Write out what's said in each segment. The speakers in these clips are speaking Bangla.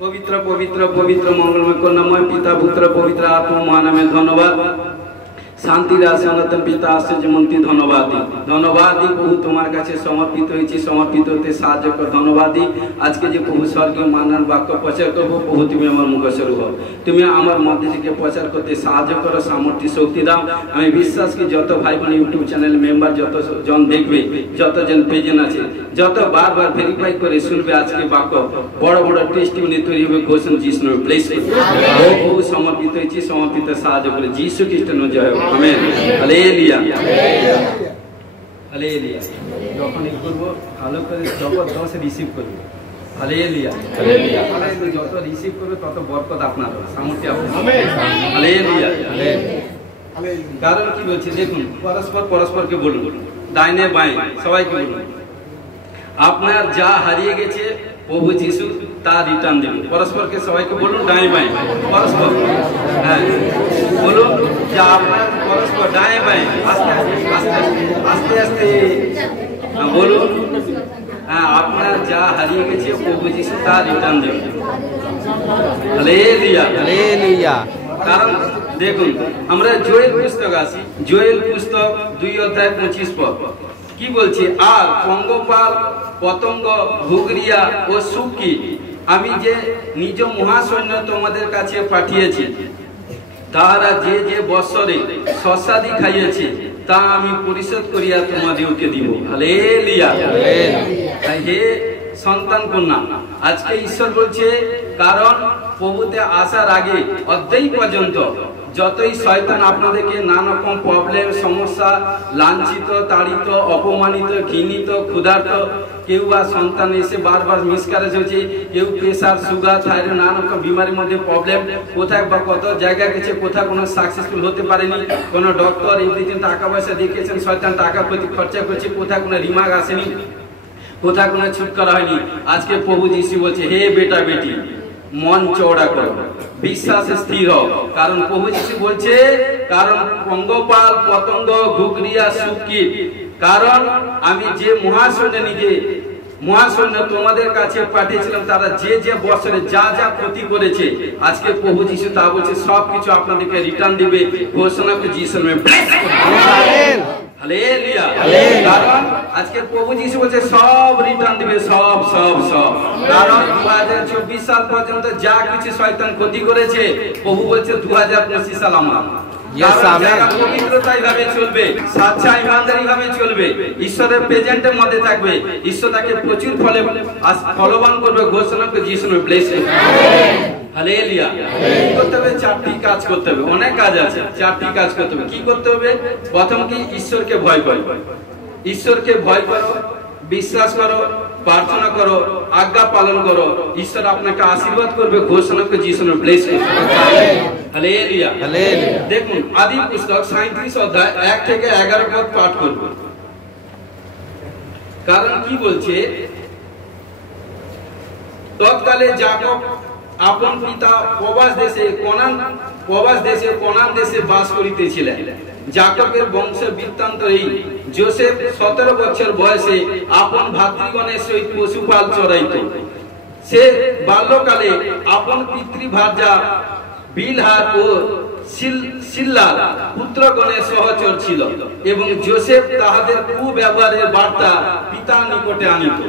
পবিত্র পবিত্র পবিত্র মঙ্গলময় করুণাময় পিতা পুত্র পবিত্র আত্মা মহানামে ধন্যবাদ। শান্তির সনাতন পিতা আশ্চর্যমন্ত্রী ধন্যবাদ ধন্যবাদ প্রভু তোমার কাছে সমর্পিত হয়েছি, সমর্পিত হতে সাহায্য কর। ধন্যবাদ আজকে যে প্রভু স্বর্গীয় মানার বাক্য প্রচার করবো, প্রভু তুমি আমার মুখস্বরূপ, তুমি আমার মধ্যে থেকে প্রচার করতে সাহায্য করো, সামর্থ্য শক্তি দাও। আমি বিশ্বাস করি যত ভাই বোন ইউটিউব চ্যানেল মেম্বার যত জন দেখবে, যতজন প্রেজেন্ট আছে, যত বারবার ভেরিফাই করে শুনবে আজকে বাক্য, বড় বড় টেস্টিমনি তৈরি হবে। ঘোষণা যিশু প্লেস প্রভু সমর্পিত হয়েছি, সমর্পিত সাহায্য করে যিশু খ্রিস্ট জয় হোক। আমেন। Hallelujah hallelujah. যখন এই করবো ভালো করে জবরদস্ত রিসিভ করবে। Hallelujah hallelujah. যত রিসিভ করবে তত বরকত আপনার সামর্থ্য আপনার। Hallelujah hallelujah. কারণ কি বলছে দেখুন, পরস্পর পরস্পরকে বলুন, ডাইনে বাঁয়ে সবাইকে বলুন, আপনার যা হারিয়ে গেছে প্রভু যিশু তা রিটার্ন দেবেন। পরস্পরকে সবাইকে বলুন, ডাইনে বাঁয়ে পরস্পর, হ্যাঁ বলুন যে আপনার পরস্পর ডাইনে বাঁয়ে আস্তে আস্তে আস্তে আস্তে বলুন, হ্যাঁ আপনার যা হারিয়ে গেছে প্রভু যিশু তা রিটার্ন দেবেন। Hallelujah hallelujah. কারণ দেখুন আমরা জোয়েল পুস্তক আসি, জোয়েল পুস্তক 2:25 পদ কি বলছে, আর পঙ্গপাল পতঙ্গ ঘুগরিয়া ও সুকি আমি যে নিজ মহাসৈন্য তোমাদের কাছে পাঠিয়েছি, তাহারা যে যে বৎসরে শস্যাদি খাইয়েছে তা আমি পরিশোধ করিয়া তোমাদেরকে দিব। হালেলুয়া। হে সন্তান কন্যা, আজকে ঈশ্বর বলছে, কারণ প্রভুতে আসার আগে অধ্যায় পর্যন্ত যতই শয়তান আপনাদেরকে নানা রকম প্রবলেম সমস্যা, লাঞ্ছিত তাড়িত অপমানিত ঘৃণিত ক্ষুধার্ত, কেউ বা সন্তান এসে বারবার মিসক্যারেজ হয়েছে, কেউ প্রেশার সুগার থাইরয়েড নানা রকম বিমারির মধ্যে প্রবলেম, কোথায় বা কত জায়গায় গেছে, কোথায় কোনো সাকসেসফুল হতে পারেনি, কোনো ডক্টর এভরিথিং টাকা পয়সা দেখিয়েছেন, শয়তান টাকা প্রতি খরচা করছে, কোথায় কোনো রিমার্ক আসেনি, কোথায় কোনো ছুটকারা হয়নি। আজকে প্রভু যিশু বলছে, হে বেটা বেটি মন চওড়া করো, বিশ্বাসে স্থির হও। কারণ প্রভু যিশু বলছে, কারণ পঙ্গপাল পতঙ্গ ঘুগরিয়া সুকীট, কারণ আমি যে মহাসৈন্য নিজে মহাসৈন্য তোমাদের কাছে পাঠিয়েছিলাম, তারা যে যে বছরে যা যা ক্ষতি করেছে, আজকে প্রভু যিশু তা বলছে সবকিছু আপনাদেরকে রিটার্ন দিবে। ঘোষণা করে যিশু নামে ব্লেস করুন। হালেলুয়া। কারণ আজকে প্রভু যিশু বলছে সব রিটার্ন দিবে, সব সব সব। কারণ 2024 সাল পর্যন্ত যা কিছু শয়তান ক্ষতি করেছে, প্রভু বলছে 2025 সাল আমার পবিত্রতাই ভাবে চলবে, সাচ্চা ইমানদারি ভাবে চলবে, ঈশ্বরের প্রেজেন্টের মধ্যে থাকবে, ঈশ্বর তাকে প্রচুর ফলে ফলবান করবে। ঘোষণা করে যিশু নামে ব্লেস করুন। হালেলুয়া। করতে হবে চারটি কাজ করতে হবে, অনেক কাজ আছে, চারটি কাজ করতে হবে। কি করতে হবে? প্রথম কি, ঈশ্বরকে ভয় করো, ঈশ্বরকে ভয় করো, বিশ্বাস করো, প্রার্থনা করো, আজ্ঞা পালন করো, ঈশ্বর আপনাকে আশীর্বাদ করবে। ঘোষণা করে যিশু নামে ব্লেস করুন। Hallelujah hallelujah. দেখুন আদি পুস্তক 37 অধ্যায় 1 থেকে 11 পদ পাঠ করব। কারণ কি বলছে, তৎকালে যাকব আপন পিতা প্রবাস দেশে কনান দেশে বাস করিতেছিলেন। যাকবের বংশ বৃত্তান্ত এই, যোসেফ 17 বছর বয়সে আপন ভাতৃগণের সহিত পশুপাল চড়াইত। সে বাল্যকালে আপন পিতৃভার্যা বিলহা ও সিল্লা পুত্রগণের সহচর ছিল, এবং যোসেফ তাহাদের কুব্যবহারের বার্তা পিতার নিকটে আনিত।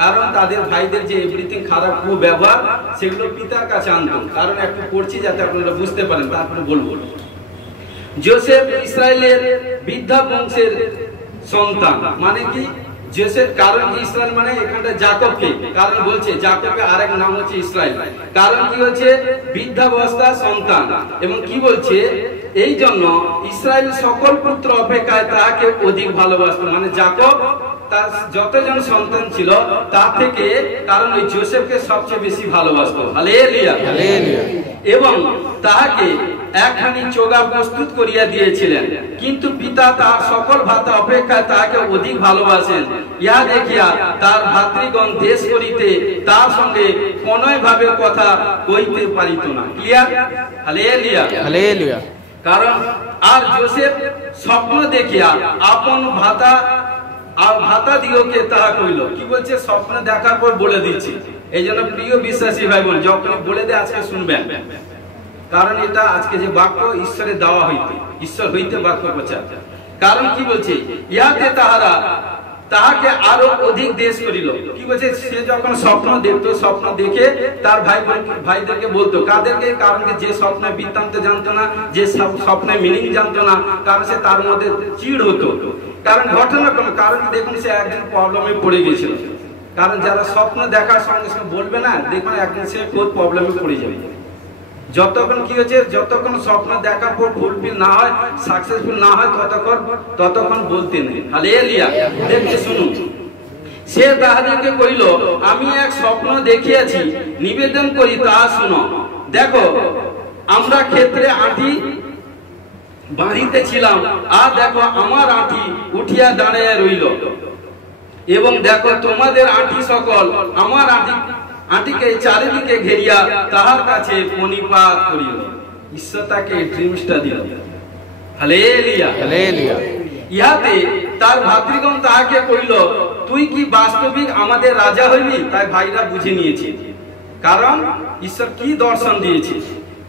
কারণ তাদের ভাইদের যে এভরিথিং খারাপ কুব্যবহার, সেগুলো পিতার কাছে আনত। কারণ একটু পড়ছি যাতে আপনারা বুঝতে পারেন, তারপরে বলবো। যোসেফ ইসরায়েলের বৃদ্ধা বংশের সন্তান, মানে কি যোসেফ, কারণ ইসরায়েল মানে এখানটা যাকবকে, কারণ বলছে যাকবের আরেক নাম হচ্ছে ইসরায়েল। কারণ কি হচ্ছে, বৃদ্ধাবস্থা সন্তান। এবং কি বলছে, এই জন্য ইসরায়েল সকল পুত্র অপেক্ষায় তাহাকে অধিক ভালোবাসত। মানে যাকব তার যতজন সন্তান ছিল তার থেকে, কারণ ওই যোসেফকে সবচেয়ে বেশি ভালোবাসত। Hallelujah hallelujah. এবং তাহাকে একখানি চোগা প্রস্তুত করিয়া দিয়েছিলেন, কিন্তু পিতা তার সকল ভাতা অপেক্ষায় তাহাকে অধিক ভালোবাসেন। ইহা দেখিয়া তার ভাতৃগণ দেশ করিতে তার সঙ্গে কোনোই ভাবে কথা কইতে পারিত না। ক্লিয়ার? Hallelujah hallelujah. কারণ আর যোসেফ স্বপ্ন দেখিয়া আপন ভাতা আর ভাতা দিওকে তাহা কইল। কি বলছে? স্বপ্ন দেখার পর বলে দিচ্ছে এই জন্য প্রিয় বিশ্বাসী ভাই বোন, যখন বলে দেয় আজকে শুনবেন, কারণ এটা আজকে যে বাক্য ঈশ্বরের দেওয়া হইতে, ঈশ্বর হইতে বাক্য প্রচার। কারণ কি বলছে, ইহাতে তাহাকে আরো অধিক দেশ করিল। কি বলছে, সে যখন স্বপ্ন দেখতো, স্বপ্ন দেখে তার ভাইদেরকে বলতো, কাদেরকে? কারণ যে স্বপ্নের বৃত্তান্ত জানতো না, যে স্বপ্নের মিনিং জানতো না, কারণ সে তার মধ্যে চিড় হতো। কারণ ঘটনা কোন কারণ দেখুন, সে একদিন প্রবলেমে পড়ে গেছিল। কারণ যারা স্বপ্ন দেখার সঙ্গে সঙ্গে বলবে না, দেখুন একদিন সে খুব প্রবলেমে পড়ে যাবে। যতক্ষণ কি হচ্ছে, যতক্ষণ স্বপ্ন দেখার পর ফুলফিল না হয়, সাকসেসফুল না হয়, ততক্ষণ বলতে নেই। হালেলুয়া। দেখতে শুনুন, সে তাহাদেরকে কইল, আমি এক স্বপ্ন দেখিয়াছি, নিবেদন করি তাহা শুনো। দেখো, আমরা ক্ষেত্রে আঁটি বাঁধিতেছিলাম, আর দেখো আমার আঁটি উঠিয়া দাঁড়াইয়া রইল, এবং দেখো তোমাদের আঁটি সকল আমার আঁটিকে চারিদিকে ঘেরিয়া তাহার কাছে প্রণিপাত করিল। ঈশ্বর তাকে ড্রিমসটা দিল। Hallelujah, hallelujah. ইহাতে তার ভাতৃগণ তাহাকে কইল, তুই কি বাস্তবিক আমাদের রাজা হইবি? তাই ভাইরা বুঝে নিয়েছে, কারণ ঈশ্বর কি দর্শন দিয়েছে।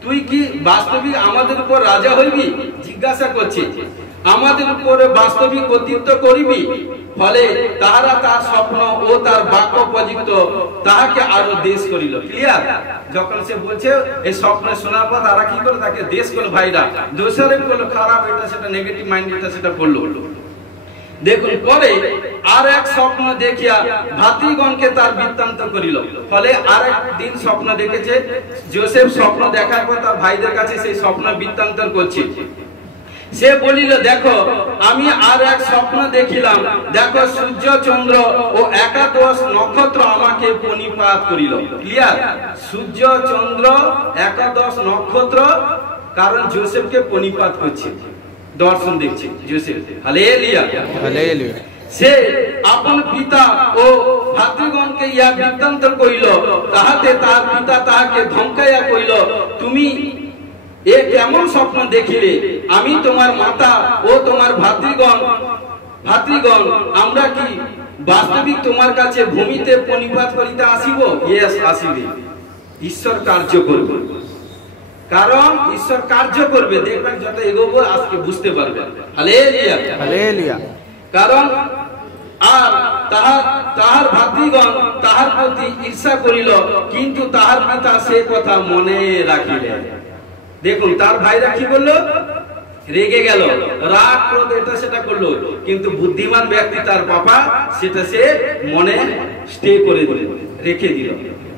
তুই কি বাস্তবিক আমাদের উপর রাজা হইবি? জিজ্ঞাসা করছে, আমাদের উপরে বাস্তবিক কর্তৃত্ব করিবি? ফলে তাহারা তার স্বপ্ন ও তার বাক্য প্রযুক্ত তাহাকে আরো দেশ করিল। ক্লিয়ার? যখন সে বলছে এই স্বপ্ন শোনার পর তারা কি করলো, তাকে দেশ করলো। ভাইরা দোষারোপ করলো, খারাপ এটা সেটা, নেগেটিভ মাইন্ড এটা সেটা করলো। দেখুন, পরে আর এক স্বপ্ন দেখিয়া ভাতৃগণকে তার বৃত্তান্ত করিল। ফলে আর একদিন স্বপ্ন দেখেছে যোসেফ। স্বপ্ন দেখার পর তার ভাইদের কাছে সেই স্বপ্ন বৃত্তান্ত করছে। সে বলিল, দেখো আমি আর এক স্বপ্ন দেখিলাম, দেখো সূর্য চন্দ্র ও একাদশ নক্ষত্র আমাকে প্রণিপাত করিল। ক্লিয়ার? সূর্য চন্দ্র একাদশ নক্ষত্র, কারণ যোসেফকে প্রণিপাত করছে, দর্শন দেখছে যোসেফ। Hallelujah, hallelujah. সে আপন পিতা ও ভাতৃগণকে ইয়া বৃত্তান্ত কইল, তাহাতে তার পিতা তাহাকে ধমকাইয়া কইল, তুমি এ কেমন স্বপ্ন দেখিলে? আমি তোমার মাতা ও তোমার ভাতৃগণ আমরা কি বাস্তবিক তোমার কাছে ভূমিতে প্রণিপাত করিতে আসিব? ইয়েস, আসিবে। ঈশ্বর কার্য করবে, কারণ ঈশ্বর কার্য করবে। দেখবেন যত এগোবো আজকে বুঝতে পারবেন। Hallelujah, hallelujah. কারণ আর তাহার ভাতৃগণ তাহার প্রতি ঈর্ষা করিল, কিন্তু তাহার পিতা সে কথা মনে রাখিলেন। দেখুন, তার ভাইরা কি করলো? রেগে গেল, রাগ ক্রোধ এটা সেটা করলো, কিন্তু বুদ্ধিমান ব্যক্তি তার বাবা সেটা সে মনে স্টে করে দিল, রেখে দিল।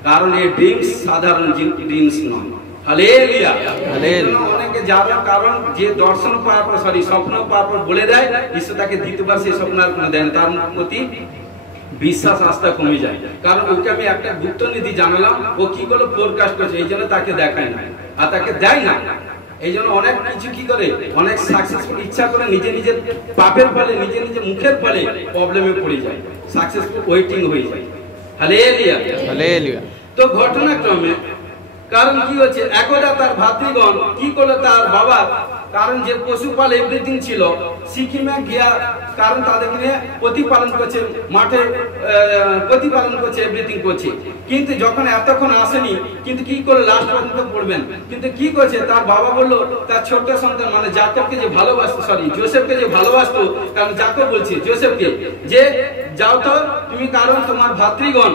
কারণ এই ড্রিমস সাধারণ ড্রিমস নয়। Hallelujah, hallelujah. অনেকে যারা কারণ যে দর্শন পাওয়ার পর স্বপ্ন পাওয়ার পর বলে দেয়, ঈশ্বর তাকে দ্বিতীয়বার সেই স্বপ্ন আর কোনো দেন, তার প্রতি বিশ্বাস আস্থা কমে যায়। কারণ ওকে আমি একটা গুপ্ত নীতি জানালাম, ও কি করলো, ফোরকাস্ট করছে, এই জন্য তাকে দেখায় না আর তাকে দেয় না। এই জন্য অনেক কিছু কি করে, অনেক সাকসেসফুল ইচ্ছা করে নিজের পাপের ফলে, নিজের মুখের ফলে প্রবলেমে পড়ে যায়, সাকসেসফুল ওয়েটিং হয়ে যায়। Hallelujah, hallelujah. তো ঘটনাক্রমে কারণ কি হচ্ছে, একদা তার ভাতৃগণ কি করলো, তার বাবা কারণ যে পশুপাল এভরিথিং ছিল, সিকিমে গিয়া কারণ তাদেরকে নিয়ে প্রতিপালন করছে, মাঠে প্রতিপালন করছে, এভরিথিং করছে। কিন্তু যখন এতক্ষণ আসেনি, কিন্তু কি করলো, লাস্ট পর্যন্ত পড়বেন, কিন্তু কি করছে, তার বাবা বললো তার ছোট্ট সন্তান মানে জাকবকে যে ভালোবাসতো, জোসেফকে যে ভালোবাসতো, কারণ জাকব বলছে জোসেফকে যে যাও তো তুমি, কারণ তোমার ভাতৃগণ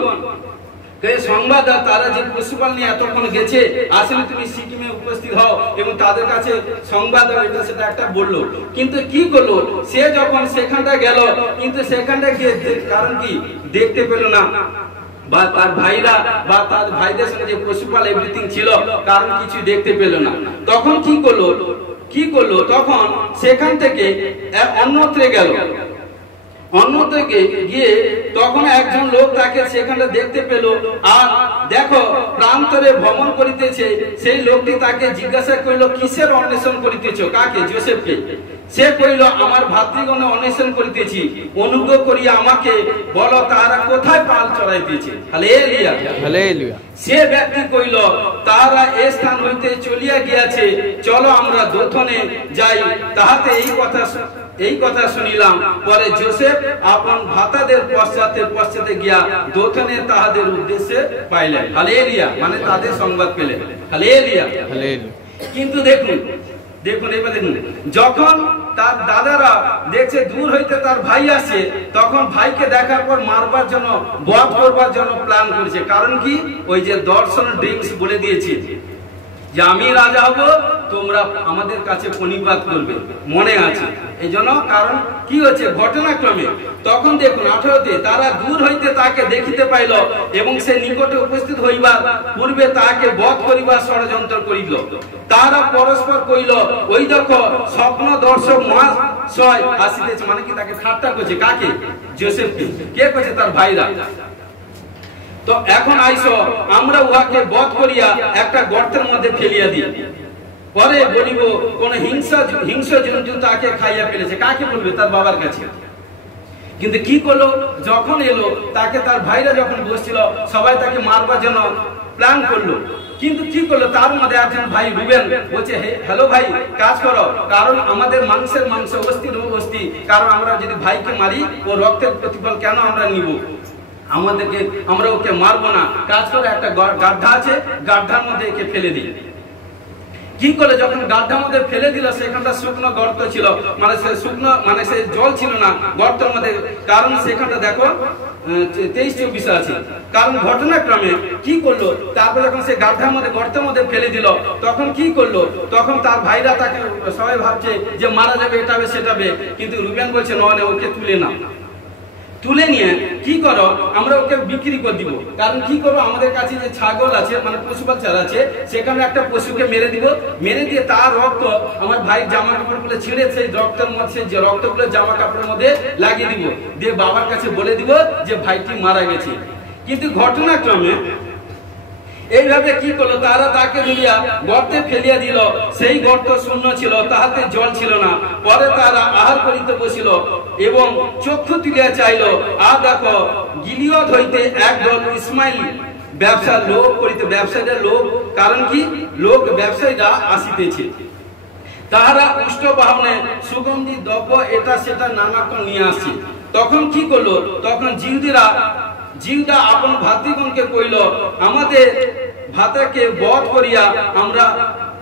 সংবাদ দাও, তারা যে পশুপাল নিয়ে এতক্ষণ গেছে, আসলে তুমি সিকিমে উপস্থিত হও এবং তাদের কাছে সংবাদ দাও, এটা সেটা একটা বললো। কিন্তু কি করলো, সে যখন সেখানটা গেল, কিন্তু সেখানটা গিয়ে কারণ কি দেখতে পেল না, বা তার ভাইরা বা তার ভাইদের সঙ্গে যে পশুপাল এভরিথিং ছিল, কারণ কিছু দেখতে পেল না। তখন কি করলো, তখন সেখান থেকে অন্যত্রে গেল, অন্যদিকে গিয়ে তখন একজন লোক তাকে সেখানে দেখতে পেল, আর দেখো প্রান্তরে ভ্রমণ করিতেছে। সেই লোকটি তাকে জিজ্ঞাসা করিল, কিসের অন্বেষণ করিতেছ? কাকে? যোসেফকে। সে কইল, আমার ভাতৃগণে অন্বেষণ করিতেছি, অনুগ্রহ করিয়া আমাকে বলো তাহারা কোথায় পাল চড়াইতেছে। Hallelujah, hallelujah. সে ব্যক্তি কইল, তাহারা এই স্থান হইতে চলিয়া গিয়াছে, চলো আমরা দোথনে যাই, তাহাতে এই কথা এই কথা শুনিলাম। পরে যোসেফ আপন ভাতাদের পশ্চাতে গিয়া দোথনে তাহাদের উদ্দেশ্যে পাইলেন। হালেলুয়া, মানে তাদের সংবাদ পেলেন। হালেলুয়া। কিন্তু দেখুন এবার দেখুন, যখন তার দাদারা দেখছে দূর হইতে তার ভাই আসে, তখন ভাইকে দেখার পর মারবার জন্য, বধ করবার জন্য প্ল্যান করেছে। কারণ কি? ওই যে দর্শন ড্রিঙ্কস বলে দিয়েছে যে আমি রাজা হব, তোমরা আমাদের কাছে প্রণিপাত করবে, মনে আছে। এই জন্য, কারণ কি হচ্ছে ঘটনাক্রমে, তখন দেখুন 18তে, তারা দূর হইতে তাকে দেখিতে পাইল এবং সে নিকটে উপস্থিত হইবার পূর্বে তাকে বধ করিবার ষড়যন্ত্র করিল। তারা পরস্পর কইল, ওই দেখো স্বপ্ন দর্শক মহাশয় আসিতেছে। মানে কি? তাকে ঠাট্টা করছে। কাকে? যোসেফকে। কে করছে? তার ভাইরা। তো এখন আইসো, আমরা উহাকে বধ করিয়া একটা গর্তের মধ্যে ফেলিয়া দিই, পরে বলিব কোন হিংস্র জন্তু তাকে খাইয়া ফেলেছে। কাকে বলবে? তার বাবার কাছে। কিন্তু কি করলো? যখন এলো, তাকে তার ভাইরা যখন বসছিল, সবাই তাকে মারবার জন্য প্ল্যান করলো। কিন্তু কি করলো? তার মধ্যে একজন ভাই রুবেন বলছে, হ্যালো ভাই, কাজ করো, কারণ আমাদের মাংসের মাংস, অস্থির অস্থি, কারণ আমরা যদি ভাইকে মারি, ও রক্তের প্রতিফল কেন আমরা নিব? আমরা ওকে মারবো না। কাজ করে, একটা গাড্ডা আছে, গাড্ডার মধ্যে একে ফেলে দিই। কি করে? যখন গাড্ডার মধ্যে ফেলে দিল, সেখানটা শুকনো গর্ত ছিল, মানে সে শুকনো, মানে সে জল ছিল না গর্তের মধ্যে। কারণ সেখানটা দেখো 23-24 আছে। কারণ ঘটনাক্রমে কি করলো? তারপর যখন সে গাড্ডার মধ্যে, গর্তের মধ্যে ফেলে দিল, তখন কি করলো? তখন তার ভাইরা তাকে, সবাই ভাবছে যে মারা যাবে, এটা হবে সেটা হবে। কিন্তু রুবেন বলছে, নয়, ওকে তুলে নাও। তুলে নিয়ে কি করো? আমরা ওকে বিক্রি করে দিব। কারণ কি করবো? আমাদের কাছে যে ছাগল আছে, মানে পশু বাচ্চারা আছে, সেখানে একটা পশুকে মেরে দিব। মেরে দিয়ে তার রক্ত আমার ভাই জামা কাপড় গুলো ছিঁড়ে, সেই রক্তের মধ্যে, যে রক্তগুলো জামা কাপড়ের মধ্যে লাগিয়ে দিব, দিয়ে বাবার কাছে বলে দিব যে ভাইটি মারা গেছে। কিন্তু ঘটনাক্রমে এইভাবে কি করলো? তারা তাকে ধরিয়া গর্তে ফেলিয়া দিল। সেই গর্ত শূন্য ছিল, তাহাতে জল ছিল না। পরে তারা আহার করিতে বসিল এবং চক্ষু তুলিয়া চাইল, আর দেখো গিলিয়দ হইতে একদল ইসমাইল ব্যবসা লোক করিতে, ব্যবসায়ীরা লোক, কারণ কি? লোক ব্যবসায়ীরা আসিতেছে। তাহারা উষ্ঠ বাহনে সুগন্ধি দ্রব্য এটা সেটা নানা নিয়ে আসছে। তখন কি করলো? তখন জিউদা আপন ভাতৃগণকে কইল, আমাদের ভাতাকে বধ করিয়া আমরা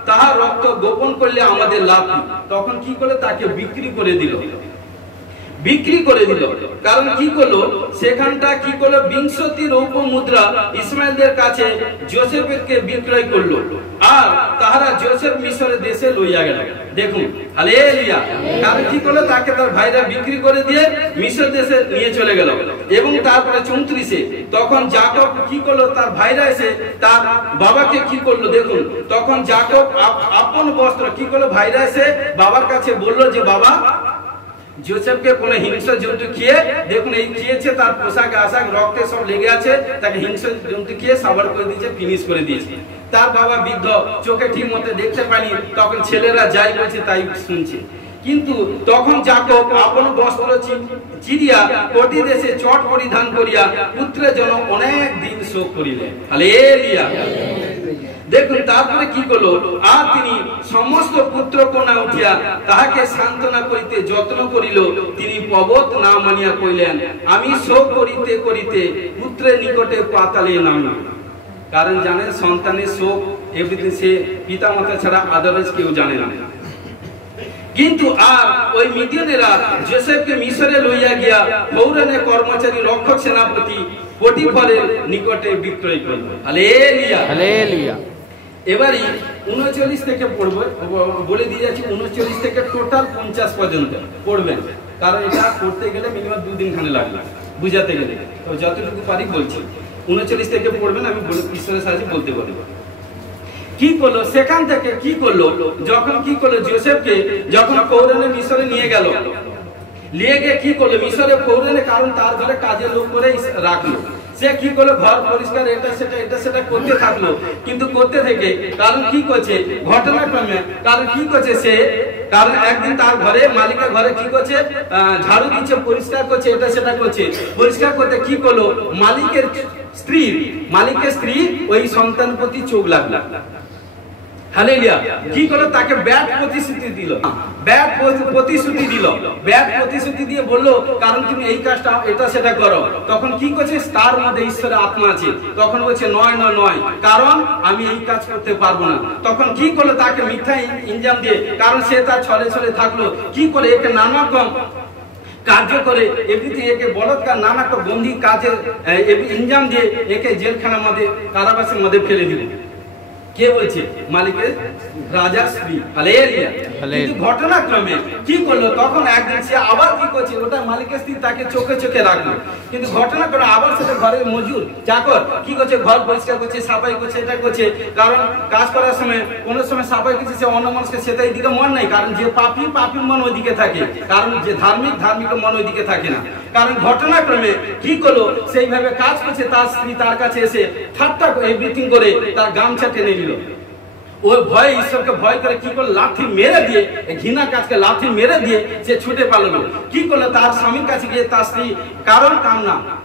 তাহার রক্ত গোপন করলে আমাদের লাভ কি? তখন কি করলো? তাকে বিক্রি করে দিল। কারণ কি করলো? সেখানটা কি করলো? 20 রৌপ্য মুদ্রা ইসমাইলদের কাছে যোসেফকে বিক্রয় করলো, আর তাহারা যোসেফ মিশরের দেশে লইয়া গেল। দেখুন, হালেলুয়া। কারণ কি করলো? তাকে তার ভাইরা বিক্রি করে দিয়ে মিশর দেশে নিয়ে চলে গেল। এবং তারপরে 34-এ তখন যাকব কি করলো? তার ভাইরা এসে তার বাবাকে কি করলো? দেখুন, তখন যাকব আপন বস্ত্র কি করলো? ভাইরা এসে বাবার কাছে বললো যে বাবা, যোসেফকে কোন হিংস্র জন্তু খেয়ে, দেখুন এই খেয়েছে, তার পোশাক আশাক রক্তে সব লেগে আছে, তাকে হিংস্র জন্তু খেয়ে সাবার করে দিয়েছে, ফিনিশ করে দিয়েছে। তার বাবা বৃদ্ধ, চোখে ঠিক মতো দেখতে পায়নি, তখন ছেলেরা যাই বলছে তাই শুনছে। কিন্তু তখন যাকব আপন বস্ত্র চিরিয়া কোটি দেশে চট পরিধান করিয়া পুত্রের জন্য অনেক দিন শোক করিলেন। হালেলুয়া। দেখুন তারপরে কি করলো? আর তিনি সমস্ত পুত্র কন্যা উঠিয়া তাহাকে সান্ত্বনা করিতে যত্ন করিল। তিনি পবত না মানিয়া কইলেন, আমি শোক করিতে করিতে পুত্রের নিকটে পাতালে নামি। কারণ জানেন, সন্তানের শোক এভরিথিং সে পিতা মাতা ছাড়া আদারওয়াইজ কেউ জানে না। কিন্তু আর ওই মিডিয়ানেরা যোসেফকে মিশরে লইয়া গিয়া ফৌরানে কর্মচারী রক্ষক সেনাপতি পটিফারের নিকটে বিক্রয় করল। Hallelujah, hallelujah. এবারে 39 থেকে পড়বো, বলে দিয়ে যাচ্ছি 39 থেকে টোটাল 50 পর্যন্ত পড়বেন, কারণ এটা পড়তে গেলে মিনিমাম 2 দিন খানে লাগবে বুঝাতে গেলে। তো যতটুকু পারি বলছি, 39 থেকে পড়বেন, আমি ঈশ্বরের সাহায্যে বলতে পারবো। কি করলো? সেখান থেকে কি করলো? যখন কি করলো? যোসেফকে যখন ফৌরানে মিশরে নিয়ে গেল, নিয়ে গিয়ে কি করলো? মিশরে ফৌরানে, কারণ তার ঘরে কাজের লোক করে রাখলো। সে কি করলো? ঘর পরিষ্কার এটা সেটা করতে থাকলো। কিন্তু করতে থেকে কারণ কি করছে? ঘটনাক্রমে কারণ কি করছে সে, কারণ একদিন তার ঘরে, মালিকের ঘরে কি করছে? ঝাড়ু দিচ্ছে, পরিষ্কার করছে, এটা সেটা করছে। পরিষ্কার করতে কি করলো? মালিকের স্ত্রী ওই সন্তান প্রতি চোখ লাগলো। হালেলুয়া। কি করলো? তাকে ব্যাট প্রতিশ্রুতি দিল, ব্যাট প্রতিশ্রুতি দিল, ব্যাট প্রতিশ্রুতি দিয়ে বললো কারণ তুমি এই কাজটা এটা সেটা করো। তখন কি করছে? তার মধ্যে ঈশ্বরের আত্মা আছে। তখন বলছে নয় নয় নয়, কারণ আমি এই কাজ করতে পারবো না। তখন কি করলো? তাকে মিথ্যা ইনজাম দিয়ে, কারণ সে তার ছলে ছলে থাকলো, কি করে একে নানা রকম কার্য করে এমনিতে একে বলৎকার নানা একটা বন্দি কাজের ইনজাম দিয়ে একে জেলখানার মধ্যে কারাবাসের মধ্যে ফেলে দিল। কে বলছে? মালিকের রাজার স্ত্রী। হালেলুয়া। কিন্তু ঘটনাক্রমে কি করলো? তখন একদিন সে আবার কি করছে? ওটা মালিকের স্ত্রী তাকে চোখে চোখে রাখলো, কিন্তু ঘটনাক্রমে আবার সেটা ঘরের মজুর চাকর কি করছে? ঘর পরিষ্কার করছে, সাফাই করছে, এটা করছে। কারণ কাজ করার সময় কোন সময় সাফাই করছে, সে অন্য মানুষকে সেটা এইদিকে মন নাই, কারণ যে পাপী পাপীর মন ওইদিকে থাকে, কারণ যে ধার্মিক ধার্মিকের মন ওইদিকে থাকে না। কারণ ঘটনাক্রমে কি করলো? সেইভাবে কাজ করছে, তার স্ত্রী তার কাছে এসে ঠাট্টা এভরিথিং করে তার গামছা টেনে নিল। ওই ভয়ে, ঈশ্বরকে ভয় করে কি করলো? লাঠি মেরে দিয়ে, ঘৃণা কাজকে লাঠি মেরে দিয়ে সে ছুটে পালালো। কি করলো? তার স্বামীর কাছে গিয়ে তার স্ত্রী কারণ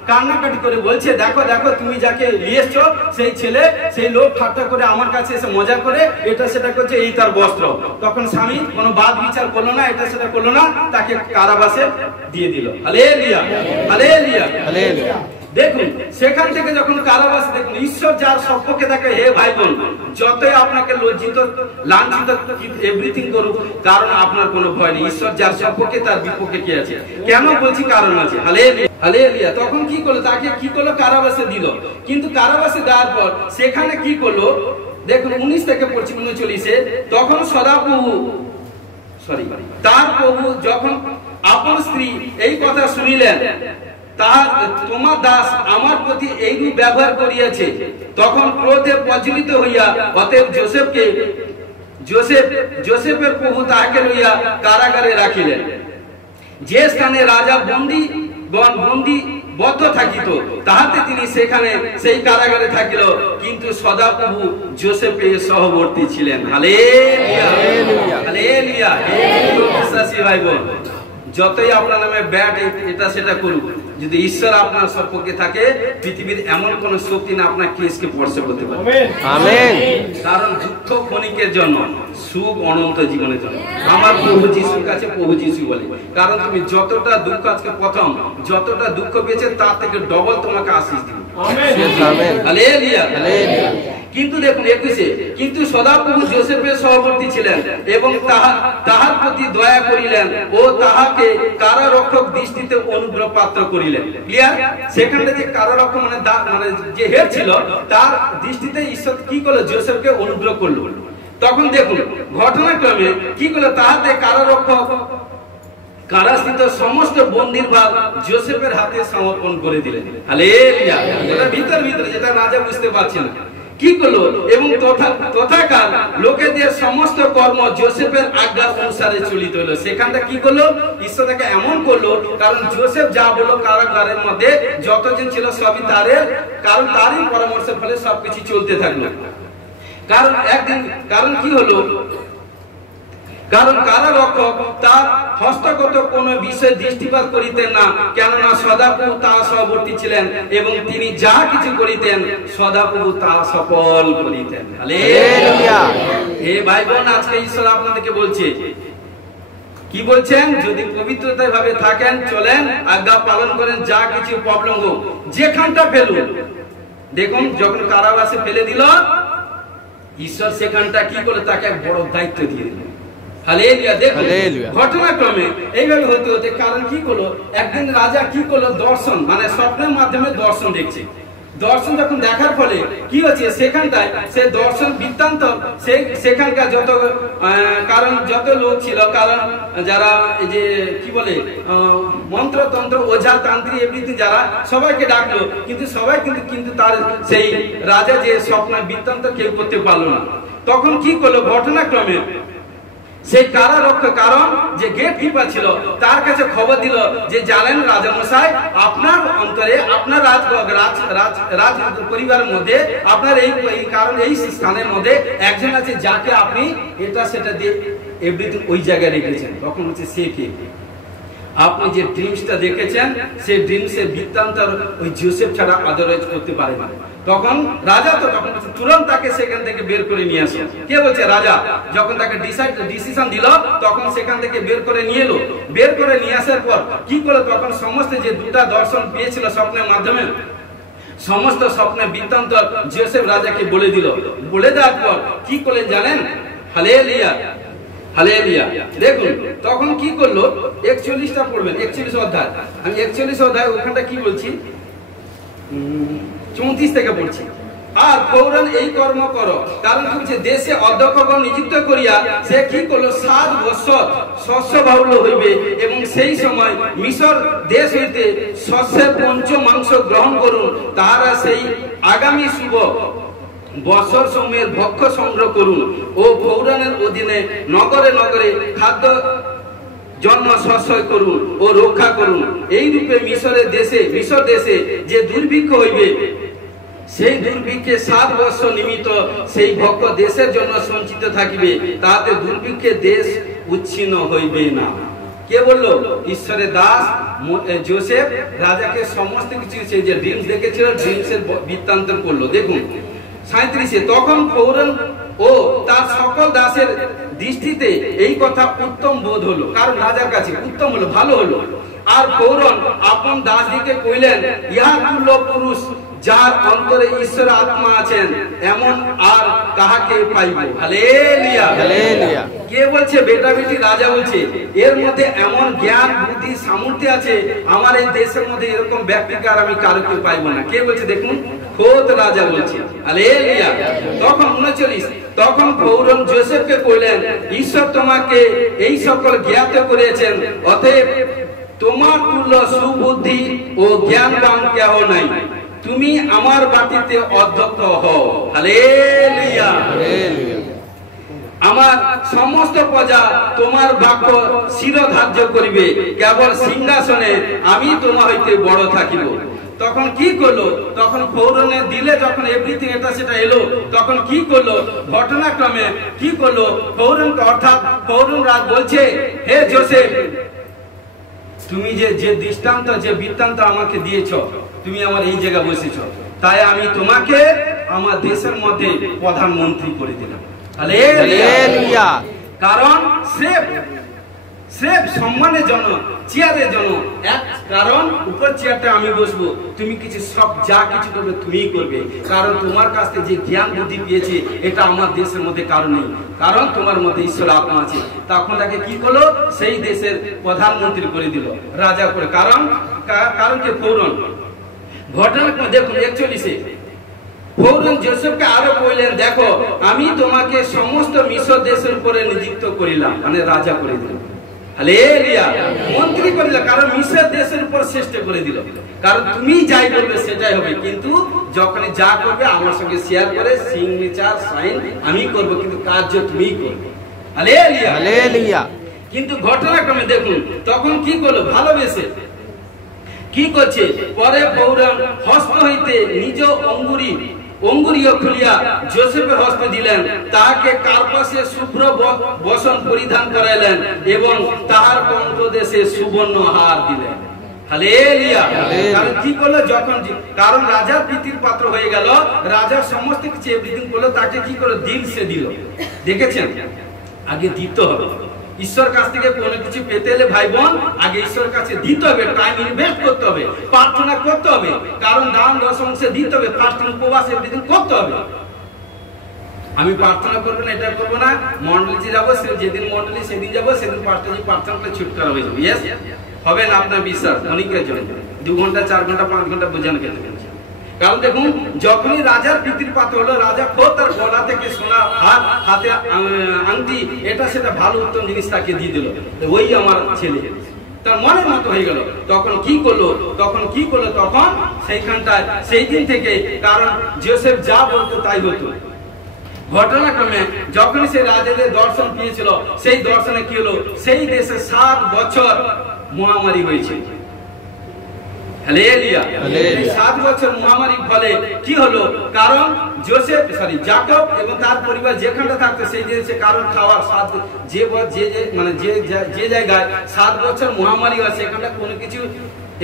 কান্নাকাটি করে বলছে, দেখো দেখো তুমি যাকে নিয়ে এসছো সেই ছেলে, সেই লোক ঠাট্টা করে আমার কাছে এসে মজা করে এটা সেটা করছে, এই তার বস্ত্র। তখন স্বামী কোনো বাদ বিচার করলো না, এটা সেটা করলো না, তাকে কারাবাসে দিয়ে দিল। Hallelujah, hallelujah, hallelujah. দেখুন সেখান থেকে যখন কারাবাসে, দেখুন ঈশ্বর যার সম্পর্কে থাকে, হে ভাই বোন, যতই আপনাকে লজ্জিত লাঞ্ছিত এভরিথিং করুক, কারণ আপনার কোনো ভয় নেই। ঈশ্বর যার সম্পর্কে তার বিপক্ষে কি আছে? কেন বলছি? কারণ আছে। Hallelujah, hallelujah. তখন কি করলো? তাকে কি করলো? কারাবাসে দিল। কিন্তু কারাবাসে দেওয়ার পর সেখানে কি করলো? দেখুন 19 থেকে পড়ছি 39-এ, তখন সদাপ্রভু তার প্রভু যখন আপন স্ত্রী এই কথা শুনিলেন, তোমার দাস আমার প্রতি এইরূপ ব্যবহার করিয়াছে, তখন ক্রোধে প্রজ্বলিত হইয়া অতএব যোসেফের প্রভু তাহাকে লইয়া কারাগারে রাখিলেন, যে স্থানে রাজা বন্দী বদ্ধ থাকিত, তাহাতে তিনি সেখানে সেই কারাগারে থাকিল। কিন্তু সদাপ্রভু যোসেফের সহবর্তী ছিলেন। Hallelujah, hallelujah. বিশ্বাসী ভাই বোন, যতই আপনার নামে ব্যাট এটা সেটা করুক, যদি ঈশ্বর আপনার সম্পর্কে থাকে, পৃথিবীর এমন কোন শক্তি না আপনার কেসকে স্পর্শ করতে পারে। আমেন। কারণ দুঃখ ক্ষণিকের জন্য, সুখ অনন্ত জীবনের জন্য। আমার প্রভু যিশুর কাছে প্রভু যিশু বলে, কারণ তুমি যতটা দুঃখ আজকে প্রথম যতটা দুঃখ পেয়েছে তার থেকে ডবল তোমাকে আশীষ দিবে। Amen, hallelujah, hallelujah. কিন্তু দেখুন 21-এ, কিন্তু সদাপ্রভু যোসেফের সহবর্তী ছিলেন এবং তাহার প্রতি দয়া করিলেন ও তাহাকে কারারক্ষক দৃষ্টিতে অনুগ্রহ পাত্র করিলেন। ক্লিয়ার? সেখানে যে কারারক্ষক মানে যে হেড ছিল, তার দৃষ্টিতে ঈশ্বর কি করলো? যোসেফকে অনুগ্রহ করলো। তখন দেখুন ঘটনাক্রমে কি করলো? তাহাতে কারারক্ষক কারাস্থিত সমস্ত বন্দির ভাগ যোসেফের হাতে সমর্পণ করে দিলেন। হালেলুয়া। এটা ভিতরে যেটা রাজা বুঝতে পারছে না, কি করলো? এবং তথাকার লোকেদের সমস্ত কর্ম যোসেফের আজ্ঞা অনুসারে চলিত হলো। সেখানটা কি করলো? ঈশ্বর তাকে এমন করলো, কারণ যোসেফ যা বললো কারাগারের মধ্যে যতজন ছিল সবই তারই পরামর্শের ফলে সবকিছু চলতে থাকলো। কারণ কি হলো? কারণ কারারক্ষক তার হস্তগত কোন বিষয়ে দৃষ্টিপাত করিতেন না, কেননা সদাপ্রভু তার সহবর্তী ছিলেন এবং তিনি যা কিছু করিতেন সদাপ্রভু তা সফল করিতেন। হালেলুয়া। হে ভাই বোন, আজকে ঈশ্বর আপনাদেরকে বলছে, কি বলছেন? যদি পবিত্রতায় ভাবে থাকেন, চলেন, আজ্ঞা পালন করেন, যা কিছু প্রবলেম হোক যেখানটা ফেলুন। দেখুন যখন কারাবাসে ফেলে দিল, ঈশ্বর সেখানটা কি করে? তাকে এক বড় দায়িত্ব দিয়ে দিল। হালেলুয়া। দেখুন ঘটনাক্রমে এইভাবে হতে হতে, কারণ কি করলো? একদিন রাজা কি করলো? দর্শন মানে স্বপ্নের মাধ্যমে দর্শন দেখছে। দর্শন যখন দেখার ফলে কি হচ্ছে? সেখানটায় সে দর্শন বৃত্তান্ত সেখানকার যত লোক ছিল, কারণ যারা এই যে কি বলে মন্ত্রতন্ত্র ওঝা তান্ত্রিক এমনিতে যারা, সবাইকে ডাকলো, কিন্তু সবাই কিন্তু তার সেই রাজা যে স্বপ্ন বৃত্তান্ত কেউ করতে পারলো না। তখন কি করলো? ঘটনাক্রমে সেই কারারক্ষক, কারণ যে গেট কিপার ছিল, তার কাছে খবর দিল যে জানেন রাজামশাই, আপনার অন্তরে আপনার রাজ পরিবারের মধ্যে আপনার এই স্থানের মধ্যে একজন আছে যাকে আপনি এটা সেটা দিয়ে এভরিথিং ওই জায়গায় রেখেছেন। তখন হচ্ছে সে কে? আপনি যে ড্রিমসটা দেখেছেন সেই ড্রিমসের বৃত্তান্ত ওই যোসেফ ছাড়া আদারওয়াইজ করতে পারে না। তখন রাজা তো তখন তুরন্ত তাকে সেখান থেকে বের করে নিয়ে আসে। কে বলছে? রাজা। যখন তাকে ডিসিশন দিল তখন সেখান থেকে বের করে নিয়ে এলো। বের করে নিয়ে আসার পর কি করলো? তখন সমস্ত যে দুটা দর্শন পেয়েছিল স্বপ্নের মাধ্যমে, সমস্ত স্বপ্নের বৃত্তান্ত যোসেফ রাজাকে বলে দিল। বলে দেওয়ার পর কি করলেন জানেন? Hallelujah, hallelujah. দেখুন তখন কি করলো, 41টা পড়বেন, 41 অধ্যায়। আমি 41 অধ্যায় ওখানটা কি বলছি, 34 থেকে পড়ছি। আর পৌরাণ এই কর্ম করো, কারণ কি বলছে? দেশে অধ্যক্ষগণ নিযুক্ত করিয়া সে কি করলো? 7 বৎসর শস্য বাহুল্য হইবে, এবং সেই সময় মিশর দেশ হইতে শস্যের পঞ্চমাংশ গ্রহণ করুন। তাহারা সেই আগামী শুভ বৎসর সময়ের ভক্ষ সংগ্রহ করুন ও পৌরাণের অধীনে নগরে নগরে খাদ্য জন্ম শস্য করুন ও রক্ষা করুন। এই রূপে মিশর দেশে যে দুর্ভিক্ষ হইবে, সেই দুর্ভিক্ষে 7 বৎসর নিমিত্ত সেই ভক্ষ দেশের জন্য সঞ্চিত থাকিবে, তাতে দুর্ভিক্ষে দেশ উচ্ছিন্ন হইবে না। কে বললো? ঈশ্বরের দাস যোসেফ রাজাকে সমস্ত কিছু, সেই যে ড্রিমস দেখেছিল ড্রিমসের বৃত্তান্ত করলো। দেখুন 37-এ, তখন পৌরাণ ও তার সকল দাসের দৃষ্টিতে এই কথা উত্তম বোধ হলো, কারণ রাজার কাছে উত্তম হলো, ভালো হলো। আর পৌরাণ আপন দাসদিকে কইলেন, ইহা তুল্য পুরুষ যার অন্তরে ঈশ্বর আত্মা আছেন, এমন আর কাহাকে পাইব? Hallelujah, hallelujah. কে বলছে? বেটা বেটি রাজা বলছে, এর মধ্যে এমন জ্ঞান বুদ্ধি সামর্থ্য আছে, আমার এই দেশের মধ্যে এরকম ব্যক্তিকে আর আমি কারোকে পাইব না। কে বলছে? দেখুন খোদ রাজা বলছে। হালেলুয়া। তখন 39, তখন পৌরাণ যোসেফকে কইলেন, ঈশ্বর তোমাকে এই সকল জ্ঞাত করেছেন, অতএব তোমার তুল্য সুবুদ্ধি ও জ্ঞানবান কেহ নাই, তুমি আমার বাটিতে অধ্যক্ষ হও। Hallelujah, hallelujah. আমার সমস্ত প্রজা তোমার বাক্য শিরোধার্য করিবে, কেবল সিংহাসনে আমি তোমার হইতে বড় থাকিব। তখন কি করলো? তখন পৌরাণে দিলে যখন এভরিথিং এটা সেটা এলো, তখন কি করলো? ঘটনাক্রমে কি করলো? পৌরাণ অর্থাৎ পৌরাণ রাজ বলছে, হে যোসেফ, তুমি যে দৃষ্টান্ত যে বৃত্তান্ত আমাকে দিয়েছ, তুমি আমার এই জায়গায় বসেছ, তাই আমি তোমাকে আমার দেশের মধ্যে প্রধানমন্ত্রী করে দিলাম। হালেলুয়া। কারণ স্রেফ সম্মানের জন্য, চেয়ারের জন্য, এক কারণ উপর চেয়ারটা আমি বসবো, তুমি কিছু সব যা কিছু করবে তুমিই করবে, কারণ তোমার কাছ থেকে যে জ্ঞান বুদ্ধি পেয়েছে এটা আমার দেশের মধ্যে কারণ নেই, কারণ তোমার মধ্যে ঈশ্বর আত্মা আছে। তখন তাকে কি করলো? সেই দেশের প্রধানমন্ত্রী করে দিল, রাজা করে। কারণ কি? পৌরাণ ঘটনা দেখুন 41-এ পৌরাণ যোসেফকে আরো কইলেন, দেখো আমি তোমাকে সমস্ত মিশর দেশের উপরে নিযুক্ত করিলাম, মানে রাজা করে দিলাম। হালেলুয়া, মন্ত্রী করে দিল, কারণ মিশর দেশের উপর শ্রেষ্ঠ করে দিল, কারণ তুমি যাই করবে সেটাই হবে, কিন্তু যখন যা করবে আমার সঙ্গে শেয়ার করে সিগনেচার সাইন আমি করব, কিন্তু কার্য তুমিই করবে। Hallelujah, hallelujah. কিন্তু ঘটনাক্রমে দেখুন তখন কি করলো? ভালোবেসে কি করছে? পরে পৌরাণ হস্ত হইতে নিজ অঙ্গুরীয় খুলিয়া যোসেফের হস্তে দিলেন, তাহাকে কার্পাসে শুভ্র বসন পরিধান করাইলেন এবং তাহার কণ্ঠদেশে সুবর্ণ হার দিলেন। হালেলুয়া। কারণ কি করলো? যখন কারণ রাজার প্রীতির পাত্র হয়ে গেল, রাজার সমস্ত কিছু এভরিথিং করলো, তাকে কি করলো? দিল সে দিল। দেখেছেন, আগে দিতে হবে। ঈশ্বর কাছ থেকে কোনো কিছু পেতে এলে ভাই বোন আগে ঈশ্বর কাছে দিতে হবে, টাইম ইনভেস্ট করতে হবে, প্রার্থনা করতে হবে, কারণ দান দশম সে দিতে হবে, ফাস্টিং উপবাস এভরিথিং করতে হবে। আমি প্রার্থনা করবো না, এটা করবো না, মন্ডলীতে যাবো, যেদিন মন্ডলী সেদিন যাবো, সেদিন প্রার্থনা করে ছুটকারা হয়ে যাবো। ইয়েস, হবে না আপনার বিশ্বাস? অনেকের জন্য 2 ঘন্টা 4 ঘন্টা 5 ঘন্টা বোঝানো খেতে। কারণ দেখুন যখনই রাজার প্রীতির পাত্র হলো, রাজা খোদ তার গলা থেকে সোনা হাতে আংটি এটা সেটা ভালো উত্তম জিনিস তাকে দিয়ে দিল, ওই আমার ছেলে, তার মনের মতো হয়ে গেল। তখন কি করলো? তখন সেইখানটায় সেই দিন থেকে, কারণ যোসেফ যা বলতো তাই হতো। ঘটনাক্রমে যখন সে রাজাদের দর্শন পেয়েছিল, সেই দর্শনে কি হলো? সেই দেশে 7 বছর মহামারী হয়েছে। হালেলুয়া। 7 বছর মহামারীর ফলে কি হলো? কারণ যাকব এবং তার পরিবার যেখানটা থাকতো সেই দেশে কারণ খাওয়ার যে জায়গায় 7 বছর মহামারী হয় সেখানটা কোনো কিছু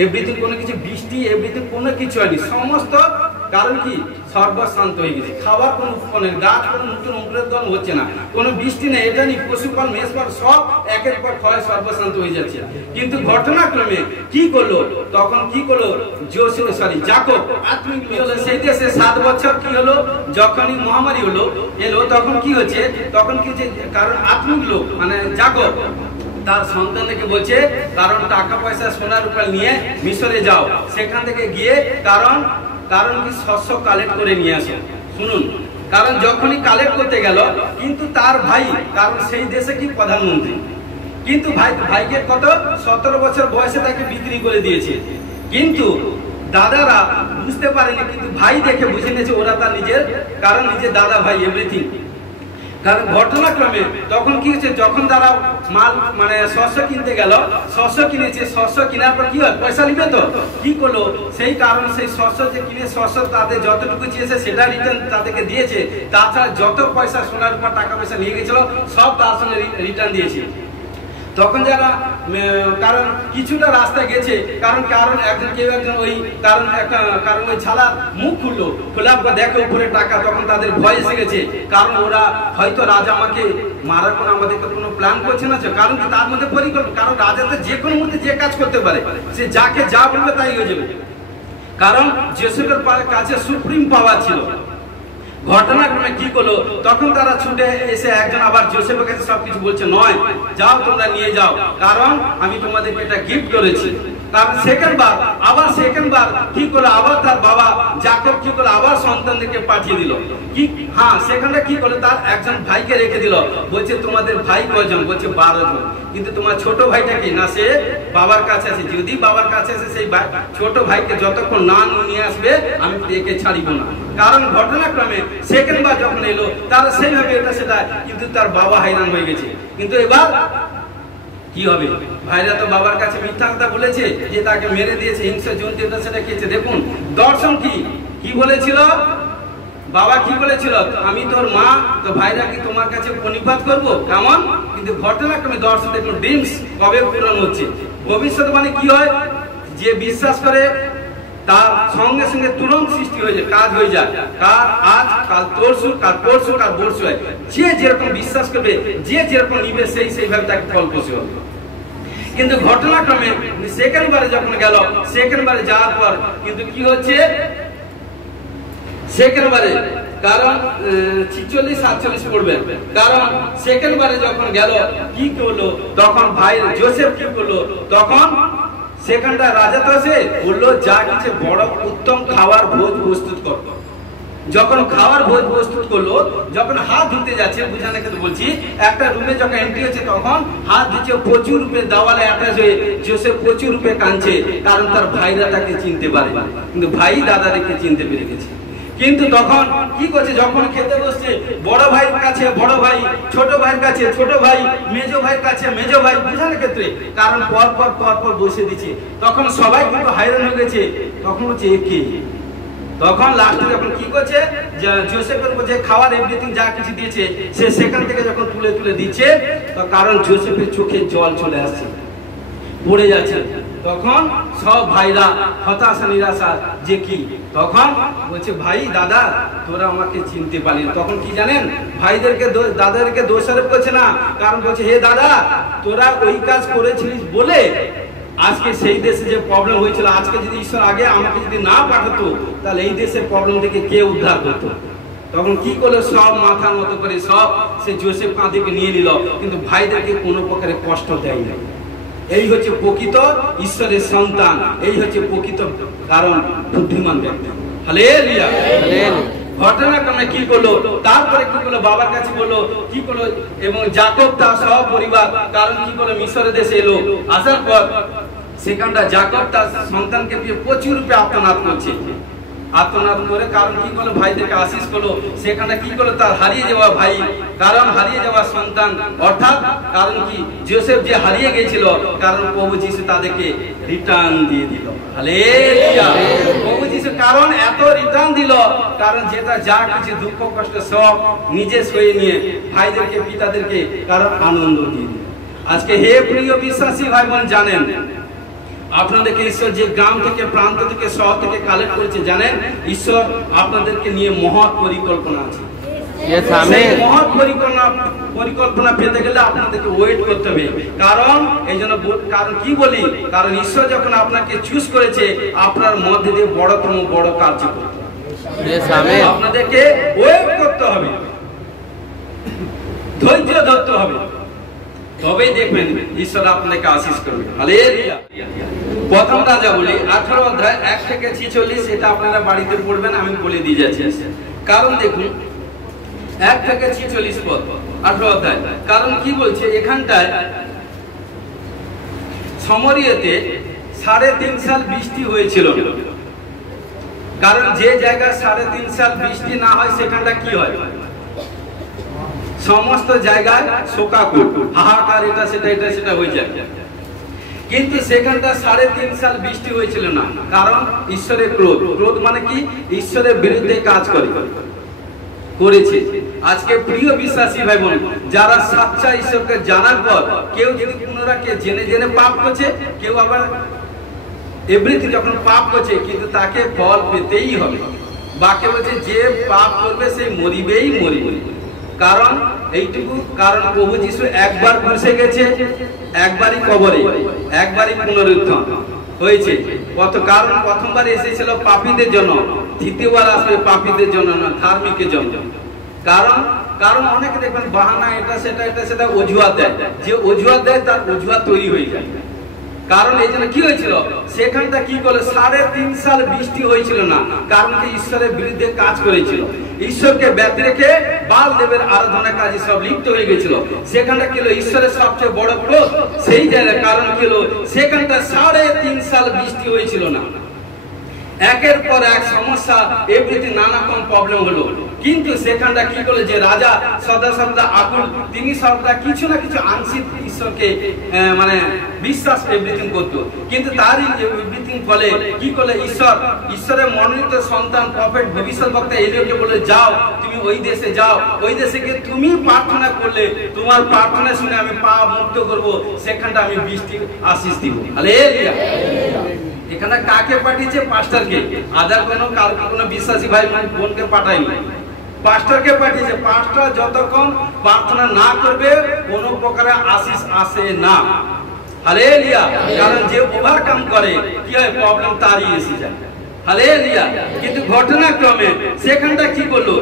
এভরিথিং, কোনো কিছু বৃষ্টি এভরিথিং কোনো কিছু হয়নি, সমস্ত কারণ কি সর্বশান্ত হয়ে গেছে, খাবার কোনো উৎপন্ন, গাছ কোনো নতুন অঙ্কুরোদ্গম হচ্ছে না, কোনো বৃষ্টি নেই, এটা নেই, পশুপাল মেষপাল সব একের পর ক্ষয় সর্বশান্ত হয়ে যাচ্ছে। কিন্তু ঘটনাক্রমে কি করলো, তখন কি করলো যাকব আত্মিক হলো সেই দেশে 7 বছর কি হলো, যখনই মহামারী হলো এলো তখন কি হচ্ছে, তখন কি হচ্ছে, কারণ আত্মিক লোক মানে যাকব তার সন্তানকে বলছে, কারণ টাকা পয়সা সোনা রূপা নিয়ে মিশরে যাও, সেখান থেকে গিয়ে কারণ কি শস্য কালেক্ট করে নিয়ে আসো। শুনুন, কারণ যখনই কালেক্ট করতে গেল, কিন্তু তার ভাই, কারণ সেই দেশে কি প্রধানমন্ত্রী, কিন্তু ভাইকে কত 17 বছর বয়সে তাকে বিক্রি করে দিয়েছে। কিন্তু দাদারা বুঝতে পারেনি, কিন্তু ভাই দেখে বুঝে নিয়েছে ওরা তার নিজের, কারণ নিজের দাদা ভাই এভরিথিং। কারণ ঘটনাক্রমে তখন কি হচ্ছে, যখন তারা মাল মানে শস্য কিনতে গেল, শস্য কিনেছে, শস্য কেনার পর কি হয়, পয়সা নিবে তো, কি করলো, সেই কারণে সেই শস্য যে কিনে শস্য তাদের যতটুকু চেয়েছে সেটা রিটার্ন তাদেরকে দিয়েছে, তাছাড়া যত পয়সা সোনার উপর টাকা পয়সা নিয়ে গেছিল সব তার সঙ্গে রিটার্ন দিয়েছে। তখন যারা কারণ কিছুটা রাস্তা গেছে, কারণ একজন কেউ একজন ওই কারণ ওই ছালা মুখ খুললো, খোলার পর দেখো উপরে টাকা, তখন তাদের ভয় এসে গেছে, কারণ ওরা হয়তো রাজা আমাকে মারার কোনো আমাদেরকে কোনো প্ল্যান করছে না, কারণ তার মধ্যে পরিকল্পনা, কারণ রাজা তো যে কোনো মুহূর্তে যে কাজ করতে পারে, সে যাকে যা বলবে তাই হয়ে যাবে, কারণ যোসেফের কাছে সুপ্রিম পাওয়ার ছিল। ঘটনাক্রমে কি করলো, তখন তারা ছুটে এসে একজন আবার যোসেফের কাছে সবকিছু বলছে, নয় যাও তোমরা নিয়ে যাও, কারণ আমি তোমাদেরকে এটা গিফট করেছি। কারণ সেকেন্ড বার কি করলো, আবার তার বাবা যাকব কি করলো, আবার সন্তানদেরকে পাঠিয়ে দিল, কি হ্যাঁ সেখানে কি করলো, তার একজন ভাইকে রেখে দিল, বলছে তোমাদের ভাই কয়জন, বলছে 12 জন, কিন্তু তোমার ছোট ভাইটা কি না, সে বাবার কাছে আছে, যদি বাবার কাছে আছে সেই ছোট ভাইকে যতক্ষণ না নিয়ে আসবে আমি একে ছাড়িব না। কারণ ঘটনাক্রমে সেকেন্ড বার যখন এলো তারা সেইভাবে এটা সেটা, কিন্তু তার বাবা হাইরান হয়ে গেছে। কিন্তু এবার কি হবে, ভাইরা তো বাবার কাছে মিথ্যা কথা বলেছে যে তাকে মেরে দিয়েছে, হিংসা জন্তু এটা সেটা খেয়েছে। দেখুন দর্শন কি বলেছিল, বাবা কি বলেছিল, আমি তোর মা, তো ভাইরা কি তোমার কাছে প্রণিপাত করবো কেমন, কিন্তু ঘটনাক্রমে দর্শন দেখুন ড্রিমস কবে পূরণ হচ্ছে। ভবিষ্যৎবাণী কি হয়, যে বিশ্বাস করে তার সঙ্গে সঙ্গে তুরন্ত সৃষ্টি হয়ে যায়, কাজ হয়ে যায়, কার আজ কাল তরশু, কাল পরশু, কাল পরশু হয়, যে যেরকম বিশ্বাস করবে, যে যেরকম নিবে সেইভাবে তাকে ফল পশু হবে। কিন্তু ঘটনাক্রমে সেকেন্ড বারে যখন গেল, সেকেন্ড বারে যাওয়ার পর কিন্তু কি হচ্ছে, সেকেন্ড বারে কারণ 46-47 পড়বেন, কারণ সেকেন্ড বারে যখন গেল কি করলো, তখন ভাই যোসেফ কি করলো, তখন সেখানটা রাজা তো আছে, বললো যা কিছু বড় উত্তম খাওয়ার ভোজ প্রস্তুত কর। যখন খাওয়ার ভোজ প্রস্তুত করলো, যখন হাত ধুতে যাচ্ছে, বুঝানো কিন্তু বলছি, একটা রুমে যখন এন্ট্রি হচ্ছে তখন হাত ধুচ্ছে, প্রচুর রূপে দেওয়ালে অ্যাটাচ হয়ে যোসেফ প্রচুর রূপে কাঁদছে, কারণ তার ভাইরা তাকে চিনতে পারে, কিন্তু ভাই দাদাদেরকে চিনতে পেরে গেছে। কিন্তু তখন কি করছে, যখন খেতে বসছে, বড় ভাইয়ের কাছে বড় ভাই, ছোট ভাইয়ের কাছে ছোট ভাই, মেজো ভাইয়ের কাছে মেজো ভাই, বুঝানোর ক্ষেত্রে কারণ পর বসে দিচ্ছে, তখন সবাই কিন্তু হাইরান হয়ে গেছে। তখন হচ্ছে একে, তখন লাস্টে যখন কি করছে, যোসেফের যে খাওয়ার এভরিথিং যা কিছু দিয়েছে, সে সেখান থেকে যখন তুলে দিচ্ছে, তো কারণ যোসেফের চোখে জল চলে আসছে, পড়ে যাচ্ছে, তখন সব ভাইরা হতাশা নিরাশা যে কি, তখন বলছে ভাই দাদা তোরা আমাকে চিনতে পারলি, তখন কি জানেন, ভাইদেরকে দাদাদেরকে দোষারোপ করছে না, কারণ বলছে হে দাদা তোরা ওই কাজ করেছিলিস বলে আজকে সেই দেশে যে প্রবলেম হয়েছিল, আজকে যদি ঈশ্বর আগে আমাকে যদি না পাঠাতো তাহলে এই দেশের প্রবলেম থেকে কে উদ্ধার করতো। তখন কি করলো, সব মাথার মতো করে সব সে যোসেফ কাঁধেকে নিয়ে নিল, কিন্তু ভাইদেরকে কোনো প্রকারে কষ্ট দেয় না। এই হচ্ছে প্রকৃত ঈশ্বরের সন্তান, এই হচ্ছে প্রকৃত কারণ বুদ্ধিমান ব্যক্তি। হালেলুয়া। ঘটনাক্রমে কি করলো, তারপরে কি করলো, বাবার কাছে বললো, কি করলো, এবং যাকব তার সব পরিবার, কারণ কি করলো, মিশরের দেশে এলো, আসার পর সেখানটা যাকব তার সন্তানকে পেয়ে প্রচুর রূপে আত্মনাদ করছে, আত্মনাদ করে, কারণ কি করলো, ভাইদেরকে আশিস করলো, সেখানে কি করলো, তার হারিয়ে যাওয়া ভাই, কারণ হারিয়ে যাওয়া সন্তান, অর্থাৎ কারণ কি যোসেফ যে হারিয়ে গেছিল, কারণ প্রভু যিশু তাদেরকে রিটার্ন দিয়ে দিল। হালেলুয়া। প্রভু যিশু কারণ এত রিটার্ন দিল, কারণ যেটা যা কিছু দুঃখ কষ্ট সব নিজে সয়ে নিয়ে ভাইদেরকে পিতাদেরকে কারণ আনন্দ দিয়ে দিল। আজকে হে প্রিয় বিশ্বাসী ভাই বোন, জানেন আপনাদেরকে ঈশ্বর যে গ্রাম থেকে প্রান্ত থেকে শহর থেকে কালেক্ট করেছে জানেন, ঈশ্বর আপনাদেরকে নিয়ে মহৎ পরিকল্পনা আছে। মহৎ পরিকল্পনা পেতে গেলে আপনাদেরকে ওয়েট করতে হবে। কারণ এই জন্য কারণ কি বলি, কারণ ঈশ্বর যখন আপনাকে চুজ করেছে আপনার মধ্যে দিয়ে বড়তম বড় কার্য করতে হবে। আপনাদেরকে ওয়েট করতে হবে, ধৈর্য ধরতে হবে, তবেই দেখবেন ঈশ্বর আপনাকে আশীষ করবে। হালেলুয়া। প্রথম রাজা বলি 18 অধ্যায় 1 থেকে 46, এটা আপনারা বাড়িতে পড়বেন, আমি বলে দিয়ে যাচ্ছি। কারণ দেখুন 1 থেকে 46 পদ 18 অধ্যায়। কারণ কি বলছে এখানটায়, সমরিয়াতে 3.5 সাল বৃষ্টি হয়েছিল। কারণ যে জায়গায় 3.5 সাল বৃষ্টি না হয় সেখানটা কি হয়, সমস্ত জায়গায় শোকাকুল, হাহাকার, এটা সেটা হয়ে যায়। কিন্তু সেখানটা 3.5 সাল বৃষ্টি হয়েছিল না। কারণ ঈশ্বরের ক্রোধ মানে কি, ঈশ্বরের বিরুদ্ধে কাজ করেছে। আজকে প্রিয় বিশ্বাসী ভাই বোন, যারা সাচ্চা ঈশ্বরকে জানার পর কেউ যদি পুনরায় জেনে জেনে পাপ করছে, কেউ আবার এভরিথিং যখন পাপ করছে, কিন্তু তাকে ফল পেতেই হবে। বাক্য বলছে যে পাপ করবে সে মরিবেই মরিবে। কারণ এইটুকু, কারণ প্রভু যিশু একবার বসে গেছে, একবারই কবরে, একবারই পুনরুত্থান হয়েছে। কারণ প্রথমবার এসেছিল পাপীদের জন্য, দ্বিতীয়বার আসবে পাপীদের জন্য না, ধার্মিকের জন্য। কারণ অনেকে দেখবেন বাহানা, এটা সেটা অজুহাত দেয়, যে অজুহাত দেয় তার অজুহাত তৈরি হয়ে যায়। কারণ এই জন্য কি হয়েছিল, সেখানটা কি করলো, 3.5 সাল বৃষ্টি হয়েছিল না। কারণ কি ঈশ্বরের বিরুদ্ধে কাজ করেছিল, ঈশ্বরকে ব্যর্থ রেখে বাল দেবের আরাধনা কাজে সব লিপ্ত হয়ে গেছিল। সেখানটা কি হলো, ঈশ্বরের সবচেয়ে বড় ক্রোধ সেই জায়গায়। কারণ কি হলো, সেখানটা 3.5 সাল বৃষ্টি হয়েছিল না। একের পর এক সমস্যা, এভরিথিং নানা রকম প্রবলেম হলো। কিন্তু সেখানটা কি করলো, যে রাজা সদা আকুল, তিনি সর্বদা কিছু না কিছু আংশিক ঈশ্বরকে মানে বিশ্বাস এভরিথিং করতো। কিন্তু তারই এভরিথিং ফলে কি করলে, ঈশ্বরের মনোনীত সন্তান প্রফেট ভবিষ্যৎবক্তা এলিয়াকে বলে, যাও তুমি ওই দেশে যাও, ওই দেশে গিয়ে তুমি প্রার্থনা করলে তোমার প্রার্থনা শুনে আমি পাপ মুক্ত করব, সেখানটা আমি বৃষ্টি আশীষ দিব। হালেলুয়া। এখানে কাকে পাঠিয়েছে, পাস্টারকে। কারকে কোনো বিশ্বাসী ভাই বোনকে পাঠায়নি, পাস্টারকে পাঠিয়েছে। পাস্টার যতক্ষণ প্রার্থনা না করবে কোনো প্রকারের আশীষ আসে না। হালেলুয়া। কারণ যে ওভারকাম করে কি হয়, প্রবলেম তারই এসে যায়। হালেলুয়া। কিন্তু ঘটনাক্রমে সেখানটা কি করলো,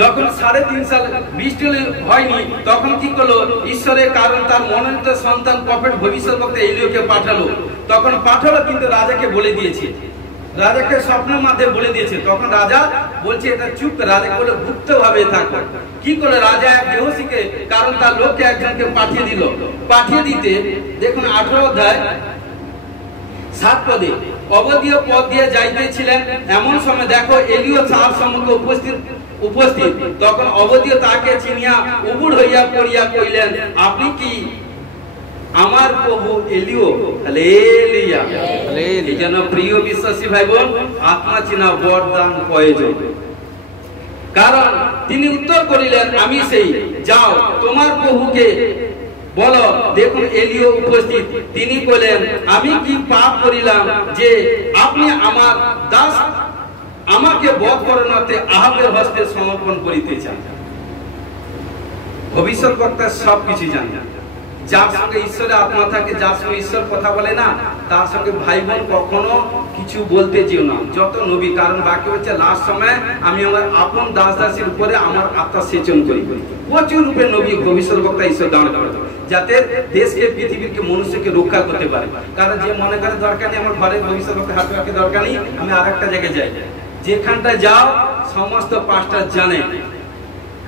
যখন 3.5 সাল বৃষ্টি হয়নি, তখন কি করলো ঈশ্বরের, কারণ তার মনোনীত সন্তান প্রফেট ভবিষ্যৎবক্তা এলিয়াকে পাঠালো। তখন পাঠালো, কিন্তু রাজাকে বলে দিয়েছে, রাজাকে স্বপ্নের মাধ্যমে বলে দিয়েছে। তখন রাজা বলছে এটা চুপ, রাজাকে বলে গুপ্ত ভাবে থাকো। কি করে রাজা এক গেহসীকে, কারণ তার লোককে একজনকে পাঠিয়ে দিল। পাঠিয়ে দিতে দেখুন 18 অধ্যায় 7 পদে, অবধীয় পথ দিয়ে যাইতেছিলেন, এমন সময় দেখো এলিয়া তার সম্মুখে উপস্থিত। তখন অবধীয় তাকে চিনিয়া উবুড় হইয়া পড়িয়া কইলেন, আপনি কি আমার প্রভু এলিও? হালেলুয়া। এই জন্য প্রিয় বিশ্বাসী ভাই বোন, আত্মা চিনা বরদান প্রয়োজন। কারণ তিনি উত্তর করিলেন, আমি সেই, যাও তোমার প্রভুকে বলো দেখুন এলিও উপস্থিত। তিনি বলেন, আমি কি পাপ করিলাম যে আপনি আমার দাস আমাকে বধ করণাতে আহাবের হস্তে সমর্পণ করিতে চান? ভবিষ্যৎবক্তা সবকিছু জানে। যার সঙ্গে ঈশ্বরের আত্মা থাকে, যার সঙ্গে ঈশ্বর কথা বলে না, তার সঙ্গে ভাই বোন কখনো কিছু বলতে যেও না, যত নবী। কারণ বাকি হচ্ছে লাস্ট সময় আমি আমার আপন দাস দাসীর উপরে আমার আত্মা সেচন করি। প্রচুর রূপে নবী ভবিষ্যৎবক্তা ঈশ্বর দান করে, যাতে দেশকে, পৃথিবীকে, মনুষ্যকে রক্ষা করতে পারে। কারণ যে মনে করে দরকার নেই, আমার ঘরে ভবিষ্যৎবক্তা হাতে রাখতে দরকার নেই, আমি আর একটা জায়গায় যাই, যেখানটা যাও সমস্ত পাস্টার জানে,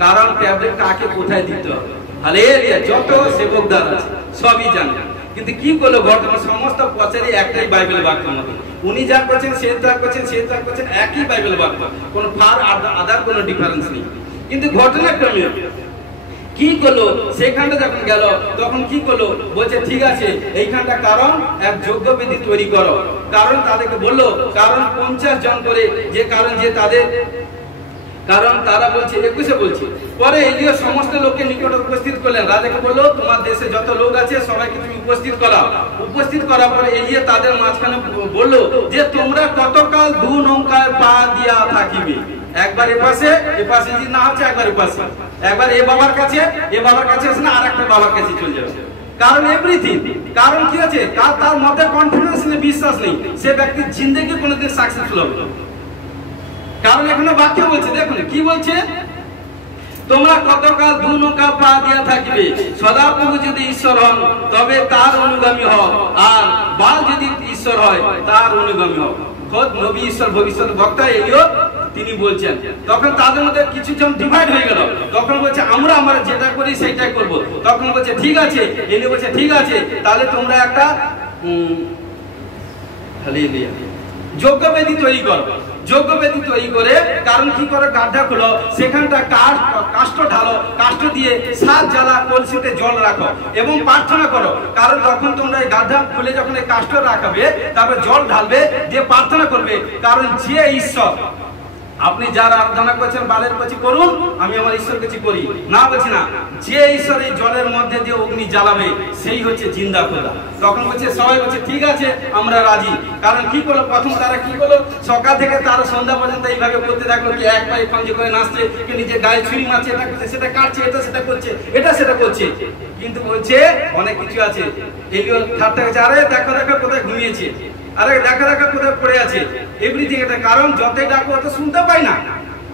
কারণ ট্যাবলেট কাকে কোথায় দিতে হবে। হালেলুয়া। যত সেবকদার আছে সবই জানে। কিন্তু কি করলো, ঘটনা সমস্ত প্রচারে একটাই বাইবেল বাক্যের মতো। উনি যা করছেন, সে যা করছেন, সে যা করছেন, একই বাইবেল বাক্য, কোনো ফার আদার কোনো ডিফারেন্স নেই। কিন্তু ঘটনাক্রমে কি করলো, সেখানটা যখন গেল তখন কি করলো, বলছে ঠিক আছে এইখানটা কারণ এক যজ্ঞবেদী তৈরি করো। কারণ তাদেরকে বললো, কারণ 50 জন করে, যে কারণ যে তাদের কারণ তারা বলছে 21 বলছে, পরে এলিও সমস্ত লোককে নিকট উপস্থিত করলেন। রাজাকে বললো তোমার দেশে যত লোক আছে সবাইকে তুমি উপস্থিত করাও। উপস্থিত করার পরে এলিয়ে তাদের মাঝখানে বললো যে তোমরা কতকাল দু নৌকায় পা দিয়া থাকিবে, একবার এপাশে যদি না হচ্ছে একবার এপাশে, একবার এ বাবার কাছে আসে না আর একটা বাবার কাছে চলে যাবে। কারণ এভরিথিং, কারণ কি আছে তার মধ্যে কনফিডেন্স নেই, বিশ্বাস নেই, সে ব্যক্তির জিন্দেগি কোনোদিন সাকসেসফুল হবে না। কারণ এখানে বাক্য বলছে, দেখুন কি বলছে, তোমরা কতকাল দু নৌকা পা দিয়া থাকিবে, সদাপ্রভু যদি ঈশ্বর হন তবে তার অনুগামী হও, আর বাল যদি ঈশ্বর হয় তার অনুগামী হও। খোদ নবী ঈশ্বর ভবিষ্যৎ বক্তা এলিও তিনি বলছেন। তখন তাদের মধ্যে কিছু জন ডিভাইড হয়ে গেল। তখন বলছে আমরা যেটা করি সেটাই করব। তখন বলছে ঠিক আছে, এলিও বলছে ঠিক আছে, তাহলে তোমরা একটা যজ্ঞবেদী তৈরি করো। যজ্ঞবেদী তৈরি করে, কারণ কি করে গাড্ডা খুলো, সেখানটা কাষ্ঠ ঢালো, কাষ্ঠ দিয়ে 7 জ্বালা কলসিতে জল রাখো এবং প্রার্থনা করো। কারণ তখন তোমরা এই গাড্ডা খুলে যখন এই কাষ্ঠ রাখাবে তারপর জল ঢালবে, দিয়ে প্রার্থনা করবে। কারণ যে ঈশ্বর আপনি যারা আরাধনা করছেন বালের কাছে করুন, আমি আমার ঈশ্বর কাছে করি না, বলছি না, যে ঈশ্বর এই জলের মধ্যে দিয়ে অগ্নি জ্বালাবে সেই হচ্ছে জিন্দা খোদা। তখন বলছে সবাই বলছে ঠিক আছে আমরা রাজি। কারণ কি করলো, প্রথম তারা কি করলো, সকাল থেকে তারা সন্ধ্যা পর্যন্ত এইভাবে করতে থাকলো, কি এক পায়ে পাঞ্জি করে নাচছে, কি নিজের গায়ে ছুরি মারছে, এটা করছে সেটা কাটছে, এটা সেটা করছে, এটা সেটা করছে। কিন্তু বলছে অনেক কিছু আছে। এগুলো ঠাট্টা গেছে, আরে দেখো কোথায় ঘুমিয়েছে, আরে দেখা কোথায় পড়ে আছে, এভরিথিং। এটা কারণ যতই ডাকো অত শুনতে পাই না।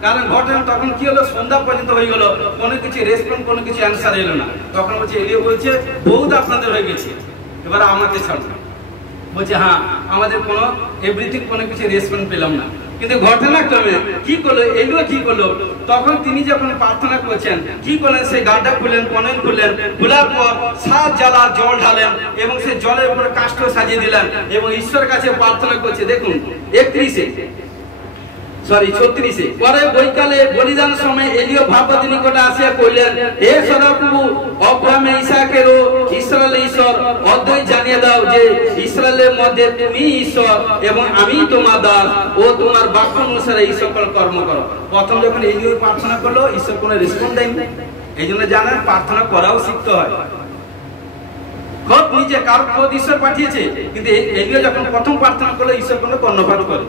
কারণ ঘটনা তখন কি হলো, সন্ধ্যা পর্যন্ত হয়ে গেল, কোনো কিছু রেসপন্স, কোনো কিছু অ্যান্সার এলো না। তখন বলছে এলিও বলছে বহুত আপনাদের হয়ে গেছে, এবার আমাকে ছাড়ুন। বলছে হ্যাঁ আমাদের কোনো এভরিথিং, কোনো কিছু রেসপন্স পেলাম না। কিন্তু ঘটনাক্রমে কি করলো, এগুলো কি করলো, তখন তিনি যখন প্রার্থনা করছেন কি করলেন, সেই গাড্ডা খুললেন, কনেন খুললেন, খোলার পর 7 জ্বালা জল ঢালেন এবং সেই জলের উপরে কাষ্ঠ সাজিয়ে দিলেন এবং ঈশ্বরের কাছে প্রার্থনা করছে। দেখুন 36 পরে বৈকালে বলিদান সময় এলিও ভাবপতি নিকটে আসিয়া কইলেন, হে সদাপ্রভু, অব্রাহামে ইসাকের ও ইসরায়েলের ঈশ্বর, অদ্বৈত জানিয়ে দাও যে ইসরায়েলের মধ্যে তুমি ঈশ্বর এবং আমি তোমার দাস, ও তোমার বাক্য অনুসারে এই সকল কর্ম করো। প্রথম যখন এলিও প্রার্থনা করলো, ঈশ্বর কোনো রেসপন্স দেয়নি। এই জন্য জানেন প্রার্থনা করাও শিখতে হয়। খোদ নিজে কারো খোদ ঈশ্বর পাঠিয়েছে, কিন্তু এলিও যখন প্রথম প্রার্থনা করলো ঈশ্বর কোনো কর্ণপাত করে।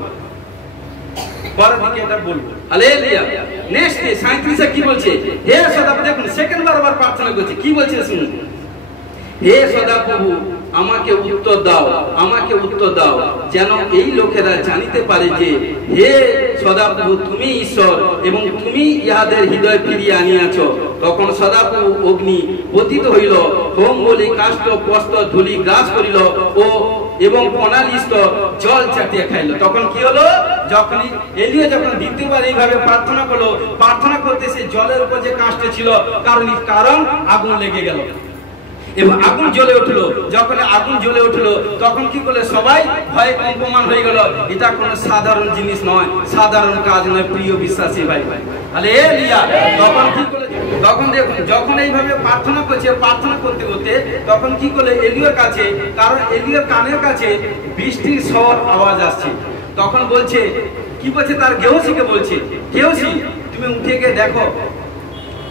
পরের দিকে এটা বলবো, হালেলুয়া। নেক্সট 37 কি বলছে, হে সদাপ্রভু, দেখুন সেকেন্ড বার প্রার্থনা করছে, কি বলছে শুনুন, হে সদাপ্রভু আমাকে উত্তর দাও, আমাকে উত্তর দাও, যেন এই লোকেরা জানিতে পারে যে হে সদাপ্রভু তুমি ঈশ্বর এবং তুমি ইহাদের হৃদয় ফিরিয়ে আনিয়াছ। তখন সদাপ্রভু অগ্নি পতিত হইল, হোম বলি কাষ্ঠ পস্ত ধুলি গ্রাস করিল ও এবং প্রণালিষ্ট জল চাটিয়ে খাইল। তখন কি হলো, যখন এলিও যখন দ্বিতীয়বার এইভাবে প্রার্থনা করলো, প্রার্থনা করতে সে জলের উপর যে কাষ্ঠ ছিল, কারণ আগুন লেগে গেল এবং আগুন জ্বলে উঠলো। যখন আগুন জ্বলে উঠলো তখন কি করলে সবাই ভয়ে কম্পমান হয়ে গেল। এটা কোনো সাধারণ জিনিস নয়, সাধারণ কাজ নয় প্রিয় বিশ্বাসী ভাই ভাই, হালেলুয়া। তখন কি করলে, তখন দেখুন যখন এইভাবে প্রার্থনা করছে, প্রার্থনা করতে করতে তখন কি করলে এলিওর কাছে, কারণ এলিওর কানের কাছে বৃষ্টির স্বর আওয়াজ আসছে। তখন বলছে, কি বলছে, তার গেহসিকে বলছে, গেহসি তুমি উঠে গিয়ে দেখো,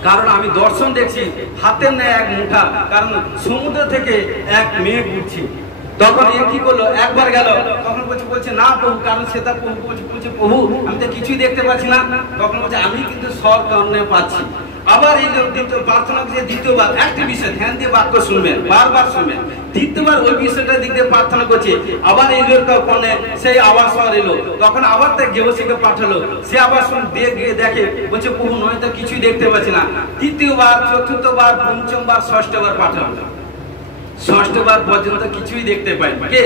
কারণ আমি দর্শন দেখছি হাতের ন্যায় এক মুঠা, কারণ সমুদ্র থেকে এক মেঘ উঠছে। তখন এ কি করলো, একবার গেল, তখন বলছে না প্রভু, কারণ সে তার প্রভু বলছে প্রভু আমি তো কিছুই দেখতে পাচ্ছি না। তখন বলছে আমি কিন্তু সব কারণে পাচ্ছি। আবার এই দ্বিতীয় প্রার্থনা করছে, দ্বিতীয়বার একটা বিষয় ধ্যান দিয়ে বাক্য শুনবেন, বারবার শুনবেন। দ্বিতীয়বার ওই বিষয়টার দিক দিয়ে প্রার্থনা করছে, আবার এই লোকনে সেই আওয়াজ এলো। তখন আবার তার গেহসিকে পাঠালো, সে আবার দেখে বলছে প্রভু নয় তো কিছুই দেখতে পাচ্ছি না। তৃতীয়বার, চতুর্থবার, পঞ্চমবার, ষষ্ঠবার পাঠালো। ষষ্ঠবার পর্যন্ত কিছুই দেখতে পাই কে,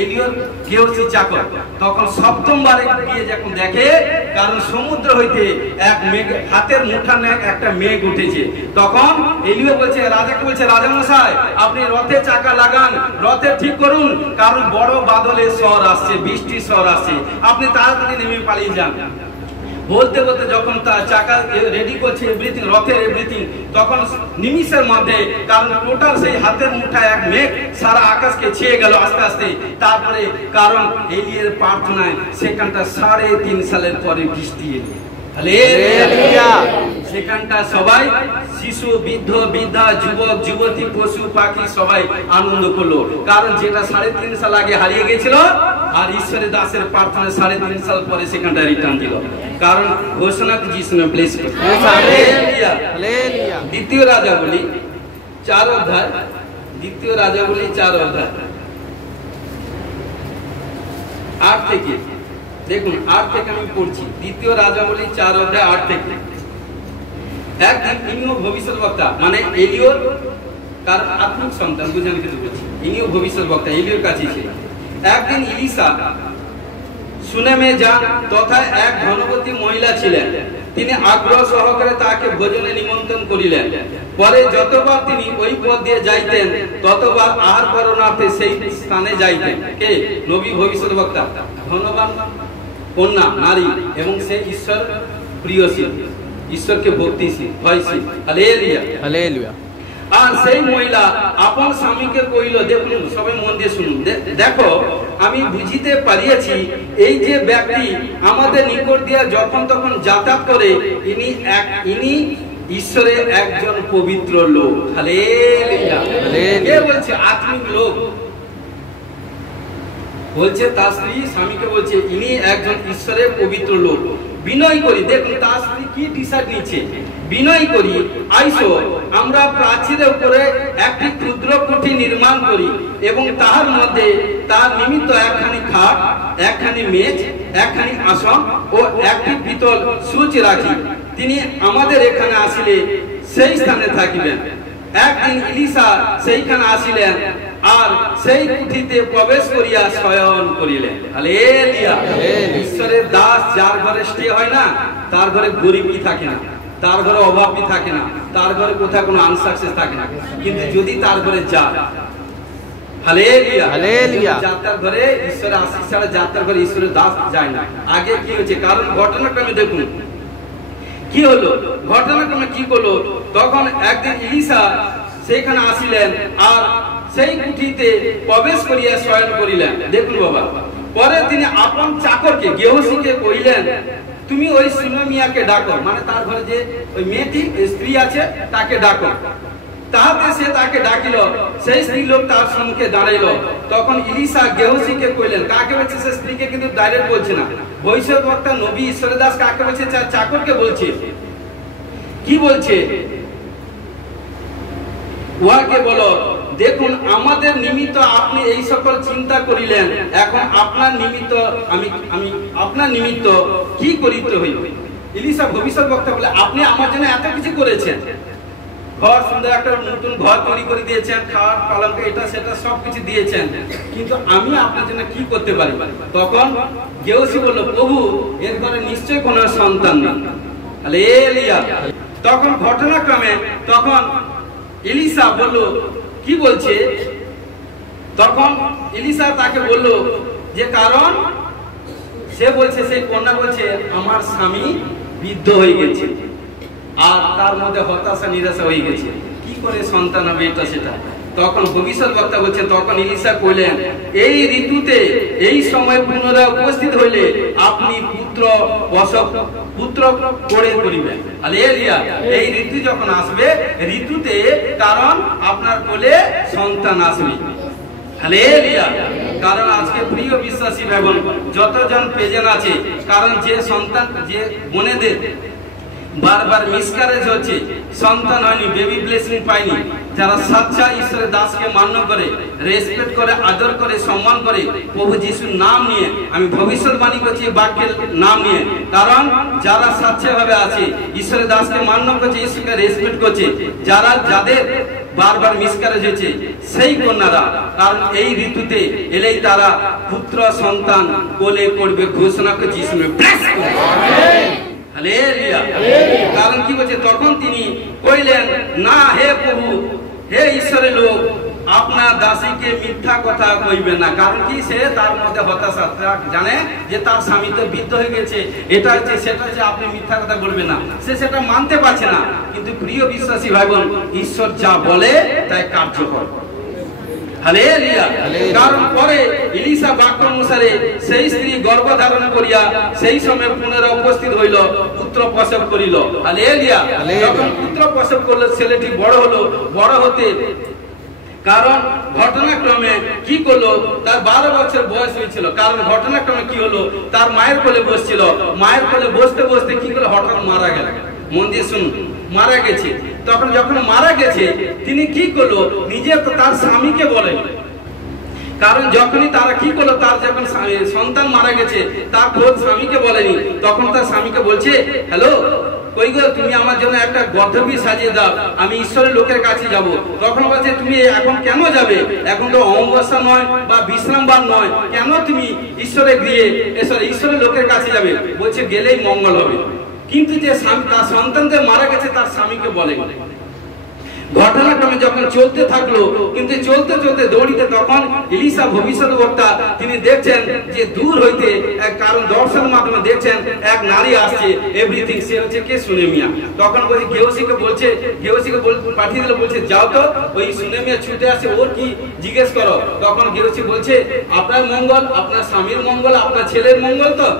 এলিওর গেহসি চাকর। তখন সপ্তমবারে গিয়ে যখন দেখে, কারণ সমুদ্র হইতে এক মেঘ, হাতের মুঠা একটা মেঘ উঠেছে। তখন এলিও বলছে, রাজাকে বলছে, রাজা মশাই আপনি রথে চাকা লাগান, রথে ঠিক করুন, কারণ বড় বাদলের স্বর আসছে, বৃষ্টির স্বর আসছে, আপনি তাড়াতাড়ি নেমে পালিয়ে যান। বলতে বলতে যখন তার চাকা রেডি করছে, এভরিথিং, রথের এভরিথিং, তখন নিমিষের মধ্যে, কারণ টোটাল সেই হাতের মুঠায় এক মেঘ সারা আকাশকে ছেয়ে গেল আস্তে আস্তে। তারপরে কারণ এলিয়ের প্রার্থনায় সেখানটা 3.5 সালের পরে বৃষ্টি এলো। হালেলুয়া। সেখানটা সবাই শিশু, বৃদ্ধ, বৃদ্ধা, যুবক, যুবতী, পশু পাখি সবাই আনন্দ করলো, কারণ যেটা 3.5 সাল আগে হারিয়ে গেছিল আর ঈশ্বরের দাসের প্রার্থনা 3.5 সাল পরে সেখানটা রিটার্ন দিল, কারণ ঘোষণা যিশু ने ব্লেস করেছে। হালেলুয়া। দ্বিতীয় রাজাবলী 4 অধ্যায়, দ্বিতীয় রাজাবলী 4 অধ্যায় 8 থেকে, দেখুন 8 থেকে আমি পড়ছি। দ্বিতীয় রাজাবলী 4 অধ্যায় 8 থেকে। একদিন ইনিও ভবিষ্যৎবক্তা, মানে এলিওর তার আত্মিক সন্তান, বুঝেন কিছু বলছি, ইনিও ভবিষ্যৎবক্তা এলিওর কাছে ছিলেন। একদিন ইলিশা সুনেমে যান তথা এক ধনবতী মহিলা ছিলেন, তিনি আগ্রহ সহকারে তাকে ভোজনে নিমন্ত্রণ করিলেন। পরে যতবার তিনি ওই পথ দিয়ে যাইতেন ততবার আহার করণার্থে সেই স্থানে যাইতেন। কে? নবী ভবিষ্যৎবক্তা, ধনবান কন্যা নারী, এবং সে ঈশ্বর প্রিয়শীল, ঈশ্বরকে ভক্তিশীল, ভয়শীল। Hallelujah, hallelujah. আর সেই মহিলা আপন স্বামীকে কইল, দেখুন সবাই মন দিয়ে শুনুন, দেখো আমি বুঝিতে পারিয়াছি এই যে ব্যক্তি আমাদের নিকট দিয়া যখন তখন যাতায়াত করে ইনি ঈশ্বরের একজন পবিত্র লোক। হালেলুয়া। কে বলছে? আত্মিক লোক বলছে, তার স্ত্রী স্বামীকে বলছে ইনি একজন ঈশ্বরের পবিত্র লোক। বিনয় করি, দেখুন তার স্ত্রী কি ডিসাইড নিচ্ছে, বিনয় করি আইসো আমরা প্রাচীরের উপরে একটি ক্ষুদ্র কুঠি নির্মাণ করি এবং তাহার মধ্যে তার নিমিত্ত একখানি খাট, একখানি মেজ, একখানি আসন ও একটি পিতল সূচ রাখি। তিনি আমাদের এখানে আসিলে সেই স্থানে থাকিবেন। একদিন ইলিশা সেইখানে আসিলেন আর সেই কুঠিতে প্রবেশ করিয়া শয়ন করিলেন। হালেলুয়া। ঈশ্বরের দাস যার ঘরে স্টে হয় না, তার ঘরে গরিবই থাকে না, তার ঘরে অভাবই থাকে না, তার ঘরে কোথাও কোনো আনসাকসেস থাকে না। কিন্তু যদি তার ঘরে যায়, হালেলুয়া, হালেলুয়া, যাত্রার ঘরে ঈশ্বরের আশীষ ছাড়া যাত্রার ঘরে ঈশ্বরের দাস যায় না। আগে কি হয়েছে? কারণ ঘটনাক্রমে দেখুন কি হলো, ঘটনাক্রমে কি করলো। তখন একদিন ইলিশা সেখানে আসিলেন আর সেই কুঠিতে প্রবেশ করিয়া শয়ন করিলেন। দেখুন বাবা, পরে তিনি আপন চাকরকে গেহসীকে কইলেন, তুমি ওই সুনেমিয়াকে ডাকো, মানে তার ঘরে যে ওই মেয়েটি স্ত্রী আছে তাকে ডাকো। তাহাতে সে তাকে ডাকিল, সেই স্ত্রী লোক তার সম্মুখে দাঁড়াইল। তখন ইলিশা গেহসীকে কইলেন, কাকে বলছে? সে স্ত্রীকে কিন্তু ডাইরেক্ট বলছে না, ভবিষ্যৎবক্তা নবী ঈশ্বরের দাস কাকে বলছে? চাকরকে বলছে। কি বলছে? উহাকে বলো, দেখুন আমাদের নিমিত্ত আপনি এই সকল চিন্তা করিলেন, এখন আপনার নিমিত্ত আমি আপনার নিমিত্ত কি করিতে হইবে? ইলিশা ভবিষ্যৎবক্তা বলে, আপনি আমার জন্য এত কিছু করেছেন, ঘর সুন্দর একটা নতুন ঘর তৈরি করে দিয়েছেন, খাট পালঙ্ক এটা সেটা সবকিছু দিয়েছেন, কিন্তু আমি আপনার জন্য কি করতে পারি? তখন গেহসী বলল, প্রভু এর ঘরে নিশ্চয়ই কোনো সন্তান নেই। হালেলুয়া। তখন ঘটনাক্রমে তখন ইলিশা বলল, কি বলছে? তখন ইলিশা তাকে বলল যে কারণ সে বলছে, সেই কন্যা বলছে আমার স্বামী বৃদ্ধ হয়ে গেছে আর তার মধ্যে হতাশা নিরাশা হয়ে গেছে, কি করে সন্তান হবে এটা সেটা। তখন ভবিষ্যৎবক্তা বলছে, তখন ইলিশা কইলেন, এই ঋতুতে এই সময় পুনরায় উপস্থিত হইলে আপনি পুত্র করে করিবেন। হালেলুয়া। এই ঋতু যখন আসবে, ঋতুতে কারণ আপনার কোলে সন্তান আসবে। হালেলুয়া। কারণ আজকে প্রিয় বিশ্বাসী ভাই বোন যতজন প্রেজেন্ট আছে, কারণ যে সন্তান, যে বোনেদের বারবার মিসক্যারেজ হচ্ছে, সন্তান হয়নি, বেবি ব্লেসিং পায়নি, যারা সচ্চা ঈশ্বরের দাসকে মান্য করে, রেসপেক্ট করে, আদর করে, সম্মান করে, প্রভু যিশুর নাম নিয়ে, আমি ভবিষ্যৎবাণী করছি বাক্যের নাম নিয়ে, কারণ যারা সচ্চাভাবে আছে, ঈশ্বরের দাসকে মান্য করছে, ঈশ্বরকে রেসপেক্ট করছে, যাদের বারবার মিসক্যারেজ হয়েছে সেই কন্যারা, কারণ এই ঋতুতে এলেই তারা পুত্র সন্তান কোলে করবে, ঘোষণা করছে যিশু ব্লেস করবে। হালেলুয়া। কারণ কি বলছে? তখন তিনি কইলেন, না হে প্রভু, হে ঈশ্বরের লোক, আপনার দাসীকে মিথ্যা কথা কইবে না। কারণ কি? সে তার মধ্যে হতাশা, জানে যে তার স্বামী তো বৃদ্ধ হয়ে গেছে, এটা হচ্ছে সেটা হচ্ছে, আপনি মিথ্যা কথা বলবেন না, সে সেটা মানতে পারছে না। কিন্তু প্রিয় বিশ্বাসী ভাই বোন, ঈশ্বর যা বলে তাই কার্যকর। হালেলুয়া। কারণ পরে ইলিশা বাক্য অনুসারে সেই স্ত্রী গর্ভধারণ করিয়া সেই সময় পুনরায় উপস্থিত হইল, পুত্র প্রসব করিল। হালেলুয়া। যখন পুত্র প্রসব করলো, ছেলেটি বড় হলো, বড় হতে কারণ ঘটনাক্রমে কি করলো, তার 12 বছর বয়স হয়েছিল। কারণ ঘটনাক্রমে কি হলো, তার মায়ের কোলে বসছিল, মায়ের কোলে বসতে বসতে কি করে হঠাৎ মারা গেল। মন দিয়ে শুনুন, মারা গেছে। তখন যখন মারা গেছে, তিনি কি করলো, নিজে তার স্বামীকে বলে। কারণ যখনই তারা কি করলো, তার যখন সন্তান মারা গেছে, তার খোঁজ স্বামীকে বলেনি। তখন তার স্বামীকে বলছে, হ্যালো কই গো, তুমি আমার জন্য একটা গর্ধবী সাজিয়ে দাও, আমি ঈশ্বরের লোকের কাছে যাব। তখন বলছে, তুমি এখন কেন যাবে? এখন তো অমাবস্যা নয় বা বিশ্রামবার নয়, কেন তুমি ঈশ্বরের গৃহে ঈশ্বরের লোকের কাছে যাবে? বলছে, গেলেই মঙ্গল হবে। কিন্তু যে স্বামী তার সন্তানদের মারা গেছে, তার স্বামীকে বলে। ঘটনাক্রমে যখন চলতে থাকলো, কিন্তু চলতে চলতে দৌড়িতে তখন ইলিশা ভবিষ্যদ্বক্তা তিনি দেখছেন যে দূর হইতে, কারণ দর্শনের মাধ্যমে দেখছেন এক নারী আসছে, এভরিথিং, সে হচ্ছে কে? সুনেমিয়া। তখন বলছে, গেহসিকে পাঠিয়ে দিল, বলছে যাও তো ওই সুনেমিয়া ছুটে আসে, ওর কি জিজ্ঞেস করো। তখন গেহসি বলছে, আপনার মঙ্গল, আপনার স্বামীর মঙ্গল, আপনার ছেলের মঙ্গল তো?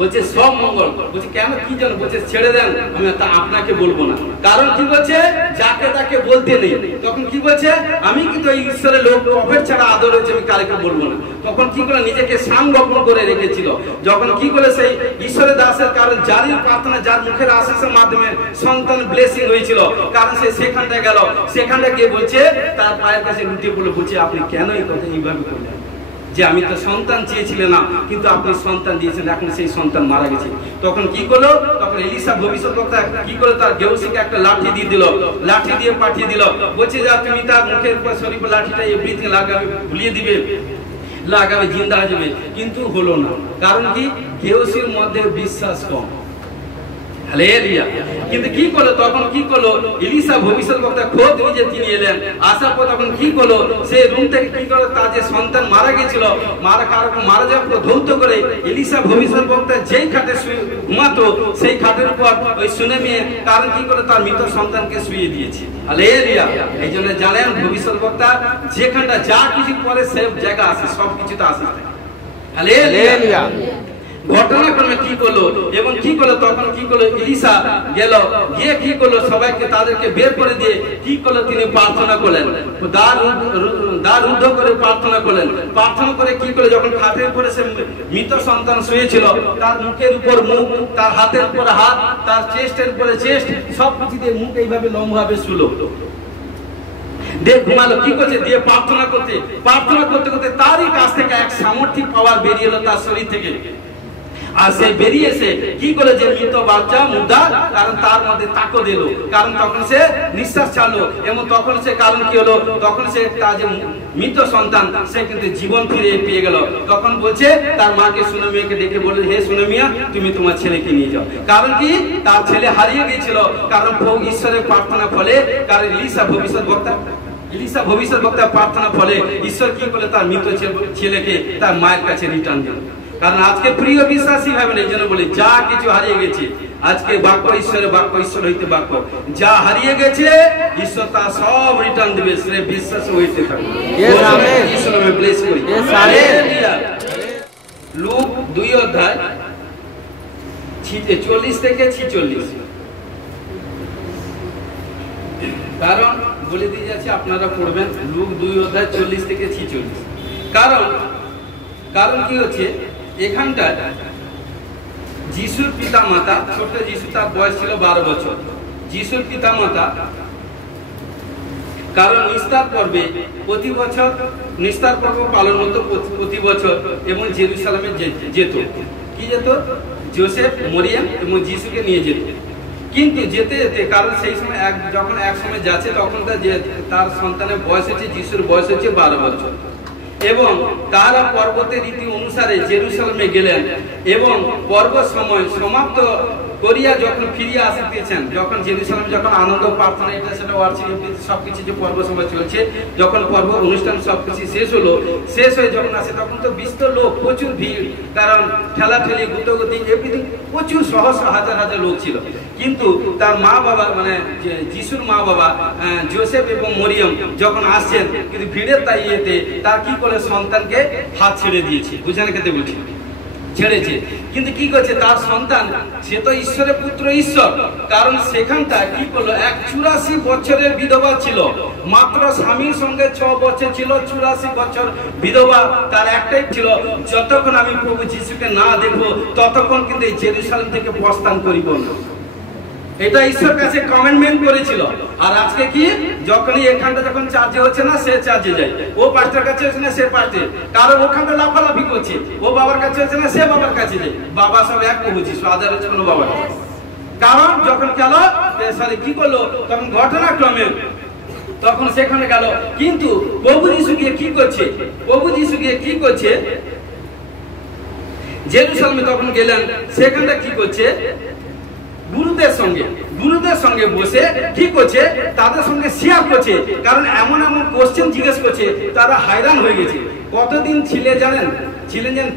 বলছে সব মঙ্গল। বলছে কেন, কি জানো? বলছে ছেড়ে দেন, আমি তা আপনাকে বলবো না। কারণ কি বলছে, যাকে তাকে বলতে নেই। তখন কি বলছে, আমি কিন্তু এই ঈশ্বরের লোক, প্রফেট ছাড়া আদর হয়েছে, আমি কারকে বলবো না। তখন কি করে নিজেকে সাংগঠন করে রেখেছিল। যখন কি করে সেই ঈশ্বরের দাসের, কারণ যারই প্রার্থনা, যার মুখের আশীষের মাধ্যমে সন্তান ব্লেসিং হয়েছিল, কারণ সে সেখানটায় গেল, সেখানটা গিয়ে বলছে, তার পায়ের কাছে লুটিয়ে পড়ে বলছে, আপনি কেন এই কথা এইভাবে করলেন? যে আমি তো সন্তান চেয়েছিলেন না, কিন্তু আপনি সন্তান দিয়েছেন, এখন সেই সন্তান মারা গেছে। তখন কি করলো, তখন এলিশা ভবিষ্যদ্বক্তা কি করলো, তার গেহসিকে একটা লাঠি দিয়ে দিল, লাঠি দিয়ে পাঠিয়ে দিল। বলছে, যা তুমি তার মুখের উপর শরীফ লাঠিটা এভরিথিং লাগাবে, ভুলিয়ে দিবে, লাগাবে, জিন্দা হয়ে যাবে। কিন্তু হলো না। কারণ কি, গেহসির মধ্যে বিশ্বাস কম। হালেলুয়া। কিন্তু কি করলো, তখন কি করলো, এলিশা ভবিষ্যদ্বক্তা খোদ নিজে তিনি এলেন। আসার পর তখন কি করলো, সে রুম থেকে কি করলো, তার যে সন্তান মারা গেছিল, মারা যাওয়ার পর ধৌত করে এলিশা ভবিষ্যদ্বক্তা যেই খাটে ঘুমাতো, সেই খাটের উপর ওই সুনেমিয়ে, কারণ কি করে, তার মৃত সন্তানকে শুয়ে দিয়েছে। হালেলুয়া। এই জন্য জানেন, ভবিষ্যদ্বক্তা যেখানটা যা কিছু করে, সে জায়গা আছে, সবকিছু তো আসে। হালেলুয়া। ঘটনাক্রমে কি করলো, এবং কি করলো, তখন কি করলো, এলিশা গেল, গিয়ে কি করলো, সবাইকে তাদেরকে বের করে দিয়ে কি করলো, তিনি প্রার্থনা করলেন, দ্বার রুদ্ধ করে প্রার্থনা করলেন। প্রার্থনা করে কি করলো, যখন খাটের উপরে সে মৃত সন্তান শুয়েছিল, তার মুখের উপর মুখ, তার হাতের উপরে হাত, তার চেস্টের উপরে চেস্ট, সবকিছু দিয়ে মুখ এইভাবে লম্বভাবে শুলো, দেখ ঘুমালো। কি করছে, দিয়ে প্রার্থনা করতে করতে তারই কাছ থেকে এক সামর্থিক পাওয়ার বেরিয়ে এলো তার শরীর থেকে। আর সে বেরিয়ে এসে কি করে, যে মৃত বাচ্চা মুদ্রা, কারণ তার মধ্যে তাকত এলো, কারণ তখন সে নিঃশ্বাস ছাড়লো, এবং তখন সে, কারণ কি হলো, তখন সে তার যে মৃত সন্তান, সে কিন্তু জীবন ফিরে পেয়ে গেল। তখন বলছে, তার মাকে সুনেমিয়াকে ডেকে বলল, হে সুনেমিয়া, তুমি তোমার ছেলেকে নিয়ে যাও। কারণ কি, তার ছেলে হারিয়ে গিয়েছিল, কারণ ঈশ্বরের প্রার্থনা ফলে, কারণ এলিশা ভবিষ্যদ্বক্তা প্রার্থনা ফলে ঈশ্বর কি করে, তার মৃত ছেলেকে তার মায়ের কাছে রিটার্ন দিল। কারণ আজকে প্রিয় বিশ্বাসী ভাবেন, এই জন্য বলি, যা কিছু হারিয়ে গেছে, আজকে বাক্য ঈশ্বরের বাক্য, ঈশ্বর হইতে বাক্য, যা হারিয়ে গেছে ঈশ্বর তা সব রিটার্ন দিবে, সে বিশ্বাস হইতে থাকবে। ঈশ্বর আমি ব্লেস করি। লুক 2 অধ্যায় 40 থেকে 46। কারণ বলে দিয়ে যাচ্ছে, আপনারা পড়বেন লুক 2 অধ্যায় 40 থেকে 46। কারণ কি হচ্ছে, এখানটা যিশুর পিতা মাতা, ছোট যিশু, তার বয়স ছিল 12 বছর। যিশুর পিতা মাতা, কারণ নিস্তার পর্বে প্রতি বছর নিস্তার পর্ব পালন হতো প্রতি বছর, এবং জেরুসালেমে যেত। কি যেত? যোসেফ, মরিয়াম এবং যিশুকে নিয়ে যেত। কিন্তু যেতে যেতে, কারণ সেই সময় যখন এক সময় যাচ্ছে, তখন তার সন্তানের বয়স হচ্ছে, যিশুর বয়স হচ্ছে 12 বছর। এবং তারা পর্বতের রীতি অনুসারে জেরুসালেমে গেলেন, এবং পর্ব সময় সমাপ্ত করিয়া যখন ফিরিয়া আসিতেছেন, যখন জেরুজালেম যখন আনন্দ প্রার্থনা এটা সেটা ওয়ার্শিপ সবকিছু যে পর্ব সময় চলছে, যখন পর্ব অনুষ্ঠান সবকিছু শেষ হলো, শেষ হয়ে যখন আসে তখন তো বিস্তর লোক, প্রচুর ভিড়, কারণ ঠেলাঠেলি গুতগুতি এভরিথিং, প্রচুর সহস্র হাজার হাজার লোক ছিল। কিন্তু তার মা বাবা মানে যিশুর মা বাবা জোসেফ এবং মরিয়ম যখন আসছেন, কিন্তু ভিড়ের তাই ইয়েতে তার কি করে সন্তানকে হাত ছেড়ে দিয়েছে, বুঝানো খেতে বলছি, ছেড়েছে। কিন্তু কি করছে তার সন্তান, সে তো ঈশ্বরের পুত্র ঈশ্বর, কারণ সেখানটা কি করলো, এক 84 বছরের বিধবা ছিল, মাত্র স্বামীর সঙ্গে 6 বছর ছিল, 84 বছর বিধবা, তার একটাই ছিল, যতক্ষণ আমি প্রভু যিশুকে না দেখবো ততক্ষণ কিন্তু এই জেরুজালেম থেকে প্রস্থান করিব না। এটা ঈশ্বর কাছে কমেন্টমেন্ট করেছিল। আর আজকে কি, যখনই এখানটা যখন চার্জে হচ্ছে না, সে চার্জে যায়, ও পাঁচটার কাছে হচ্ছে না, সে পাঁচটে, কারণ ওখানটা লাফালাফি করছে, ও বাবার কাছে হচ্ছে না, সে বাবার কাছে যায়, বাবা সব এক প্রভু যিশু, আদার হচ্ছে কোনো বাবার। কারণ যখন গেল সরি কি করলো, তখন ঘটনাক্রমে তখন সেখানে গেল, কিন্তু প্রভু যিশু গিয়ে কি করছে, প্রভু যিশু গিয়ে কি করছে, জেরুজালেমে তখন গেলেন, সেখানটা কি করছে, গুরুদের সঙ্গে বসে কি করছে, তাদের সঙ্গে শেয়ার করছে, কারণ এমন এমন কোশ্চেন জিজ্ঞেস করছে, তারা hayran হয়ে গেছে। কতদিন ছিলেন জানেন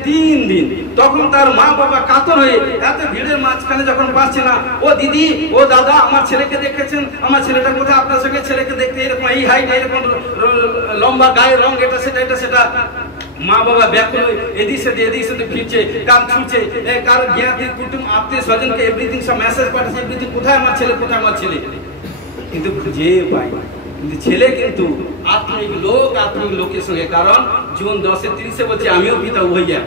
3 দিন। তখন তার মা বাবা কাতর হয়ে, এত ভিড়ের মাঝখানে যখন পাচ্ছে না, ও দিদি, ও দাদা, আমার ছেলেকে দেখেছেন, আমার ছেলেটা কোথায়, আপনার সঙ্গে ছেলেকে দেখতে এরকম, এই হাইট, এরকম লম্বা, গায়ের রং, এটা সেটা। মা বাবা ব্যাকুল, এদিক সেদিক ফিরছে, কার ছুটছে, কার জ্ঞাতি কুটুম আত্মীয় স্বজনকে এভরিথিং সব মেসেজ পাঠাচ্ছে, এভরিথিং, কোথায় আমার ছেলে, কিন্তু খুঁজে পাই। কিন্তু ছেলে কিন্তু আত্মিক লোকের সঙ্গে, কারণ জুন 10:30 বলছে আমিও পিতা হইয়া,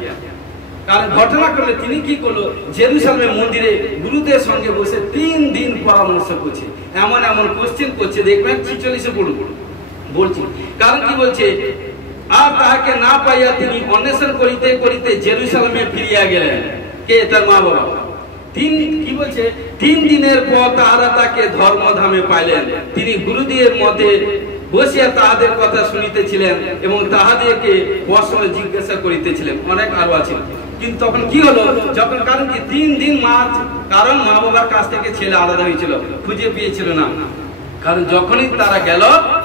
কারণ ঘটনাক্রমে তিনি কি করলো, জেরুজালেমের মন্দিরে গুরুদের সঙ্গে বসে 3 দিন পরামর্শ করছে, এমন কোশ্চেন করছে, দেখবেন 46 বলছি, কারণ কি বলছে, আর তাহাকে না পাইয়া তিনি অন্বেষণ করিতে জেরুজালেমে ফিরিয়া গেলেন। কে, তার মা বাবা। কি বলছে, 3 দিনের পর তাহারা তাকে ধর্মধামে পাইলেন, তিনি গুরুদের মধ্যে বসিয়া তাহাদের কথা শুনিতেছিলেন এবং তাহাদেরকে প্রশ্ন জিজ্ঞাসা করিতেছিলেন, অনেক আরো আছে। কিন্তু তখন কি হলো, যখন, কারণ কি 3 দিন কারণ মা বাবার কাছ থেকে ছেলে আলাদা হয়েছিল, খুঁজে পেয়েছিল না, কারণ যখনই তারা গেল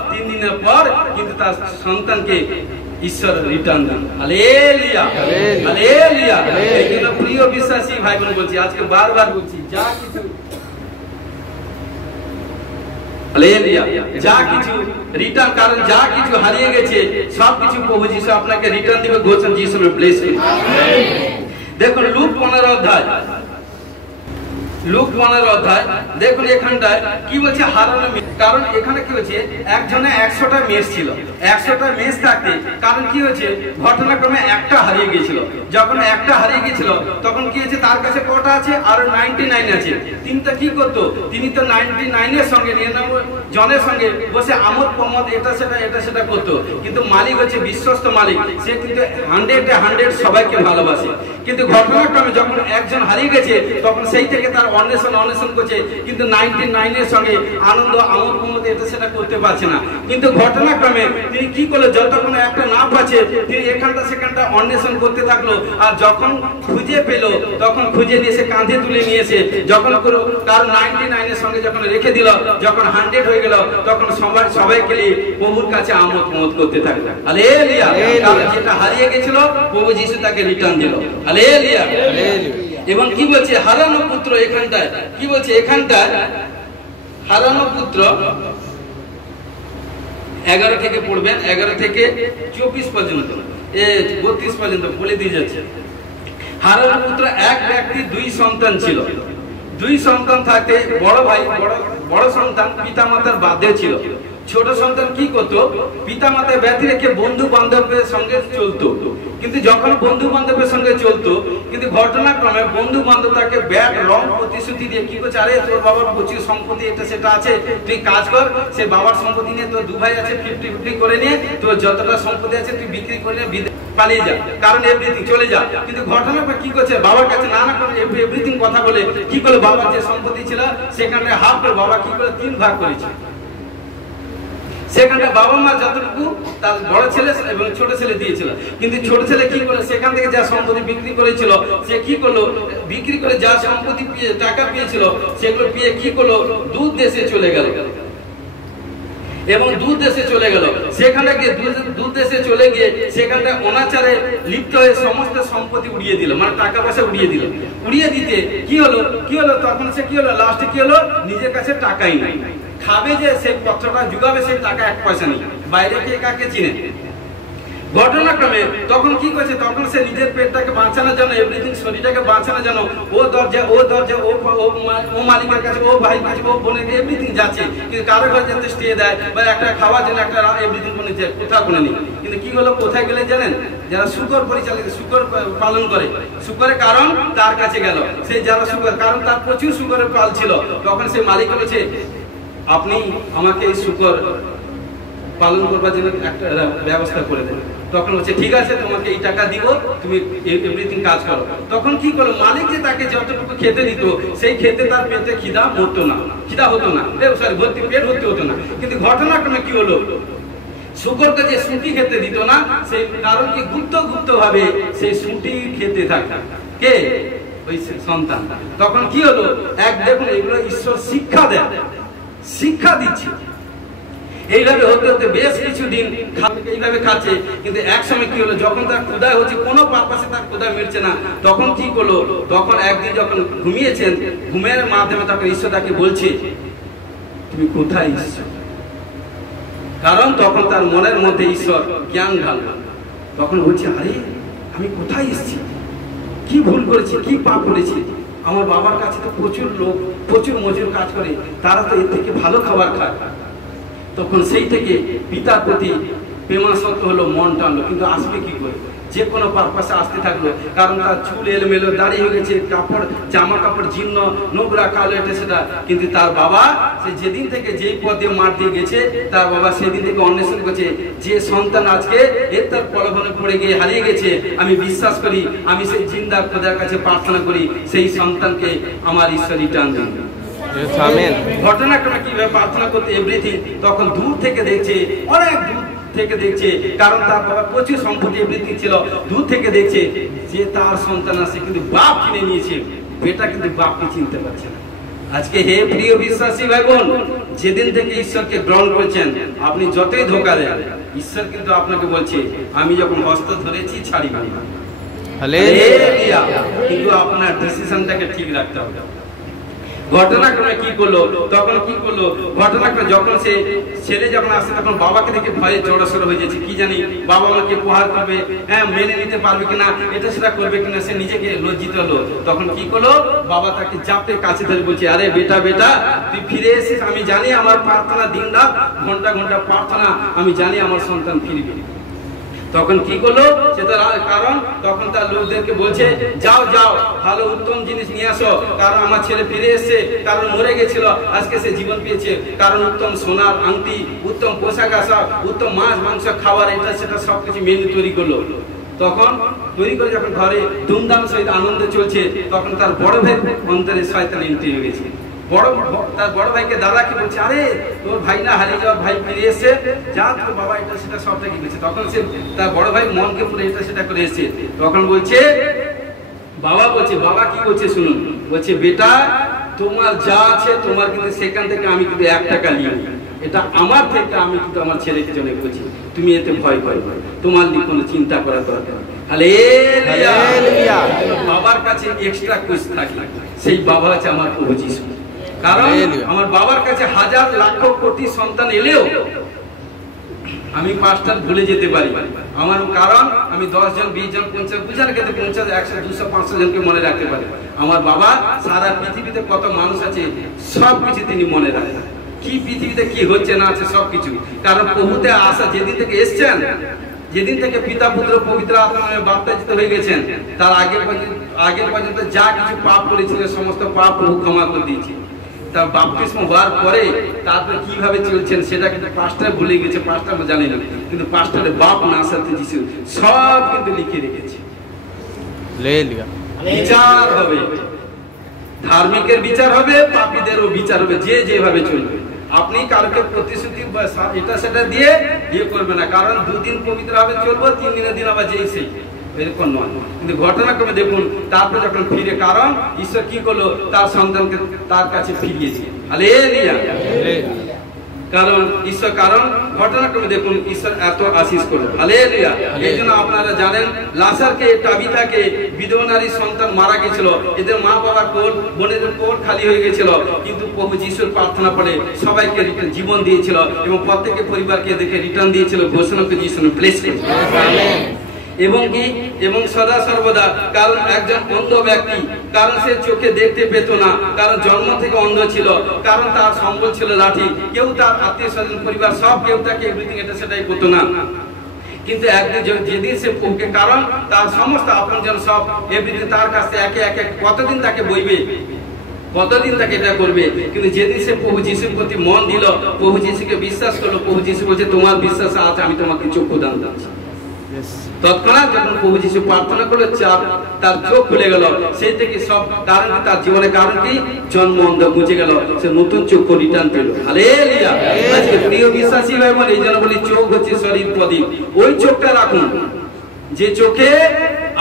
3 দিনের পর, কিন্তু তার সন্তানকে ঈশ্বর রিটার্ন দেন। Hallelujah, hallelujah. এই জন্য প্রিয় বিশ্বাসী ভাই বোন বলছি, আজকে বারবার বলছি, যা কিছু হালেলুয়া, যা কিছু রিটার্ন, কারণ যা কিছু হারিয়ে গেছে সব কিছু প্রভু যিশু আপনাকে রিটার্ন দিবে। ঘোষণা যিশু ব্লেস করুন। দেখুন লুক 15 অধ্যায়, দেখুন এখানটায় কি বলছে, হারানো মেষ। কারণ এখানে কি হচ্ছে, একজনে 100টা মেষ ছিল, 100টা মেষ থাকতে, কারণ কি হয়েছে, ঘটনাক্রমে একটা হারিয়ে গিয়েছিল। যখন একটা হারিয়ে গিয়েছিল, তখন কি হয়েছে, তার কাছে কটা আছে, আর 99 আছে। তিনি তো কি করতো, তিনি তো 99-এর সঙ্গে 99 জনের সঙ্গে বসে আমোদ প্রমোদ এটা সেটা করতো। কিন্তু মালিক হচ্ছে বিশ্বস্ত মালিক, সে কিন্তু 100 সবাইকে ভালোবাসে। কিন্তু ঘটনাক্রমে যখন একজন হারিয়ে গেছে, তখন সেই থেকে তার অন্বেষণ করছে, কিন্তু 99-এর সঙ্গে আনন্দ আমোদ প্রমোদ এটা সেটা করতে পারছে না। কিন্তু ঘটনাক্রমে তিনি কি করলো, যতক্ষণ একটা না পাচ্ছে, তিনি এখানটা সেখানটা অন্বেষণ করতে থাকলো। আর যখন খুঁজে পেল, তখন খুঁজে নিয়ে এসে কাঁধে তুলে নিয়েছে, যখন কারণ 99-এর সঙ্গে যখন রেখে দিল, যখন 100 হয়ে গেল, তখন সবাইকে নিয়ে প্রভুর কাছে আমোদ প্রমোদ করতে থাকলো। হালেলুয়া। কারণ যেটা হারিয়ে গেছিল, প্রভু যিশু তাকে রিটার্ন দিল। হালেলুয়া। এবং কি বলছে, হারানো পুত্র, এখানটায় কি বলছে, এখানটায় হারানো পুত্র 11 থেকে পড়বেন, 11 থেকে 24 পর্যন্ত, 32 পর্যন্ত বলে দিয়ে যাচ্ছে। হারানো পুত্র, এক ব্যক্তি 2 সন্তান ছিল। 2 সন্তান থাকতে বড় সন্তান পিতা মাতার বাধ্যে ছিল। ছোট সন্তান কি করতো, পিতা মাতার ব্যতি রেখে বন্ধু বান্ধবের সঙ্গে চলতো। কিন্তু যখন বন্ধু বান্ধবের সঙ্গে চলতো, কিন্তু ঘটনাক্রমে বন্ধু বান্ধব তাকে ব্যাগ রং প্রতিশ্রুতি দিয়ে কি করছে, আরে তোর বাবার প্রচুর সম্পত্তি এটা সেটা আছে, তুই কাজ কর, সে বাবার সম্পত্তি নিয়ে, তোর 2 ভাই আছে, 50-50 করে নিয়ে তোর যতটা সম্পত্তি আছে তুই বিক্রি করে নিয়ে পালিয়ে যা, কারণ এভরিথিং চলে যা। কিন্তু ঘটনাটা কি করছে, বাবার কাছে নানা করে এভরিথিং কথা বলে কি করে, বাবার যে সম্পত্তি ছিল সেখানে হাফ করে বাবা কি করে 3 ভাগ করেছে। সেখানটা বাবা মা যতটুকু তার বড় ছেলে এবং ছোট ছেলে দিয়েছিল, কিন্তু ছোট ছেলে কি করে সেখান থেকে যা সম্পত্তি বিক্রি করেছিল সে কি করলো, বিক্রি করে যা সম্পত্তি টাকা পেয়েছিল সেগুলো পেয়ে কি করলো, দূর দেশে চলে গেল এবং দূর দেশে চলে গেল। সেখানে গিয়ে দূর দেশে চলে গিয়ে সেখানটা অনাচারে লিপ্ত হয়ে সমস্ত সম্পত্তি উড়িয়ে দিল, মানে টাকা পয়সা উড়িয়ে দিল। উড়িয়ে দিতে কি হলো তখন সে কি হলো, লাস্টে কি হলো, নিজের কাছে টাকাই নাই, খাবে যে সেই পত্রটা জুগাবে সেই টাকা এক পয়সা নেই, বাইরে কে কাকে চিনে। ঘটনাক্রমে তখন কি করেছে, তখন সে নিজের পেটটাকে বাঁচানোর জন্য, এভরিথিং শরীরটাকে বাঁচানোর জন্য ও দরজা ও মালিকের কাছে, ও ভাইয়ের কাছে, ও বোনের এভরিথিং যাচ্ছে, কিন্তু কারো ঘরে যেতে স্টে দেয় বা একটা খাওয়ার জন্য একটা এভরিথিং কোনো কোথাও কোনো নেই। কিন্তু কি হলো, কোথায় গেলে জানেন, যারা শুকর পরিচালিত, শুকর পালন করে, শুকরের কারণ তার কাছে গেল। সেই যারা শুকর, কারণ তার প্রচুর শুকরের পাল ছিল, তখন সে মালিক বলেছে আপনি আমাকে এই শুকর পালন করবার জন্য একটা ব্যবস্থা করে দেন। তখন হচ্ছে ঠিক আছে, তোমাকে এই টাকা দিব, তুমি এভরিথিং কাজ করো। তখন কি করলো, মালিক যে তাকে যতটুকু খেতে দিত সেই খেতে তার পেটে খিদা মরতো না, খিদা হতো না, সরি ভর্তি পেট ভর্তি হতো না। কিন্তু ঘটনাক্রমে কি হলো, শুকরকে যে সুটি খেতে দিত না, সেই কারণ কি গুপ্ত ভাবে সেই সুটি খেতে থাকে কে, ওই সন্তান। তখন কি হলো, এক দেখুন এগুলো ঈশ্বর শিক্ষা দেয়, শিক্ষা দিচ্ছে। এইভাবে হতে হতে বেশ কিছুদিন এইভাবে খাচ্ছে, কিন্তু এক সময় কি হলো, যখন তার ক্ষুধা হচ্ছে, কোনো পারপাসে তার ক্ষুধা মিটছে না, তখন কি করলো, তখন একদিন যখন ঘুমিয়েছেন, ঘুমের মাধ্যমে তখন ঈশ্বর তাকে বলছে তুমি কোথায় এসেছো। কারণ তখন তার মনের মধ্যে ঈশ্বর জ্ঞান ঢালল। তখন বলছে আরে আমি কোথায় এসেছি, কি ভুল করেছি, কি পাপ করেছি। আমার বাবার কাছে তো প্রচুর লোক, প্রচুর মজুর কাজ করে, তারা তো এর থেকে ভালো খাবার খায়। তখন সেই থেকে পিতার প্রতি প্রেমাসক্ত হলো, মন টানলো, কিন্তু আসবে কি করে, যে কোনো পারপাসে আসতে থাকলো। কারণ তার চুল এলোমেলো, দাড়ি হয়ে গেছে, কাপড় জামা কাপড় জীর্ণ, নোংরা, কালো, এটা সেটা। কিন্তু তার বাবা সে যেদিন থেকে যেই পথে মার দিয়ে গেছে, তার বাবা সেদিন থেকে অন্বেষণ করছে, যে সন্তান আজকে এর তার প্রলোভনে পড়ে গিয়ে হারিয়ে গেছে, আমি বিশ্বাস করি, আমি সেই জিন্দা খোদার কাছে প্রার্থনা করি সেই সন্তানকে আমার ঈশ্বর রিটার্ন দিন। ঘটনাক্রমে কিভাবে প্রার্থনা করতে এভরিথিং, তখন দূর থেকে দেখছে, অনেক দূর থেকে দেখছে, কারণ তার বাবা প্রচুর সম্পত্তি এভরিথিং ছিল, দূর থেকে দেখছে যে তার সন্তান আছে, কিন্তু বাপ কিনে নিয়েছে, বেটা কিন্তু বাপকে চিনতে পারছে না। আজকে হে প্রিয় বিশ্বাসী ভাই বোন, যেদিন থেকে ঈশ্বরকে গ্রহণ করেছেন, আপনি যতই ধোঁকা দেন, ঈশ্বর কিন্তু আপনাকে বলছে আমি যখন হস্ত ধরেছি ছাড়িব না। হালেলুয়া। কিন্তু আপনার ডিসিশনটাকে ঠিক রাখতে হবে। ঘটনাক্রমে কি করলো, তখন কি করলো, ঘটনাক্রমে যখন সে ছেলে যখন আসে, তখন বাবাকে দেখে ভয়ে জড়সড় হয়ে যাচ্ছে, কি জানি বাবা আমাকে প্রহার করবে, হ্যাঁ মেনে নিতে পারবে কিনা, এটা সেটা করবে কিনা, সে নিজেকে লজ্জিত হলো। তখন কি করলো, বাবা তাকে চাপে কাছে ধরে বলছে আরে বেটা তুই ফিরে এসেছিস, আমি জানি আমার প্রার্থনা দিন রাত ঘন্টা ঘন্টা প্রার্থনা, আমি জানি আমার সন্তান ফিরবে। তখন কি করলো সে, তার কারণ তখন তার লোকদেরকে বলছে যাও ভালো উত্তম জিনিস নিয়ে আসো, কারণ আমার ছেলে ফিরে এসেছে, কারণ মরে গেছিল আজকে সে জীবন পেয়েছে, কারণ উত্তম সোনার আংটি, উত্তম পোশাক আশাক, উত্তম মাছ মাংস খাবার, এটা সেটা সবকিছু মেনু তৈরি করলো। তখন তৈরি করে যখন ঘরে ধুমধাম সহিত আনন্দে চলছে, তখন তার বড় ভাই অন্তরে শয়তান এন্ট্রি হয়ে গেছে। তার বড় ভাইকে দাদাকে বলছে আরে তোর ভাই না হারিয়ে যাওয়া ভাই ফিরে এসে, যা তোর বাবা এটা সেটা সবটা কি বলছে। তখন সে তার বড় ভাই মনকে পুরো এটা সেটা করে এসেছে। তখন বলছে বাবা কি বলছে শুনুন, বলছে বেটা তোমার যা আছে তোমার, কিন্তু সেখান থেকে আমি কিন্তু 1 টাকা নিই, এটা আমার থেকে আমি কিন্তু আমার ছেলেকে জন্য বলছি, তুমি এতে ভয় তোমার কোনো চিন্তা করার দরকার। হালেলুয়া। বাবার কাছে এক্সট্রা কুইজ থাকে, সেই বাবা হচ্ছে আমার প্রভু যিশু। কারণ আমার বাবার কাছে হাজার লাখ কোটি সন্তান এলেও আমি 5টা ভুলে যেতে পারি আমার, কারণ আমি 10 জন 20 জন 50 বুঝার ক্ষেত্রে 50 100 200 500 জনকে মনে রাখতে পারি। আমার বাবা সারা পৃথিবীতে কত মানুষ আছে সবকিছু তিনি মনে রাখেন, কি পৃথিবীতে কি হচ্ছে না আছে সবকিছু। কারণ প্রভুতে আসা যেদিন থেকে এসছেন, যেদিন থেকে পিতা পুত্র পবিত্র আত্মায় বাপ্তাজিত হয়ে গেছেন, তার আগে পর্যন্ত যা কিছু পাপ করেছিলেন সমস্ত পাপ প্রভু ক্ষমা করে দিয়েছে। তার বাপ্তিস্ম হওয়ার পরে তারপরে কিভাবে চলছেন সেটা কিন্তু 5টা ভুলে গেছে, 5টা জানি না, কিন্তু 5টার বাপ না সাথে যিশু সব কিন্তু লিখে রেখেছে। বিচার হবে, ধার্মিকের বিচার হবে, পাপীদেরও বিচার হবে, যে যেভাবে চলবে। আপনি কালকে প্রতিশ্রুতি এটা সেটা দিয়ে ইয়ে করবে না, কারণ দুদিন পবিত্র ভাবে চলবো, 3 দিনের দিন আবার যেই সেই এরকম নয়। কিন্তু ঘটনাক্রমে দেখুন তারপরে যখন ফিরে, কারণ ঈশ্বর কি করলো, তার সন্তানকে তার কাছে ফিরিয়েছে। হালেলুয়া। কারণ ঈশ্বর, কারণ ঘটনাক্রমে দেখুন ঈশ্বর এত আশীষ করলো। হালেলুয়া। এই জন্য আপনারা জানেন লাজারকে, তাবিথাকে, বিধবা নারীর সন্তান মারা গেছিল, এদের মা বাবার কোল, বোনেদের কোল খালি হয়ে গেছিল, কিন্তু প্রভু যিশুর প্রার্থনা পড়ে সবাইকে জীবন দিয়েছিল এবং প্রত্যেকের পরিবারকে এদেরকে রিটার্ন দিয়েছিল। ঘোষণা করে যিশু প্লেস করেছে। এবং কি, এবং সদা সর্বদা, কারণ একজন অন্ধ ব্যক্তি, কারণ সে চোখে দেখতে পেত না, কারণ জন্ম থেকে অন্ধ ছিল, কারণ তার সম্বল ছিল লাঠি, কেউ তার আত্মীয় স্বজন পরিবার সব কেউ তাকে এভরিথিং এটা সেটাই করতো না। কিন্তু একদিন যেদিন সে পৌঁছে, কারণ তার সমস্ত আপনজন সব এভরিথিং তার কাছে একে একে কতদিন তাকে বইবে, কতদিন তাকে এটা করবে। কিন্তু যেদিন সে প্রভু যিশুর প্রতি মন দিল, প্রভু যিশুকে বিশ্বাস করলো, প্রভু যিশু বলছে তোমার বিশ্বাস আছে, আমি তোমাকে চক্ষু দান দিচ্ছি। তৎক্ষণাৎ যখন প্রভু যিশু প্রার্থনা করলো, তার চোখ খুলে গেল। সেই থেকে সব কারণ, তার জীবনের কারণ কি, জন্ম অন্ধ মুছে গেল, সে নতুন চক্ষু রিটার্ন পেল। হালেলুয়া। আজকে প্রিয় বিশ্বাসী ভাই বোন, এই জন্য বলি চোখ হচ্ছে শরীর প্রদীপ। ওই চোখটা রাখুন যে চোখে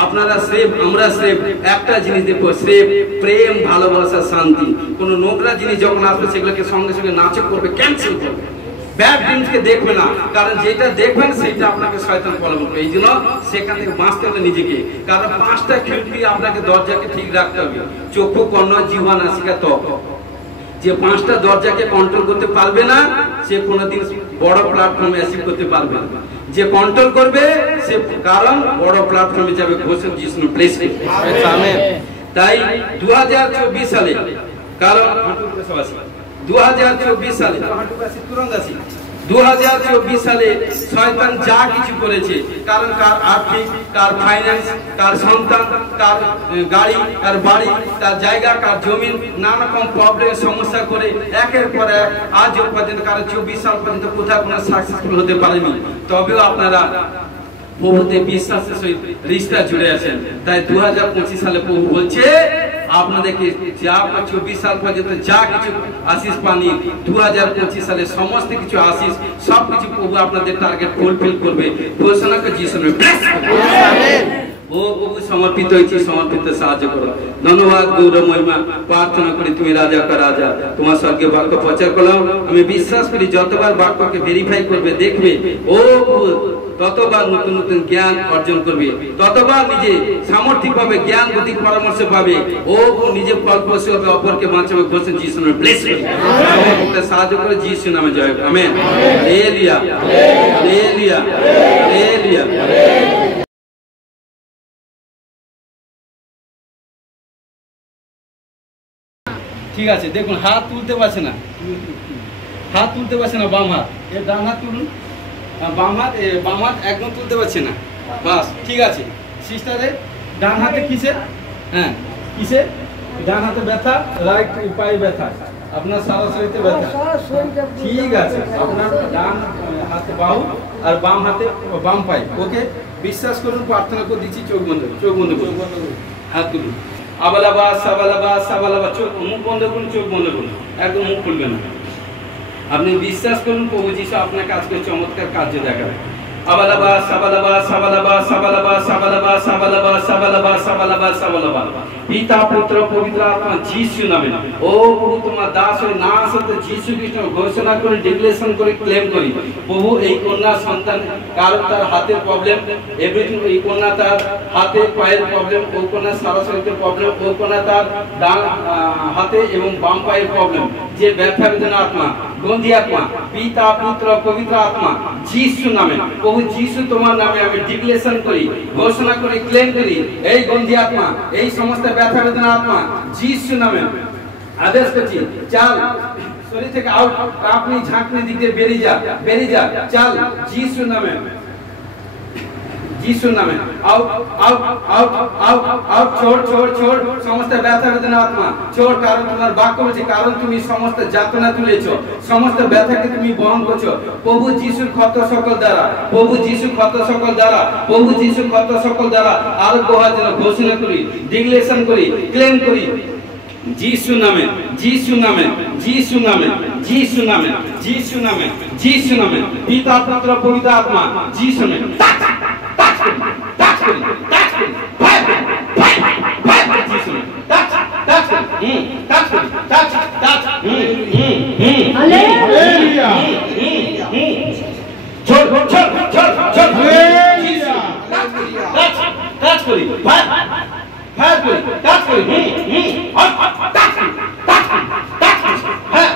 আপনারা স্রেফ, আমরা স্রেফ একটা জিনিস দেখবো, স্রেফ প্রেম, ভালোবাসা, শান্তি। কোন নোংরা জিনিস যখন আসবে সেগুলোকে সঙ্গে সঙ্গে নাচক করবে, ক্যান্সেল করবে। ব্যাড জিনিসকে দেখবে না, কারণ যেটা দেখবেন সেটা আপনাকে শয়তান ফলাফল করবে। এই জন্য সেখান থেকে বাঁচতে হবে নিজেকে, কারণ 5টা খিড়কি আপনাকে, দরজাকে ঠিক রাখতে হবে। চক্ষু, কর্ণ, জিহ্বা, নাসিকা, ত্বক। যে 5টা দরজাকে কন্ট্রোল করতে পারবে না, সে কোনোদিন বড় প্ল্যাটফর্মে অ্যাচিভ করতে পারবে না। যে কন্ট্রোল করবে সে, কারণ বড় প্ল্যাটফর্মে যাবে। ঘোষণা যিশু প্লেস। তাই 2024 সালে, কারণ 2024 সালে, 2024 সালে শয়তান যা কিছু করেছে, কারণ কার আর্থিক, কার ফাইন্যান্স, কার সন্তান, কার গাড়ি, কার বাড়ি, তার জায়গা, কার জমিন, নানা রকম প্রবলেম সমস্যা করে একের পর এক আজ পর্যন্ত, কারণ 24 সাল পর্যন্ত কোথাও কোনো সাকসেসফুল হতে পারেনি। তবেও আপনারা প্রভুতে বিশ্বাসের সহিত রিশতা জুড়ে আছেন। তাই 2025 সালে প্রভু বলছে আপনাদেরকে, যা 24 সাল পর্যন্ত যা কিছু আশিস পানি, 2025 সালে সমস্ত কিছু আশিস, সবকিছু প্রভু আপনাদের টার্গেট ফুলফিল করবে। ঘোষণা করে যিশু ব্লেস আমেন। ও প্রভু সমর্পিত হয়েছি, সমর্পিত সাহায্য করো। ধন্যবাদ, গৌরব, মহিমা প্রার্থনা করি তুমি রাজা কা রাজা, তোমার স্বর্গীয় বাক্য প্রচার করলাম। আমি বিশ্বাস করি যতবার বাক্যকে ভেরিফাই করবে, দেখবে, ও ততবার নতুন নতুন জ্ঞান অর্জন করবে, ততবার নিজে সামর্থ্য পাবে, জ্ঞান, বুদ্ধি, পরামর্শ পাবে। ও নিজে ফলপ্রসূ হবে, অপরকে বাঁচাবে। ঘোষণা যিশু নামে ব্লেস করবে, সাহায্য করে যিশু নামে জয়। আমেন। Hallelujah, hallelujah, hallelujah. ঠিক আছে, দেখুন হাত তুলতে পারছে না, হাত তুলতে পারছে না, বাম হাত, এর ডান হাত তুলুন, বাম হাত একদম তুলতে পারছে না। বাস, ঠিক আছে। সিস্টারের ডান হাতে কিসের, হ্যাঁ কিসের, ডান হাতে ব্যথা, রাইট পায়ে ব্যথা, আপনার সারা শরীরে ব্যথা। ঠিক আছে, আপনার ডান হাতে বাহু আর বাম হাতে বাম পায়ে। ওকে, বিশ্বাস করুন, প্রার্থনা করে দিচ্ছি। চোখ বন্ধ, চোখ বন্ধ করুন, হাত তুলুন। আবালাবাস, সাবালাবাস, সাবালাবাস। চোখ, মুখ বন্ধ করুন, চোখ বন্ধ করুন, একদম মুখ খুলবেন না। আপনি বিশ্বাস করুন, প্রভু যিশু আপনাকে আজকে চমৎকার কার্য দেখাবে। আবালাবাস, সাবালাবাস, সাবালাবাস, সাবালাবাস, সাবালাবাস, সাবালাবাস, সাবালাবাস, সাবালাবাস, সাবালাবাস। পিতা, পুত্র, পবিত্র আত্মা যিশু নামে। ও প্রভু, তোমার দাস হয়ে না আসতে যিশু খ্রিস্ট ঘোষণা করে, ডিক্লেরেশন করে, ক্লেম করি, প্রভু এই কন্যা সন্তান, কারণ তার হাতের প্রবলেম, এভরিথিং, এই কন্যা তার হাতে পায়ের প্রবলেম, ও কন্যা সারা শরীরের প্রবলেম, ও কন্যা তার ডান হাতে এবং বাম পায়ের প্রবলেম, যে ব্যথা বেদনা আত্মা, গন্ধি আত্মা, পিতা, পুত্র, পবিত্র আত্মা যিশু নামে। প্রভু যিশু তোমার নামে আমি ডিক্লেরেশন করি, ঘোষণা করি, ক্লেম করি, এই গন্ধি আত্মা, এই সমস্ত ব্যথা বেদনা আত্মা যিশু নামে আদেশ করছি, চাল শরীর থেকে আউট, আপনি ঝাঁকনি দিকে বেরিয়ে যা, বেরিয়ে যা, চাল যিশু নামে, যিশু নামে। Out, out, out, out, out, ছোড়, ছোড়, ছোড় সমস্ত ব্যথা বেদনা আত্মা, ছোড়। কারণ তোমার বাক্য বলছে, কারণ তুমি সমস্ত যাতনা তুলেছো, সমস্ত ব্যথাকে তুমি বহন করছো। প্রভু যিশুর ক্ষত সকল দ্বারা, প্রভু যিশু ক্ষত সকল দ্বারা, প্রভু যিশু ক্ষত সকল দ্বারা আরোগ্য হওয়ার জন্য ঘোষণা করি, ডিক্লেরেশন করি, ক্লেম করি। যিশু নামে, যিশু নামে, যিশু নামে, যিশু নামে, যিশু নামে, যিশু নামে, পিতা পুত্র পবিত্র আত্মা যিশু নামে। টাচ করি, টাচ করি, টাচ করি, ফায়ার করি, ফায়ার করি যিশু নামে। টাচ, টাচ করি, টাচ করি, টাচ, টাচ, হালেলুয়া। চল, চল, চল, চল, হালেলুয়া। টাচ, টাচ করি, ফায়ার, ফায়ার করি, টাচ করি, টাচ করি, টাচ করি, টাচ করি, হ্যাঁ,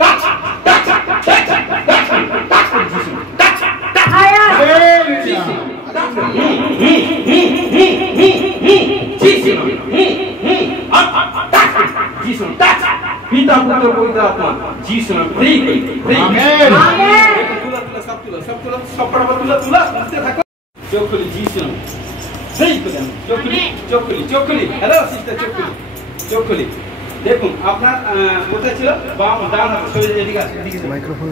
টাচ, টাচ, টাচ, টাচ করি, টাচ করি যিশু, টাচ, টাচ, হালেলুয়া। টাচ করি, যিশু, টাচ করি, যিশু, টাচ, পিতা পুত্র পবিত্র আত্মা যিশু নামে ফ্রি করি, ফ্রি। আমেন। আমেন। তুলা তুলা সব তুলা, সব তুলা, সব পড়া তুলা তুলা, বুঝতে থাকো। চোখ খুলি যিশু নামে ফ্রি করে দেন। চোখ খুলি, চোখ খুলি, চোখ খুলি। হ্যালো সিস্টার, চোখ খুলি, চোখ খুলি। দেখুন আপনার কোথায় ছিল? বাম, ডান হাতে, শরীরে এদিকে আছে, এদিকে মাইক্রোফোন।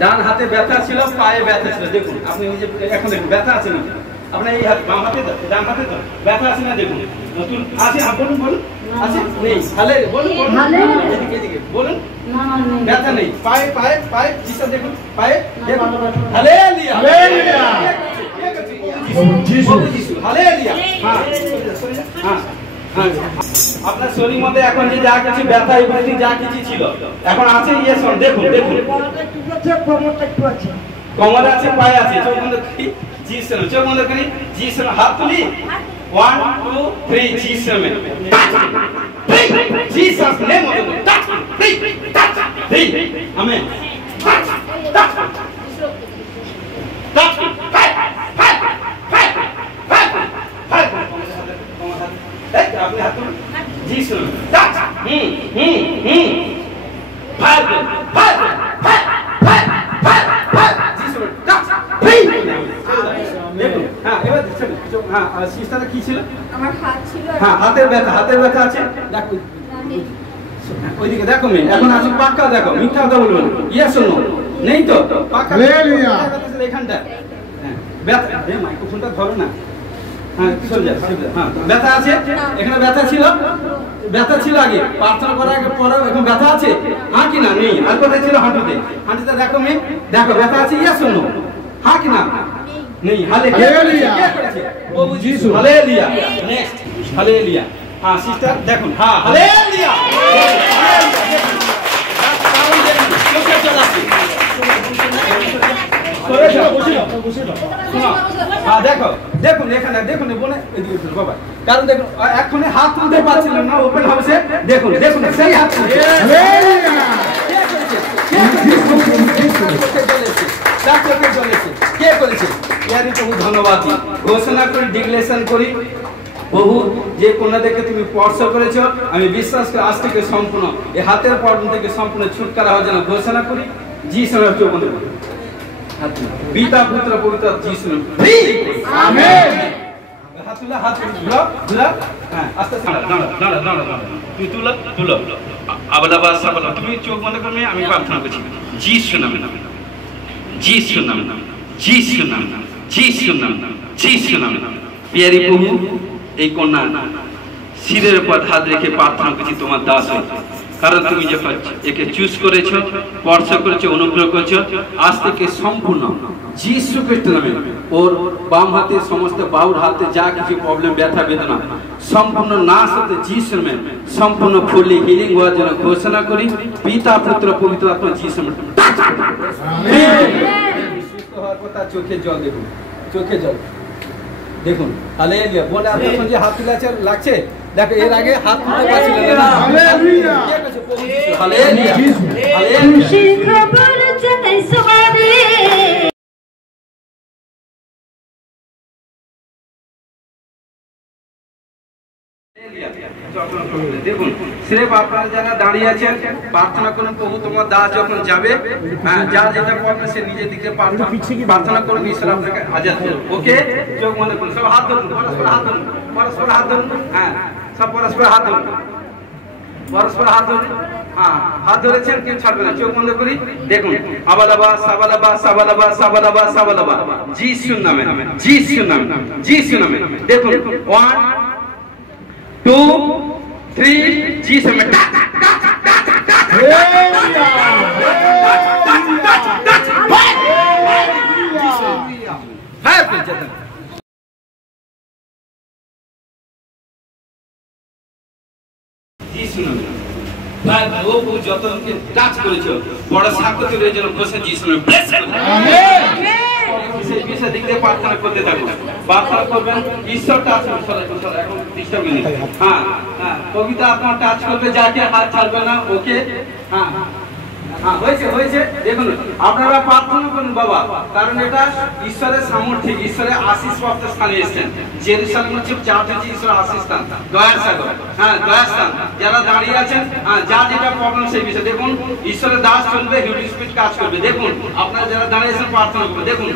ডান হাতে ব্যথা ছিল, পায়ে ব্যথা ছিল। দেখুন আপনি এই যে এখন দেখুন ব্যথা আছে না আপনার এই হাত, বাম হাতে তো, ডান হাতে তো ব্যথা আছে না? দেখুন নতুন আছে, বলুন বলুন, আছে নেই? হালে বলুন বলুন, এদিকে এদিকে বলুন। ব্যথা নেই, পায়ে পায়ে পায়ে যিশু দেখুন, পায়ে দেখুন। Hallelujah, hallelujah. যিশু, যিশু, হালেলুয়া। হ্যাঁ, হ্যাঁ, হ্যাঁ। আপনার শরীর মধ্যে এখন যে যা কিছু ব্যথা এভরিথিং যা কিছু ছিল এখন আছে। ইয়ে শোন, দেখুন দেখুন, কোমরে আছে, পায়ে আছে। চোখ বন্ধ করি, যিশু, চোখ বন্ধ করি, যিশু, হাত তুলি। 1 2 3 যিশু নামে Jesus name of the Lord. Touch me. Free. Touch. Free. Amen. Touch. Touch. Touch me. Fire. Fire. Fire. Fire. Fire. Hey, আপনি হাত তুলুন। যিশু। Touch. Fire. Fire. Fire. Fire. Fire. Fire. যিশু। Touch. Free. দেখুন, হ্যাঁ এবার দেখুন, হ্যাঁ সিস্টারটা কি ছিল? আমার হাত ছিল। হ্যাঁ হাতের ব্যথা, হাতের ব্যথা আছে। দেখো ওইদিকে দেখো মেয়ে, এখন আছে পাক্কা। দেখো মিথ্যা কথা বলবো না। ইয়া শোনো নেই তো পাক্কা। হালেলুয়া। এখানটা হ্যাঁ ব্যথা, এই মাইক্রোফোনটা ধরো না। হ্যাঁ চলে যা, হ্যাঁ ব্যথা আছে এখানে। ব্যথা ছিল, ব্যথা ছিল আগে, প্রার্থনা করার আগে পরে। এখন ব্যথা আছে? হ্যাঁ কি না? নেই। আর কোথায় ছিল? হাঁটুতে। হাঁটুতে দেখো মেয়ে, দেখো ব্যথা আছে। ইয়া শোনো, হ্যাঁ কি না? নেই। হালেলুয়া। কে করেছে? প্রভু যিশু। হালেলুয়া। Next, hallelujah. হ্যাঁ সিস্টার দেখুন, হ্যাঁ হালেলুয়া। চোখে জল আসছে। সরে যাও, বসে যাও, বসে যাও। শোনো, হ্যাঁ দেখো, দেখুন এখানে দেখুন, বোনে এদিকে চলো বাবা। কারণ দেখুন এখনই হাত তুলতে পারছিলাম না ওপেন হাউসে। দেখুন দেখুন সেই হাত তুলছে। হালেলুয়া। কে করেছে? কে করেছে? চোখে জল এসেছে। কে করেছে? ইয়ারই প্রভু ধন্যবাদ দিই। ঘোষণা করি, ডিক্লেরেশন করি, প্রভু যে কন্যাদেরকে তুমি স্পর্শ করেছ, আমি বিশ্বাস করি আজ থেকে সম্পূর্ণ এই হাতের প্রবলেম থেকে সম্পূর্ণ ছুটকারা হওয়ার জন্য ঘোষণা করি। যিশু নামে চোখ বন্ধ করুন। পিতা পুত্র পবিত্র যিশু নামে আমেন। হাত তুলা, হাত তুলা, তুলা। হ্যাঁ আস্তে আস্তে দাঁড়া দাঁড়া দাঁড়া দাঁড়া। তুই তুলা তুলো, আবলা সাবলা। তুমি চোখ বন্ধ করবে, আমি প্রার্থনা করছি যিশু নামে, যিশু নামে, যিশু নামে, যিশু নামে, যিশু নামে। প্রিয় প্রভু এই কন্যা শিরের উপর হাত রেখে প্রার্থনা করছি তোমার দাস হয়ে। কারণ তুমি যখন একে চুজ করেছো, স্পর্শ করেছো, অনুগ্রহ করেছো, আজ থেকে সম্পূর্ণ যিশু খ্রিস্ট নামে ওর বাম হাতে সমস্ত বাহুর হাতে যা কিছু প্রবলেম, ব্যথা বেদনা সম্পূর্ণ নাশ হতে যিশু নামে সম্পূর্ণ ফুললি হিলিং হওয়ার জন্য ঘোষণা করি। পিতা পুত্র পবিত্র আত্মা যিশু নামে সুস্থ হওয়ার কথা। চোখে জল দেখুন, চোখে জল দেখুন। হালেলুয়া। বলে আপনার সঙ্গে হাত তুলে লাগছে। দেখো এর আগে হাত তুলতে পারছিলেন না। হালেলুয়া। হালেলুয়া। হালেলুয়া। দেখুন সিরেফ আপনারা যারা দাঁড়িয়ে আছেন প্রার্থনা করুন। প্রভু তোমার দাস যখন যাবে, হ্যাঁ যার যেটা করবে সে নিজের দিকে প্রার্থনা করুন। ঈশ্বর আপনাকে আজাদ করুন। ওকে, চোখ বন্ধ করুন, সব হাত ধরুন, পরস্পর হাত ধরুন, পরস্পর হাত ধরুন। হ্যাঁ সব পরস্পর হাত ধরুন, পরস্পর হাত ধরুন। হ্যাঁ হাত ধরেছেন, কেউ ছাড়বে না। চোখ বন্ধ করি, দেখুন আবালাবা সাবালাবা সাবালাবা সাবালাবা সাবালাবা যিশুর নামে, যিশুর নামে, যিশুর নামে। দেখুন 1 2 3 जिस में যতকে টাচ করেছো বড় সাক্ষাৎ জন্য বসে যিশুর ব্লেস করুন সেই বিষয় দিক দিয়ে প্রার্থনা করতে থাকুন প্রার্থনা করবেন ঈশ্বর টাচ করবে এখন ডিস্টার্ব নেই হ্যাঁ হ্যাঁ পবিত্র আত্মা টাচ করবে যাকে হাত ছাড়বে না ওকে হ্যাঁ হ্যাঁ হয়েছে দেখুন আপনারা প্রার্থনা করুন বাবা কারণ এটা ঈশ্বরের সামর্থ্য ঈশ্বরের আশীষ প্রাপ্ত স্থানে এসেছেন জেরুজালেম হচ্ছে চার্চ হচ্ছে ঈশ্বরের আশীষ স্থান দয়ার সাগর হ্যাঁ দয়ার স্থান যারা দাঁড়িয়ে আছেন হ্যাঁ যার যেটা প্রবলেম সেই বিষয়ে দেখুন ঈশ্বরের দাস চলবে হিউম্যান স্পিরিট কাজ করবে দেখুন আপনারা যারা দাঁড়িয়ে আছেন প্রার্থনা করবে দেখুন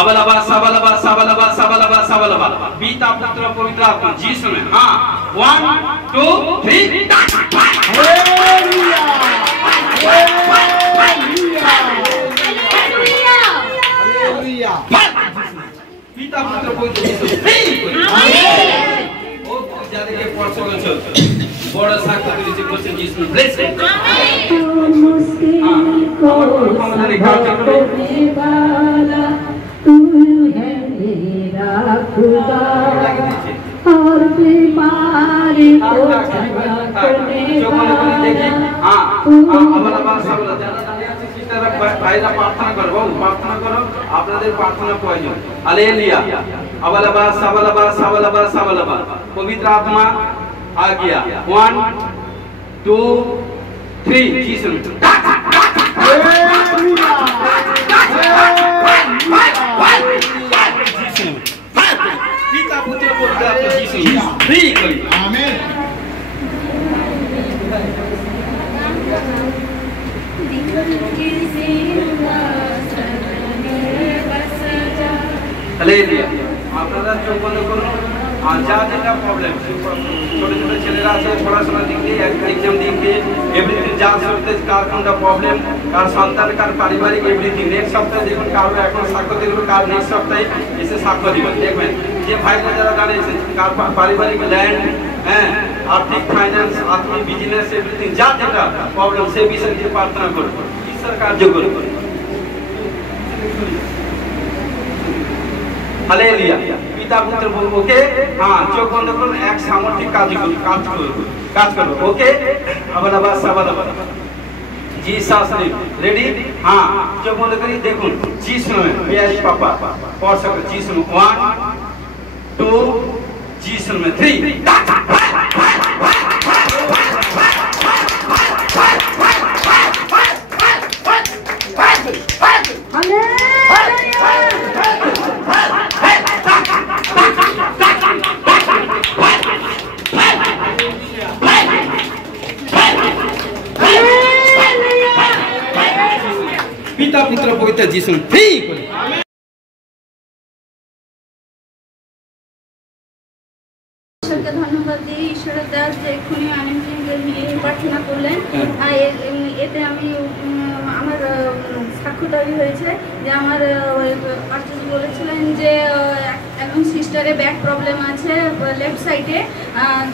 अबलबा सबलबा सबलबा सबलबा सबलबा पिता पुत्र पवित्र आत्मा जिसु में हां 1 2 3 हालेलुया हालेलुया पिता पुत्र पवित्र जिसु आमीन ओ जाने के परसो चल बड़ा साक्ष्य दिए बसे जिसु ब्लेस आमीन तू है मेरा खुदा और बीमारी को चंगा करने वाला भाईरा प्रार्थना करो আপনাদের প্রার্থনা প্রয়োজন हालेलुया अबलबा सबलबा सबलबा सबलबा पवित्र आत्मा आ गया 1 2 3 जीसस पिता पुत्र पवित्र आत्मा जीसस फ्री करी आमीन हालेलुया আপনারা চোখ বন্ধ করুন আর যা যেটা প্রবলেম ছোট ছোট ছেলেরা আছে পড়াশোনার দিক দিয়ে এক্সাম দিক দিয়ে এভরিথিং যা চলতে কার কোনটা প্রবলেম কার সন্তান কার পারিবারিক এভরিথিং নেক্সট সপ্তাহে দেখুন কারো এখন সাক্ষ্য দেখুন কার নেক্সট সপ্তাহে এসে সাক্ষ্য দিবেন দেখবেন যে ভাইরা যারা দাঁড়িয়েছেন কার পারিবারিক ল্যান্ড হ্যাঁ আর্থিক ফাইন্যান্স আর্থিক বিজনেস এভরিথিং যা যেটা প্রবলেম সেই বিষয়ে নিয়ে প্রার্থনা করুন ঈশ্বর কার্য করুন हालेलुया पिता पुत्र ओके हां चोख बंद करो एक सामर्थ्य काज करो ओके अबलबा सबलबा जीसस नेम रेडी हां चोख बंद करी देखुन जीसस में प्यारे पापा पढ़ सको जीसस में 1 2 जीसस में 3 पिता पुत्र पवित्र जीसस फ्री करी ঈশ্বরকে ধন্যবাদ দিই ঈশ্বরের দাস যে এক্ষুনি আনন্দের নিয়ে প্রার্থনা করলেন এতে আমি আমার সাক্ষ্য দাবি হয়েছে যে আমার পাস্টর বলেছিলেন যে একজন সিস্টারে ব্যাক প্রবলেম আছে লেফট সাইডে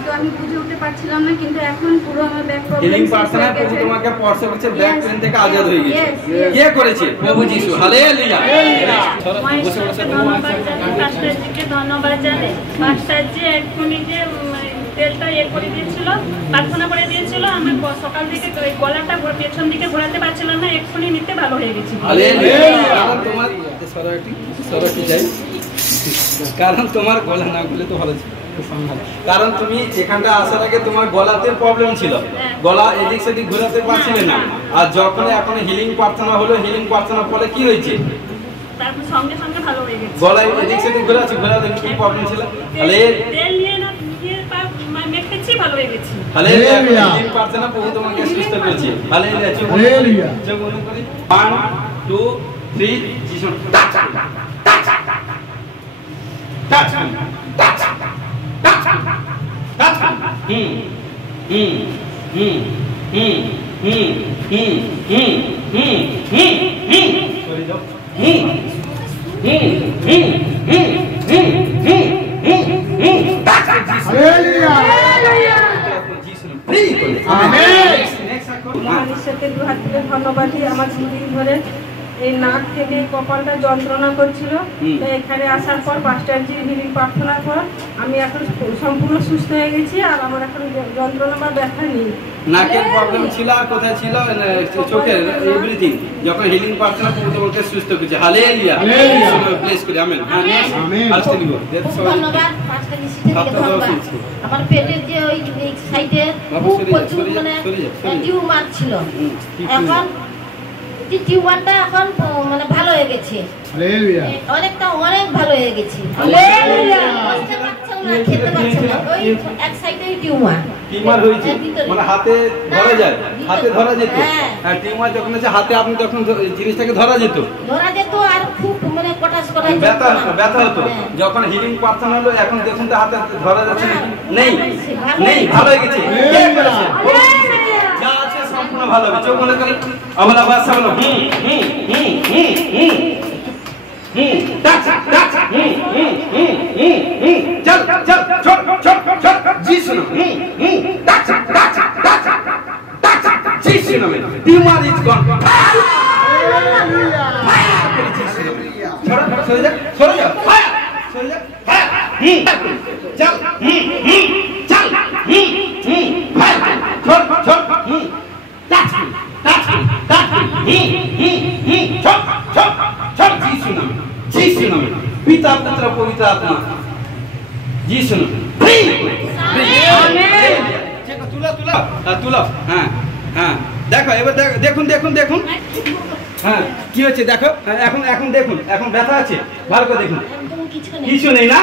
তো আমি বুঝে উঠতে পারছিলাম না কিন্তু এখন পুরো আমার ব্যাক প্রবলেম হিলিং প্রার্থনা প্রভু তোমাকে স্পর্শ করেছে ব্যাক পেন থেকে আজাদ হয়ে গেছে কে করেছে প্রভু যিশু হালেলুয়া ধন্যবাদ জানাই পাস্টরজিকে ধন্যবাদ জানাই পাস্টরজি এক্ষুনি যে তেলটা করে দিয়েছিল প্রার্থনা করে দিয়েছিল আমি সকাল থেকে গলাটা পেছন দিকে ঘোরাতে পারছিলাম না এক্ষুনি নিতে ভালো হয়ে গেছে কারণ তোমার সরাটি যাই কারণ তোমার গলা না খুলে তো ভালো ছিল কারণ তুমি এখানটা আসার আগে তোমার গলাতে প্রবলেম ছিল গলা এদিক সেদিক ঘোরাতে পারছিলে না আর যখন এখন হিলিং প্রার্থনা হলো হিলিং প্রার্থনার ফলে কি হয়েছে তারপর সঙ্গে সঙ্গে ভালো হয়ে গেছে গলায় এদিক সেদিক ঘোরাচ্ছে ঘোরাতে কি প্রবলেম ছিল তাহলে তেল নিয়ে না মেখেছি ভালো হয়ে গেছে হালেলুয়া হিলিং প্রার্থনা প্রভু তোমাকে সুস্থ করেছে হালেলুয়া হালেলুয়া চোখ বন্ধ করি 1 2 3 যিশু টাচ ধন্যবাদ দিই। আমার দুদিন ধরে এই নাক থেকে এই কপালটা যন্ত্রণা করছিল, তো এখানে আসার পর মাস্টারজির হিলিং প্রার্থনার পর আমি এখন সম্পূর্ণ সুস্থ হয়ে গেছি, আর আমার এখন যন্ত্রণা বা ব্যথা নেই। নাকের প্রবলেম ছিল আর কোথায় ছিল? চোখের এভরিথিং যখন হিলিং প্রার্থনা তোমাকে সুস্থ করেছে। হালেলুয়া, প্লেস করি আমেন। আমেন। ধন্যবাদ পাঁচটা ধন্যবাদ। আমার পেটের যে ওই সাইডে খুব প্রচুর মানে টিউমার ছিল, এখন যে টিউমারটা এখন মানে ভালো হয়ে গেছে, অনেকটা অনেক ভালো হয়ে গেছে। খেতে পারছে না, ওই এক সাইডে টিউমার হয়েছে মানে হাতে ধরা যায়, হাতে ধরা যেত। হ্যাঁ, টিউমার যখন আছে হাতে আপনি তখন জিনিসটাকে ধরা যেত আর খুব মানে কটাস করা ব্যথা হতো। যখন হিলিং প্রার্থনা হলো এখন দেখুন তো হাতে ধরা যাচ্ছে নেই, নেই, ভালো হয়ে গেছে। যা আছে সম্পূর্ণ ভালো হবে। চোখ মনে করেন আমলা বাসা বলো চল চল ছোট ছোট ছোট জি শুনো জি শুনো টিউমার ইজ গন। সরে যা সরে যা সরে যা চল চল ছোট ছোট টাচ টাচ টাচ ছোট ছোট ছোট জি শুনো জি শুনো পিতা পুত্র পবিত্র আত্মা জি শুনো তুলা তুলা তুলা। হ্যাঁ হ্যাঁ দেখো এবার দেখুন দেখুন দেখুন হ্যাঁ কি হচ্ছে দেখো। এখন এখন দেখুন এখন ব্যথা আছে, ভালো করে দেখুন কিছু নেই না।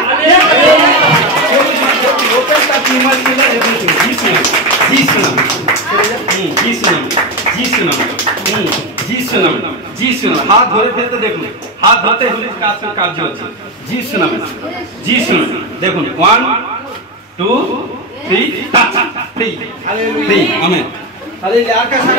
হাত ধরে ফেলতে দেখুন, হাত ধরতে কার্য হচ্ছে। জি শুনাম জি শুনুন দেখুন 1 2 3 3 আমেন। তাহলে আর কাছে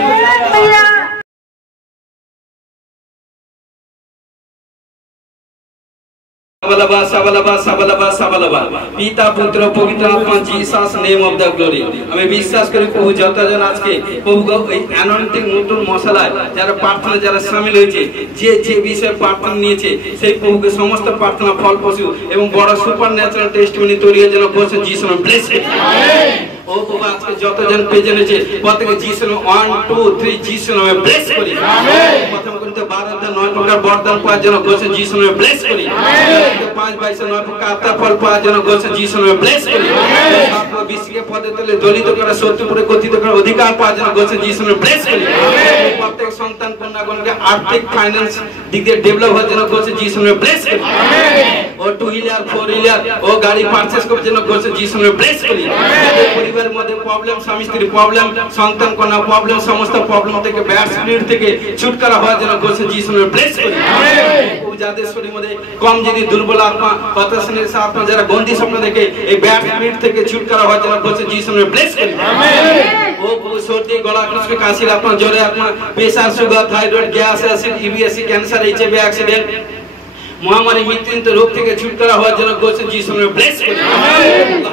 পিতা পুত্র পবিত্র আত্মা Jesus name of the glory. আমি বিশ্বাস করি প্রভু যতজন আজকে প্রভু এই অ্যানয়েন্টিং নতুন মশলায় যারা প্রার্থনা যারা শামিল হয়েছে, যে যে বিষয়ে প্রার্থনা নিয়েছে সেই প্রভুকে সমস্ত প্রার্থনা ফলপ্রসূ এবং বড় সুপার ন্যাচারাল টেস্টিমনি তৈরি হয়ে যেন বসে যিশু নামে ব্লেস করুন। ও বাবা আজকে যতজন পেজে নিয়েছে প্রত্যেকে যিশু নামে 1 2 3 যিশু নামে ব্লেস করি। প্রথম করতে 12 প্রকার বরদান পাওয়ার জন্য বসে যিশু নামে ব্লেস করি। 5 22 9 প্রকার আত্মা ফল পাওয়ার জন্য বসে যিশু নামে ব্লেস করি। আপনার বিশ্বকে পদে তুলে দলিত করা শত্রুপুরে গঠিত করার অধিকার পাওয়ার জন্য বসে যিশু নামে ব্লেস করি। প্রত্যেক সন্তান কন্যাগণকে আর্থিক ফাইন্যান্স দিক দিয়ে ডেভেলপ হওয়ার জন্য বসে যিশু নামে ব্লেস করি। ও 2 হুইলার 4 হুইলার ও গাড়ি পারচেজ করার জন্য বসে যিশু নামে ব্লেস করি। পরিবারের মধ্যে প্রবলেম, স্বামী স্ত্রী প্রবলেম, সন্তান কন্যা প্রবলেম, সমস্ত প্রবলেম থেকে ব্যাড স্পিরিট থেকে ছুটকারা হওয়ার জন্য বসে যিশু নামে ব্লেস করি। যাদের শরীরের মধ্যে কম যদি দুর্বল আত্মা, হতাশার আত্মা যারা বন্দি স্বপ্ন দেখে এই ব্যাড স্পিরিট থেকে ছুটকারা হওয়ার জন্য বসে যিশু নামে ব্লেস করি। ও সর্দি গলা খুশকি কাশির আত্মা, জ্বরে আত্মা, pressure sugar thyroid gas acid ইবিএসসি ক্যান্সার এইচআইভি অ্যাক্সিডেন্ট মহামারী মৃত্যুজনিত রোগ থেকে ছুটকারা হওয়ার জন্য বসে যিশু নামে ব্লেস করি।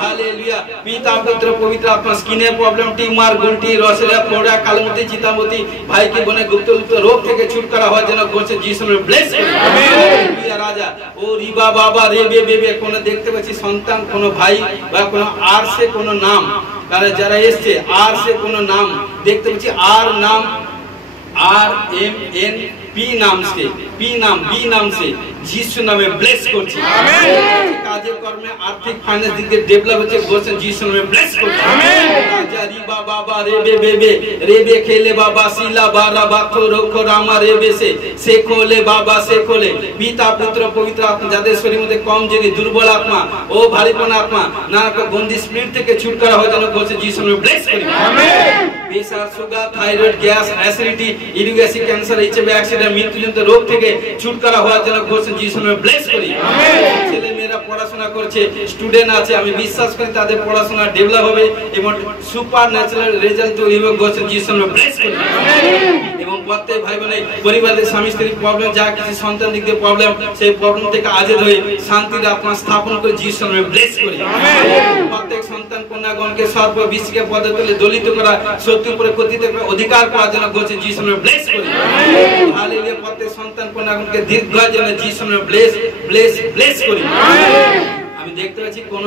হালেলুয়া। পিতা পুত্র পবিত্র আত্মা স্কিনের প্রবলেম, টিউমার, গুলটি, রসেলা, ফোড়া, কালমতি, চিতামতি, ভাইকে বোনে গুপ্ত রোগ থেকে ছুটকারা হওয়ার জন্য বসে যিশু নামে ব্লেস করি। হালেলুয়া রাজা। ও রিবা বাবা রেবে বেবে কোন দেখতে পাচ্ছি সন্তান, কোন ভাই বা কোন আর সে কোন নাম, তারা যারা এসছে আর সে কোন নাম দেখতে পাচ্ছি, আর নাম RMN पी नाम से पी नाम बी नाम से যিশু নামে ব্লেস করছি। আমেন। কাজে কর্মে আর্থিক ফাইন্যান্স দিকে ডেভেলপ হচ্ছে বলছেন যিশু নামে ব্লেস করছি। আমেন। জারি বাবা বাবা রেবে বেবে রেবে খেলে বাবা সিলা বারা বাতো রোখ রামা রেবে সে খোলে বাবা সে খোলে। পিতা পুত্র পবিত্র আত্মা যাদের শরীরের মধ্যে কমজোরি, দুর্বল আত্মা ও ভারীপন আত্মা নানা বন্দি স্পিরিট থেকে ছুটকারা হওয়ার জন্য বলছে যিশু নামে ব্লেস করি। Amen. Pressure sugar thyroid gas acidity uric cancer HIV accident মৃত্যুজনিত রোগ থেকে ছুটকারা হওয়ার জন্য বলছে যিশু নামে ব্লেস করি। আমেন। ছেলে মেয়েরা পড়াশোনা করছে, স্টুডেন্ট আছে, আমি বিশ্বাস করি তাদের পড়াশোনা ডেভেলপ হবে এবং সুপার ন্যাচারাল রেজাল্ট তৈরি হবে বলছে যিশু নামে ব্লেস করি। আমেন। এবং প্রত্যেক ভাই বোনে পরিবারের স্বামী স্ত্রীর প্রবলেম, যা কিছু সন্তান দিক দিয়ে প্রবলেম, সেই প্রবলেম থেকে আজের হয়ে শান্তির আত্মা স্থাপন করে যিশুর নামে ব্লেস করি। প্রত্যেক সন্তান কন্যাগণকে সর্ব বিশ্বে পদে তুলে দলিত করা, শত্রুর উপরে কথিত অধিকার পাওয়ার জন্য গোছে যিশুর নামে ব্লেস করি। হালেলুয়া। প্রত্যেক সন্তান কন্যাগণকে দীর্ঘায়ুর জন্য যিশুর নামে ব্লেস ব্লেস ব্লেস করি। আমি দেখতে পাচ্ছি কোন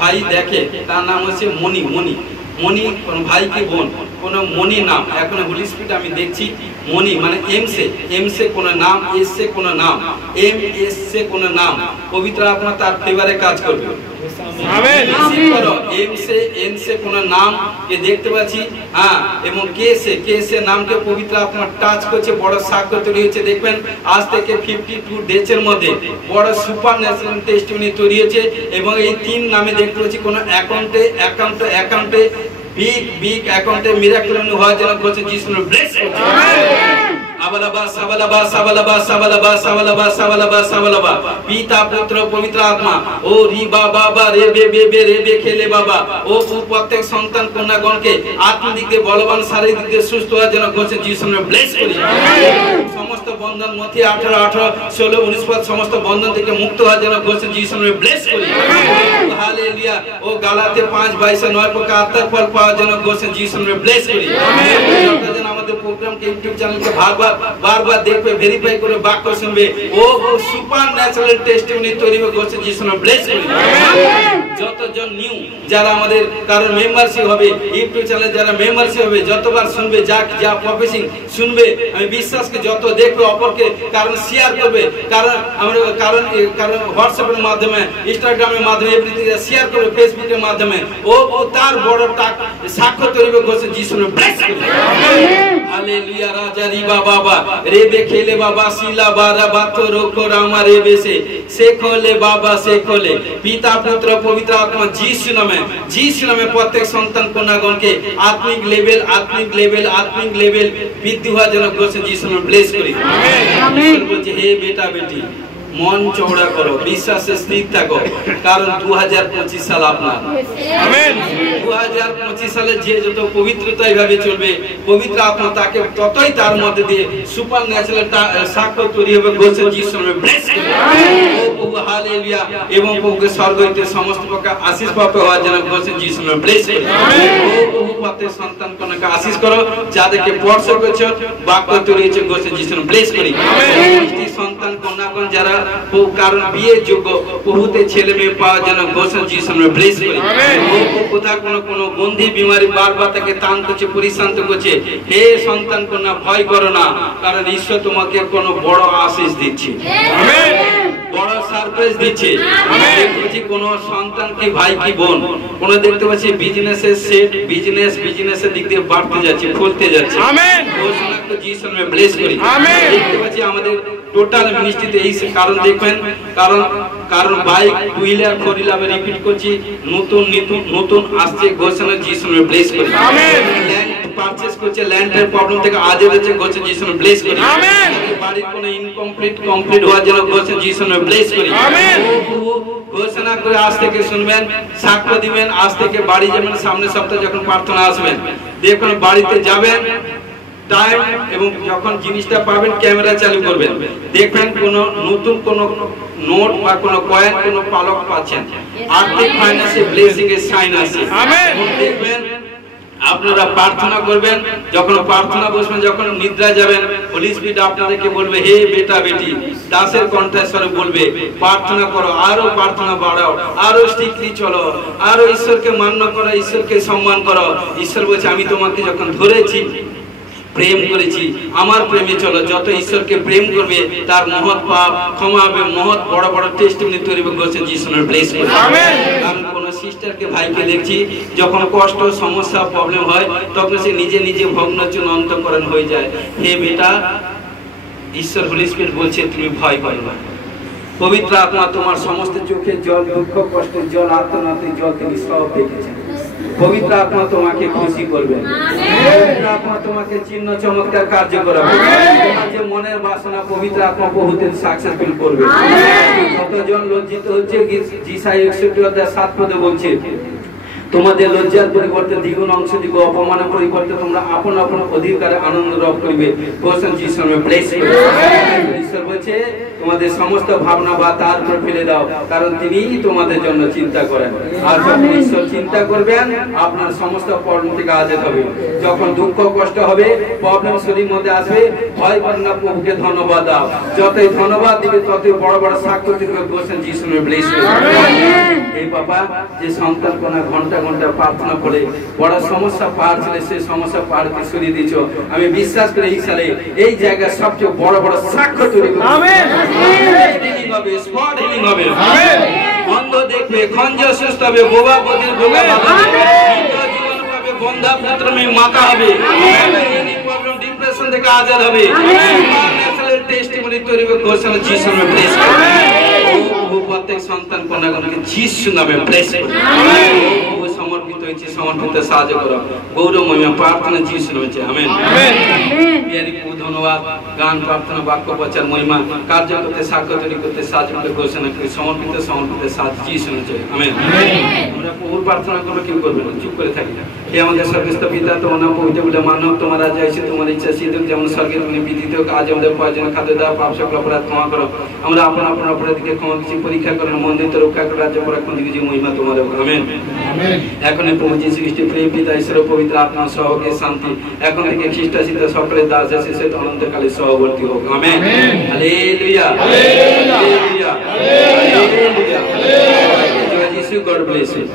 ভাই দেখে, তার নাম হচ্ছে মণি। মণি মণি কোন ভাই কি বোন, কোন মণি নাম, এখন হোলি স্পিরিট আমি দেখছি মণি মানে এমসে কোন নাম, এসে কোন নাম, এম এসে কোন নাম, পবিত্র আত্মা তার ফেভারে কাজ করবে। আমেন। এমসে এনসে কোন নাম কে দেখতে পাচ্ছি, হ্যাঁ, এবং কেসে নামকে পবিত্র আত্মা টাচ করছে, বড় সাক্ষ্য তৈরি হচ্ছে। দেখবেন আজ থেকে 52 ডেজ এর মধ্যে বড় সুপার ন্যাচারাল টেস্টিমনি তৈরি হয়েছে। এবং এই 3 নামে দেখতে পাচ্ছি কোন অ্যাকাউন্টে বিগ অ্যাকাউন্টে মিরাকল হওয়ার জন্য বলছে যিশুর ব্লেস করছে। আবালাবা সাবালাবা সাবালাবা সাবালাবা সাবালাবা সাবালাবা সাবালাবা, পিতা পুত্র পবিত্র আত্মা, ও রি বাবা রে বে রে বে খেলে বাবা, ও প্রত্যেক সন্তান কন্যাগণকে আত্মিক দিকে বলবান, শারীরিক দিকে সুস্থ হওয়ার জন্য বলছে যিশুর ব্লেস করি। সমস্ত বন্ধন মথি 18 16 19 পদ সমস্ত বন্ধন থেকে মুক্ত হওয়ার জন্য বলছে যিশুর ব্লেস করি। হালেলুয়া। ও গালাতে 5:22 9 প্রকার আত্মার ফল পাওয়ার জন্য বলছে যিশুর ব্লেস করি। আমেন। আমাদের প্রোগ্রামকে ইউটিউব চ্যানেলকে বারবার দেখবে, ভেরিফাই করে বাক্য শুনবে, ও সুপার ন্যাচারাল টেস্টিমনি তৈরি করছে যিশুর ব্লেস করি। যতজন নিউ যারা আমাদের কারণ মেম্বারশিপ হবে, ইউটিউব চ্যানেলে যারা মেম্বারশিপ হবে, যতবার শুনবে, যা প্রফেসিং শুনবে, আমি বিশ্বাসকে যত দেখবে অপরকে কারণ শেয়ার করবে, কারণ হোয়াটসঅ্যাপের মাধ্যমে, ইনস্টাগ্রামের মাধ্যমে, এভরিথিং শেয়ার করবে, ফেসবুকের মাধ্যমে, ও তার বড় সাক্ষ্য তৈরি করছে যিশুর ব্লেস করি। হালেলুয়া। রাজা রিবা বাবা রেবে খেলে বাবা শিলা বারা বাতো রোকো রামা রেবে সে খোলে বাবা সে খোলে, পিতা পুত্র পবিত্র আত্মা যিশু নামে প্রত্যেক সন্তান কন্যাগণকে আত্মিক লেভেল বৃদ্ধি হওয়ার জন্য বলছে যিশু নামে ব্লেস করি। আমেন। বলছে হে বেটা বেটি মন চওড়া করো, বিশ্বাসে স্থির থাকো, কারণ 2025 সাল আপনার। আমেন। 2025 সালে যে যত পবিত্রতায় ভাবে চলবে, পবিত্র আত্মা তাকে ততই তার মধ্যে দিয়ে সুপার ন্যাচারাল সাক্ষ্য তৈরি হবে বলছে যিশুর নামে ব্লেস করি। ও প্রভু হালেলুয়া। এবং প্রভুকে স্বর্গ হইতে সমস্ত প্রকার আশীষ প্রাপ্ত হওয়ার জন্য বলছে যিশুর নামে ব্লেস করি। ও প্রভু প্রত্যেক সন্তান কন্যাকে আশীষ করো, যাদেরকে স্পর্শ করেছো, বাক্য তৈরি হয়েছে বলছে যিশুর নামে ব্লেস করি। সন্তান কন্যাগণ যারা কারণ বিয়ে যোগ্য, প্রভুতে ছেলে মেয়ে পাওয়ার জন্য ঘোষণা যিশুর নামে ব্লেস করি। কোথাও কোনো গন্ধি বিমারি বারবার তাকে টান করছে, পরিশান্ত করছে, হে সন্তান কন্যা ভয় করো না, কারণ ঈশ্বর তোমাকে কোনো বড় আশীষ দিচ্ছে, বড় সারপ্রাইজ দিচ্ছে। দেখতে পাচ্ছি কোন সন্তান কি ভাই কি বোন, কোন দেখতে পাচ্ছি বিজনেসের সেট, বিজনেসের দিক দিয়ে বাড়তে যাচ্ছে, ফুলতে যাচ্ছে। আমেন। ঘোষণা করে যিশুর নামে ব্লেস করি। আমেন। দেখতে পাচ্ছি আমাদের টোটাল মিনিস্ট্রিতে এই কারণ দেখবেন, কারণ bike, two wheeler, four wheeler আমি রিপিট করছি, নতুন আসছে ঘোষণা যিশুর নামে ব্লেস করি। আমেন। ল্যান্ড পারচেজ করছে, ল্যান্ডের প্রবলেম থেকে আজে হচ্ছে ঘোষণা যিশুর নামে ব্লেস করি। আমেন। বাড়ির কোনো কমপ্লিট হওয়ার জন্য ঘোষণা যিশুর নামে ব্লেস করি। আমেন। ঘোষণা করে আজ থেকে শুনবেন, সাক্ষ্য দিবেন, আজ থেকে বাড়ি যাবেন, সামনের সপ্তাহে যখন প্রার্থনা আসবেন, দেখুন বাড়িতে যাবেন টাইম এবং যখন জিনিসটা পাবেন ক্যামেরা চালু করবেন, দেখবেন কোন নতুন কোন নোট বা কোন কয়েন, কোন পালক পাচ্ছেন, আর্থিক ফাইন্যান্সিয়াল ব্লেসিং এর সাইন আছে। আমেন। দেখবেন আপনারা প্রার্থনা করবেন, যখন প্রার্থনা বসবেন, যখন নিদ্রা যাবেন, হোলি স্পিরিট আপনাদেরকে বলবে, হে বেটা বেটি, দাসের কণ্ঠস্বরে বলবে, প্রার্থনা করো, আরো প্রার্থনা বাড়াও, আরো স্ট্রিক্টলি চলো, আরো ঈশ্বরকে মান্য করো, ঈশ্বরকে সম্মান করো। ঈশ্বর বলছে আমি তোমাকে যখন ধরেছি, প্রেম করেছি, আমার প্রেমে চলো। যত ঈশ্বরকে প্রেম করবে তার মহৎ পাপ ক্ষমা হবে, মহৎ বড় বড় টেস্টিমনি তৈরি করছে যিশুর নামে ব্লেস করি। আমেন। আমি কোন সিস্টারকে ভাইকে দেখছি যখন কষ্ট সমস্যা প্রবলেম হয়, তখন সে নিজে ভগ্নচূর্ণ অন্তঃকরণ হয়ে যায়। হে বেটা, ঈশ্বর হোলি স্পিরিট বলছে তুমি ভয় করো না, পবিত্র আত্মা তোমার সমস্ত চোখের জল, দুঃখ কষ্টের জল, আত্মনাথের জল তিনি সব দেখেছেন। পবিত্র আত্মা তোমাকে খুশি করবে, পবিত্র আত্মা তোমাকে চিহ্ন চমৎকার কার্য করাবে, তোমার যে মনের বাসনা পবিত্র আত্মা বহুতে সাকসেসফুল করবে। কতজন লজ্জিত হচ্ছে, যিশাই 61 অধ্যায় 7 পদে বলছে, তোমাদের লজ্জার পরিবর্তে দ্বিগুণ অংশ দিব, অপমানের পরিবর্তে তোমরা আপন আপন অধিকারে আনন্দ লাভ করিবে। কোশ্চেন যিশু নামে ব্লেস করবে। ঈশ্বর বলছে তোমাদের সমস্ত ভাবনা বা তার উপর ফেলে দাও, কারণ তিনিই তোমাদের জন্য চিন্তা করেন। আর যখন ঈশ্বর চিন্তা করবেন আপনার সমস্ত প্রবলেম থেকে আজাদ হবে। যখন দুঃখ কষ্ট হবে, প্রবলেম শরীর মধ্যে আসবে, ভয় করে না, প্রভুকে ধন্যবাদ দাও। যতই ধন্যবাদ দিবে ততই বড় বড় সাক্ষ্য দিবে। কোশ্চেন যিশু নামে ব্লেস করবে। এই বাবা যে সন্তান কোনা ঘন্টা ঘন্টা প্রার্থনা করে বড় সমস্যা পার ছিল, সেই সমস্যা পারকে সরিয়ে দিয়েছ। আমি বিশ্বাস করি এই সালে এই জায়গায় সবচেয়ে বড় বড় সাক্ষ্য তৈরি করবে। আমেন। হিলিং হবে, স্পট হিলিং হবে। আমেন। অন্ধ দেখবে, খঞ্জ সুস্থ হবে, বোবা বধির বোবা বাবা হবে, জীবন পাবে, বন্ধা পুত্র মে মাতা হবে। আমেন। প্রবলেম ডিপ্রেশন থেকে আজাদ হবে। আমেন। ন্যাচারাল টেস্টিমনি তৈরি হবে। ঘোষণা যিশু নামে ব্লেস করবে। প্রত্যেক সন্তান কন্যাগণকে যিশু নামে ব্লেস করবে। আমেন। সমর্পিত হয়েছে, সমর্পিত সাহায্য করো। গৌরবময় প্রার্থনা যিশু নামে। আমেন। আমেন। বিহারি প্রভু ধন্যবাদ। গান, প্রার্থনা, বাক্য প্রচার, মহিমা কার্য করতে, সাক্ষ্য তৈরি করতে সাহায্য করে ঘোষণা করি। সমর্পিত সাহায্য যিশু নামে। আমেন। আমরা প্রভুর প্রার্থনা করবো, কেউ করবে না, চুপ করে থাকি না। হে আমাদের স্বর্গস্থ পিতা, তোমার নাম পবিত্র বলে মানব, তোমার রাজ্য এসে তোমার ইচ্ছা সিদ্ধ যেমন স্বর্গে তুমি বিধিত। আজ আমাদের প্রয়োজন খাদ্য দাও, পাপ সকল অপরাধ ক্ষমা করো। আমরা আপন আপন অপরাধীকে ক্ষমা কিছু পরীক্ষা করেন, মন্দির রক্ষা করে, রাজ্য পরাক্রম দিকে যে মহিমা তোমার। আমেন। এখন প্রভু যীশু খ্রিস্টের প্রেম, পিতা ঈশ্বর পবিত্র আত্মা সহকে শান্তি এখন থেকে খ্রিস্ট আসিত সকলের দাস আছে সে অনন্তকালে সহবর্তী হোক। আমেন। Hallelujah, hallelujah, hallelujah. জয় যিশু, গড ব্লেস ইউ।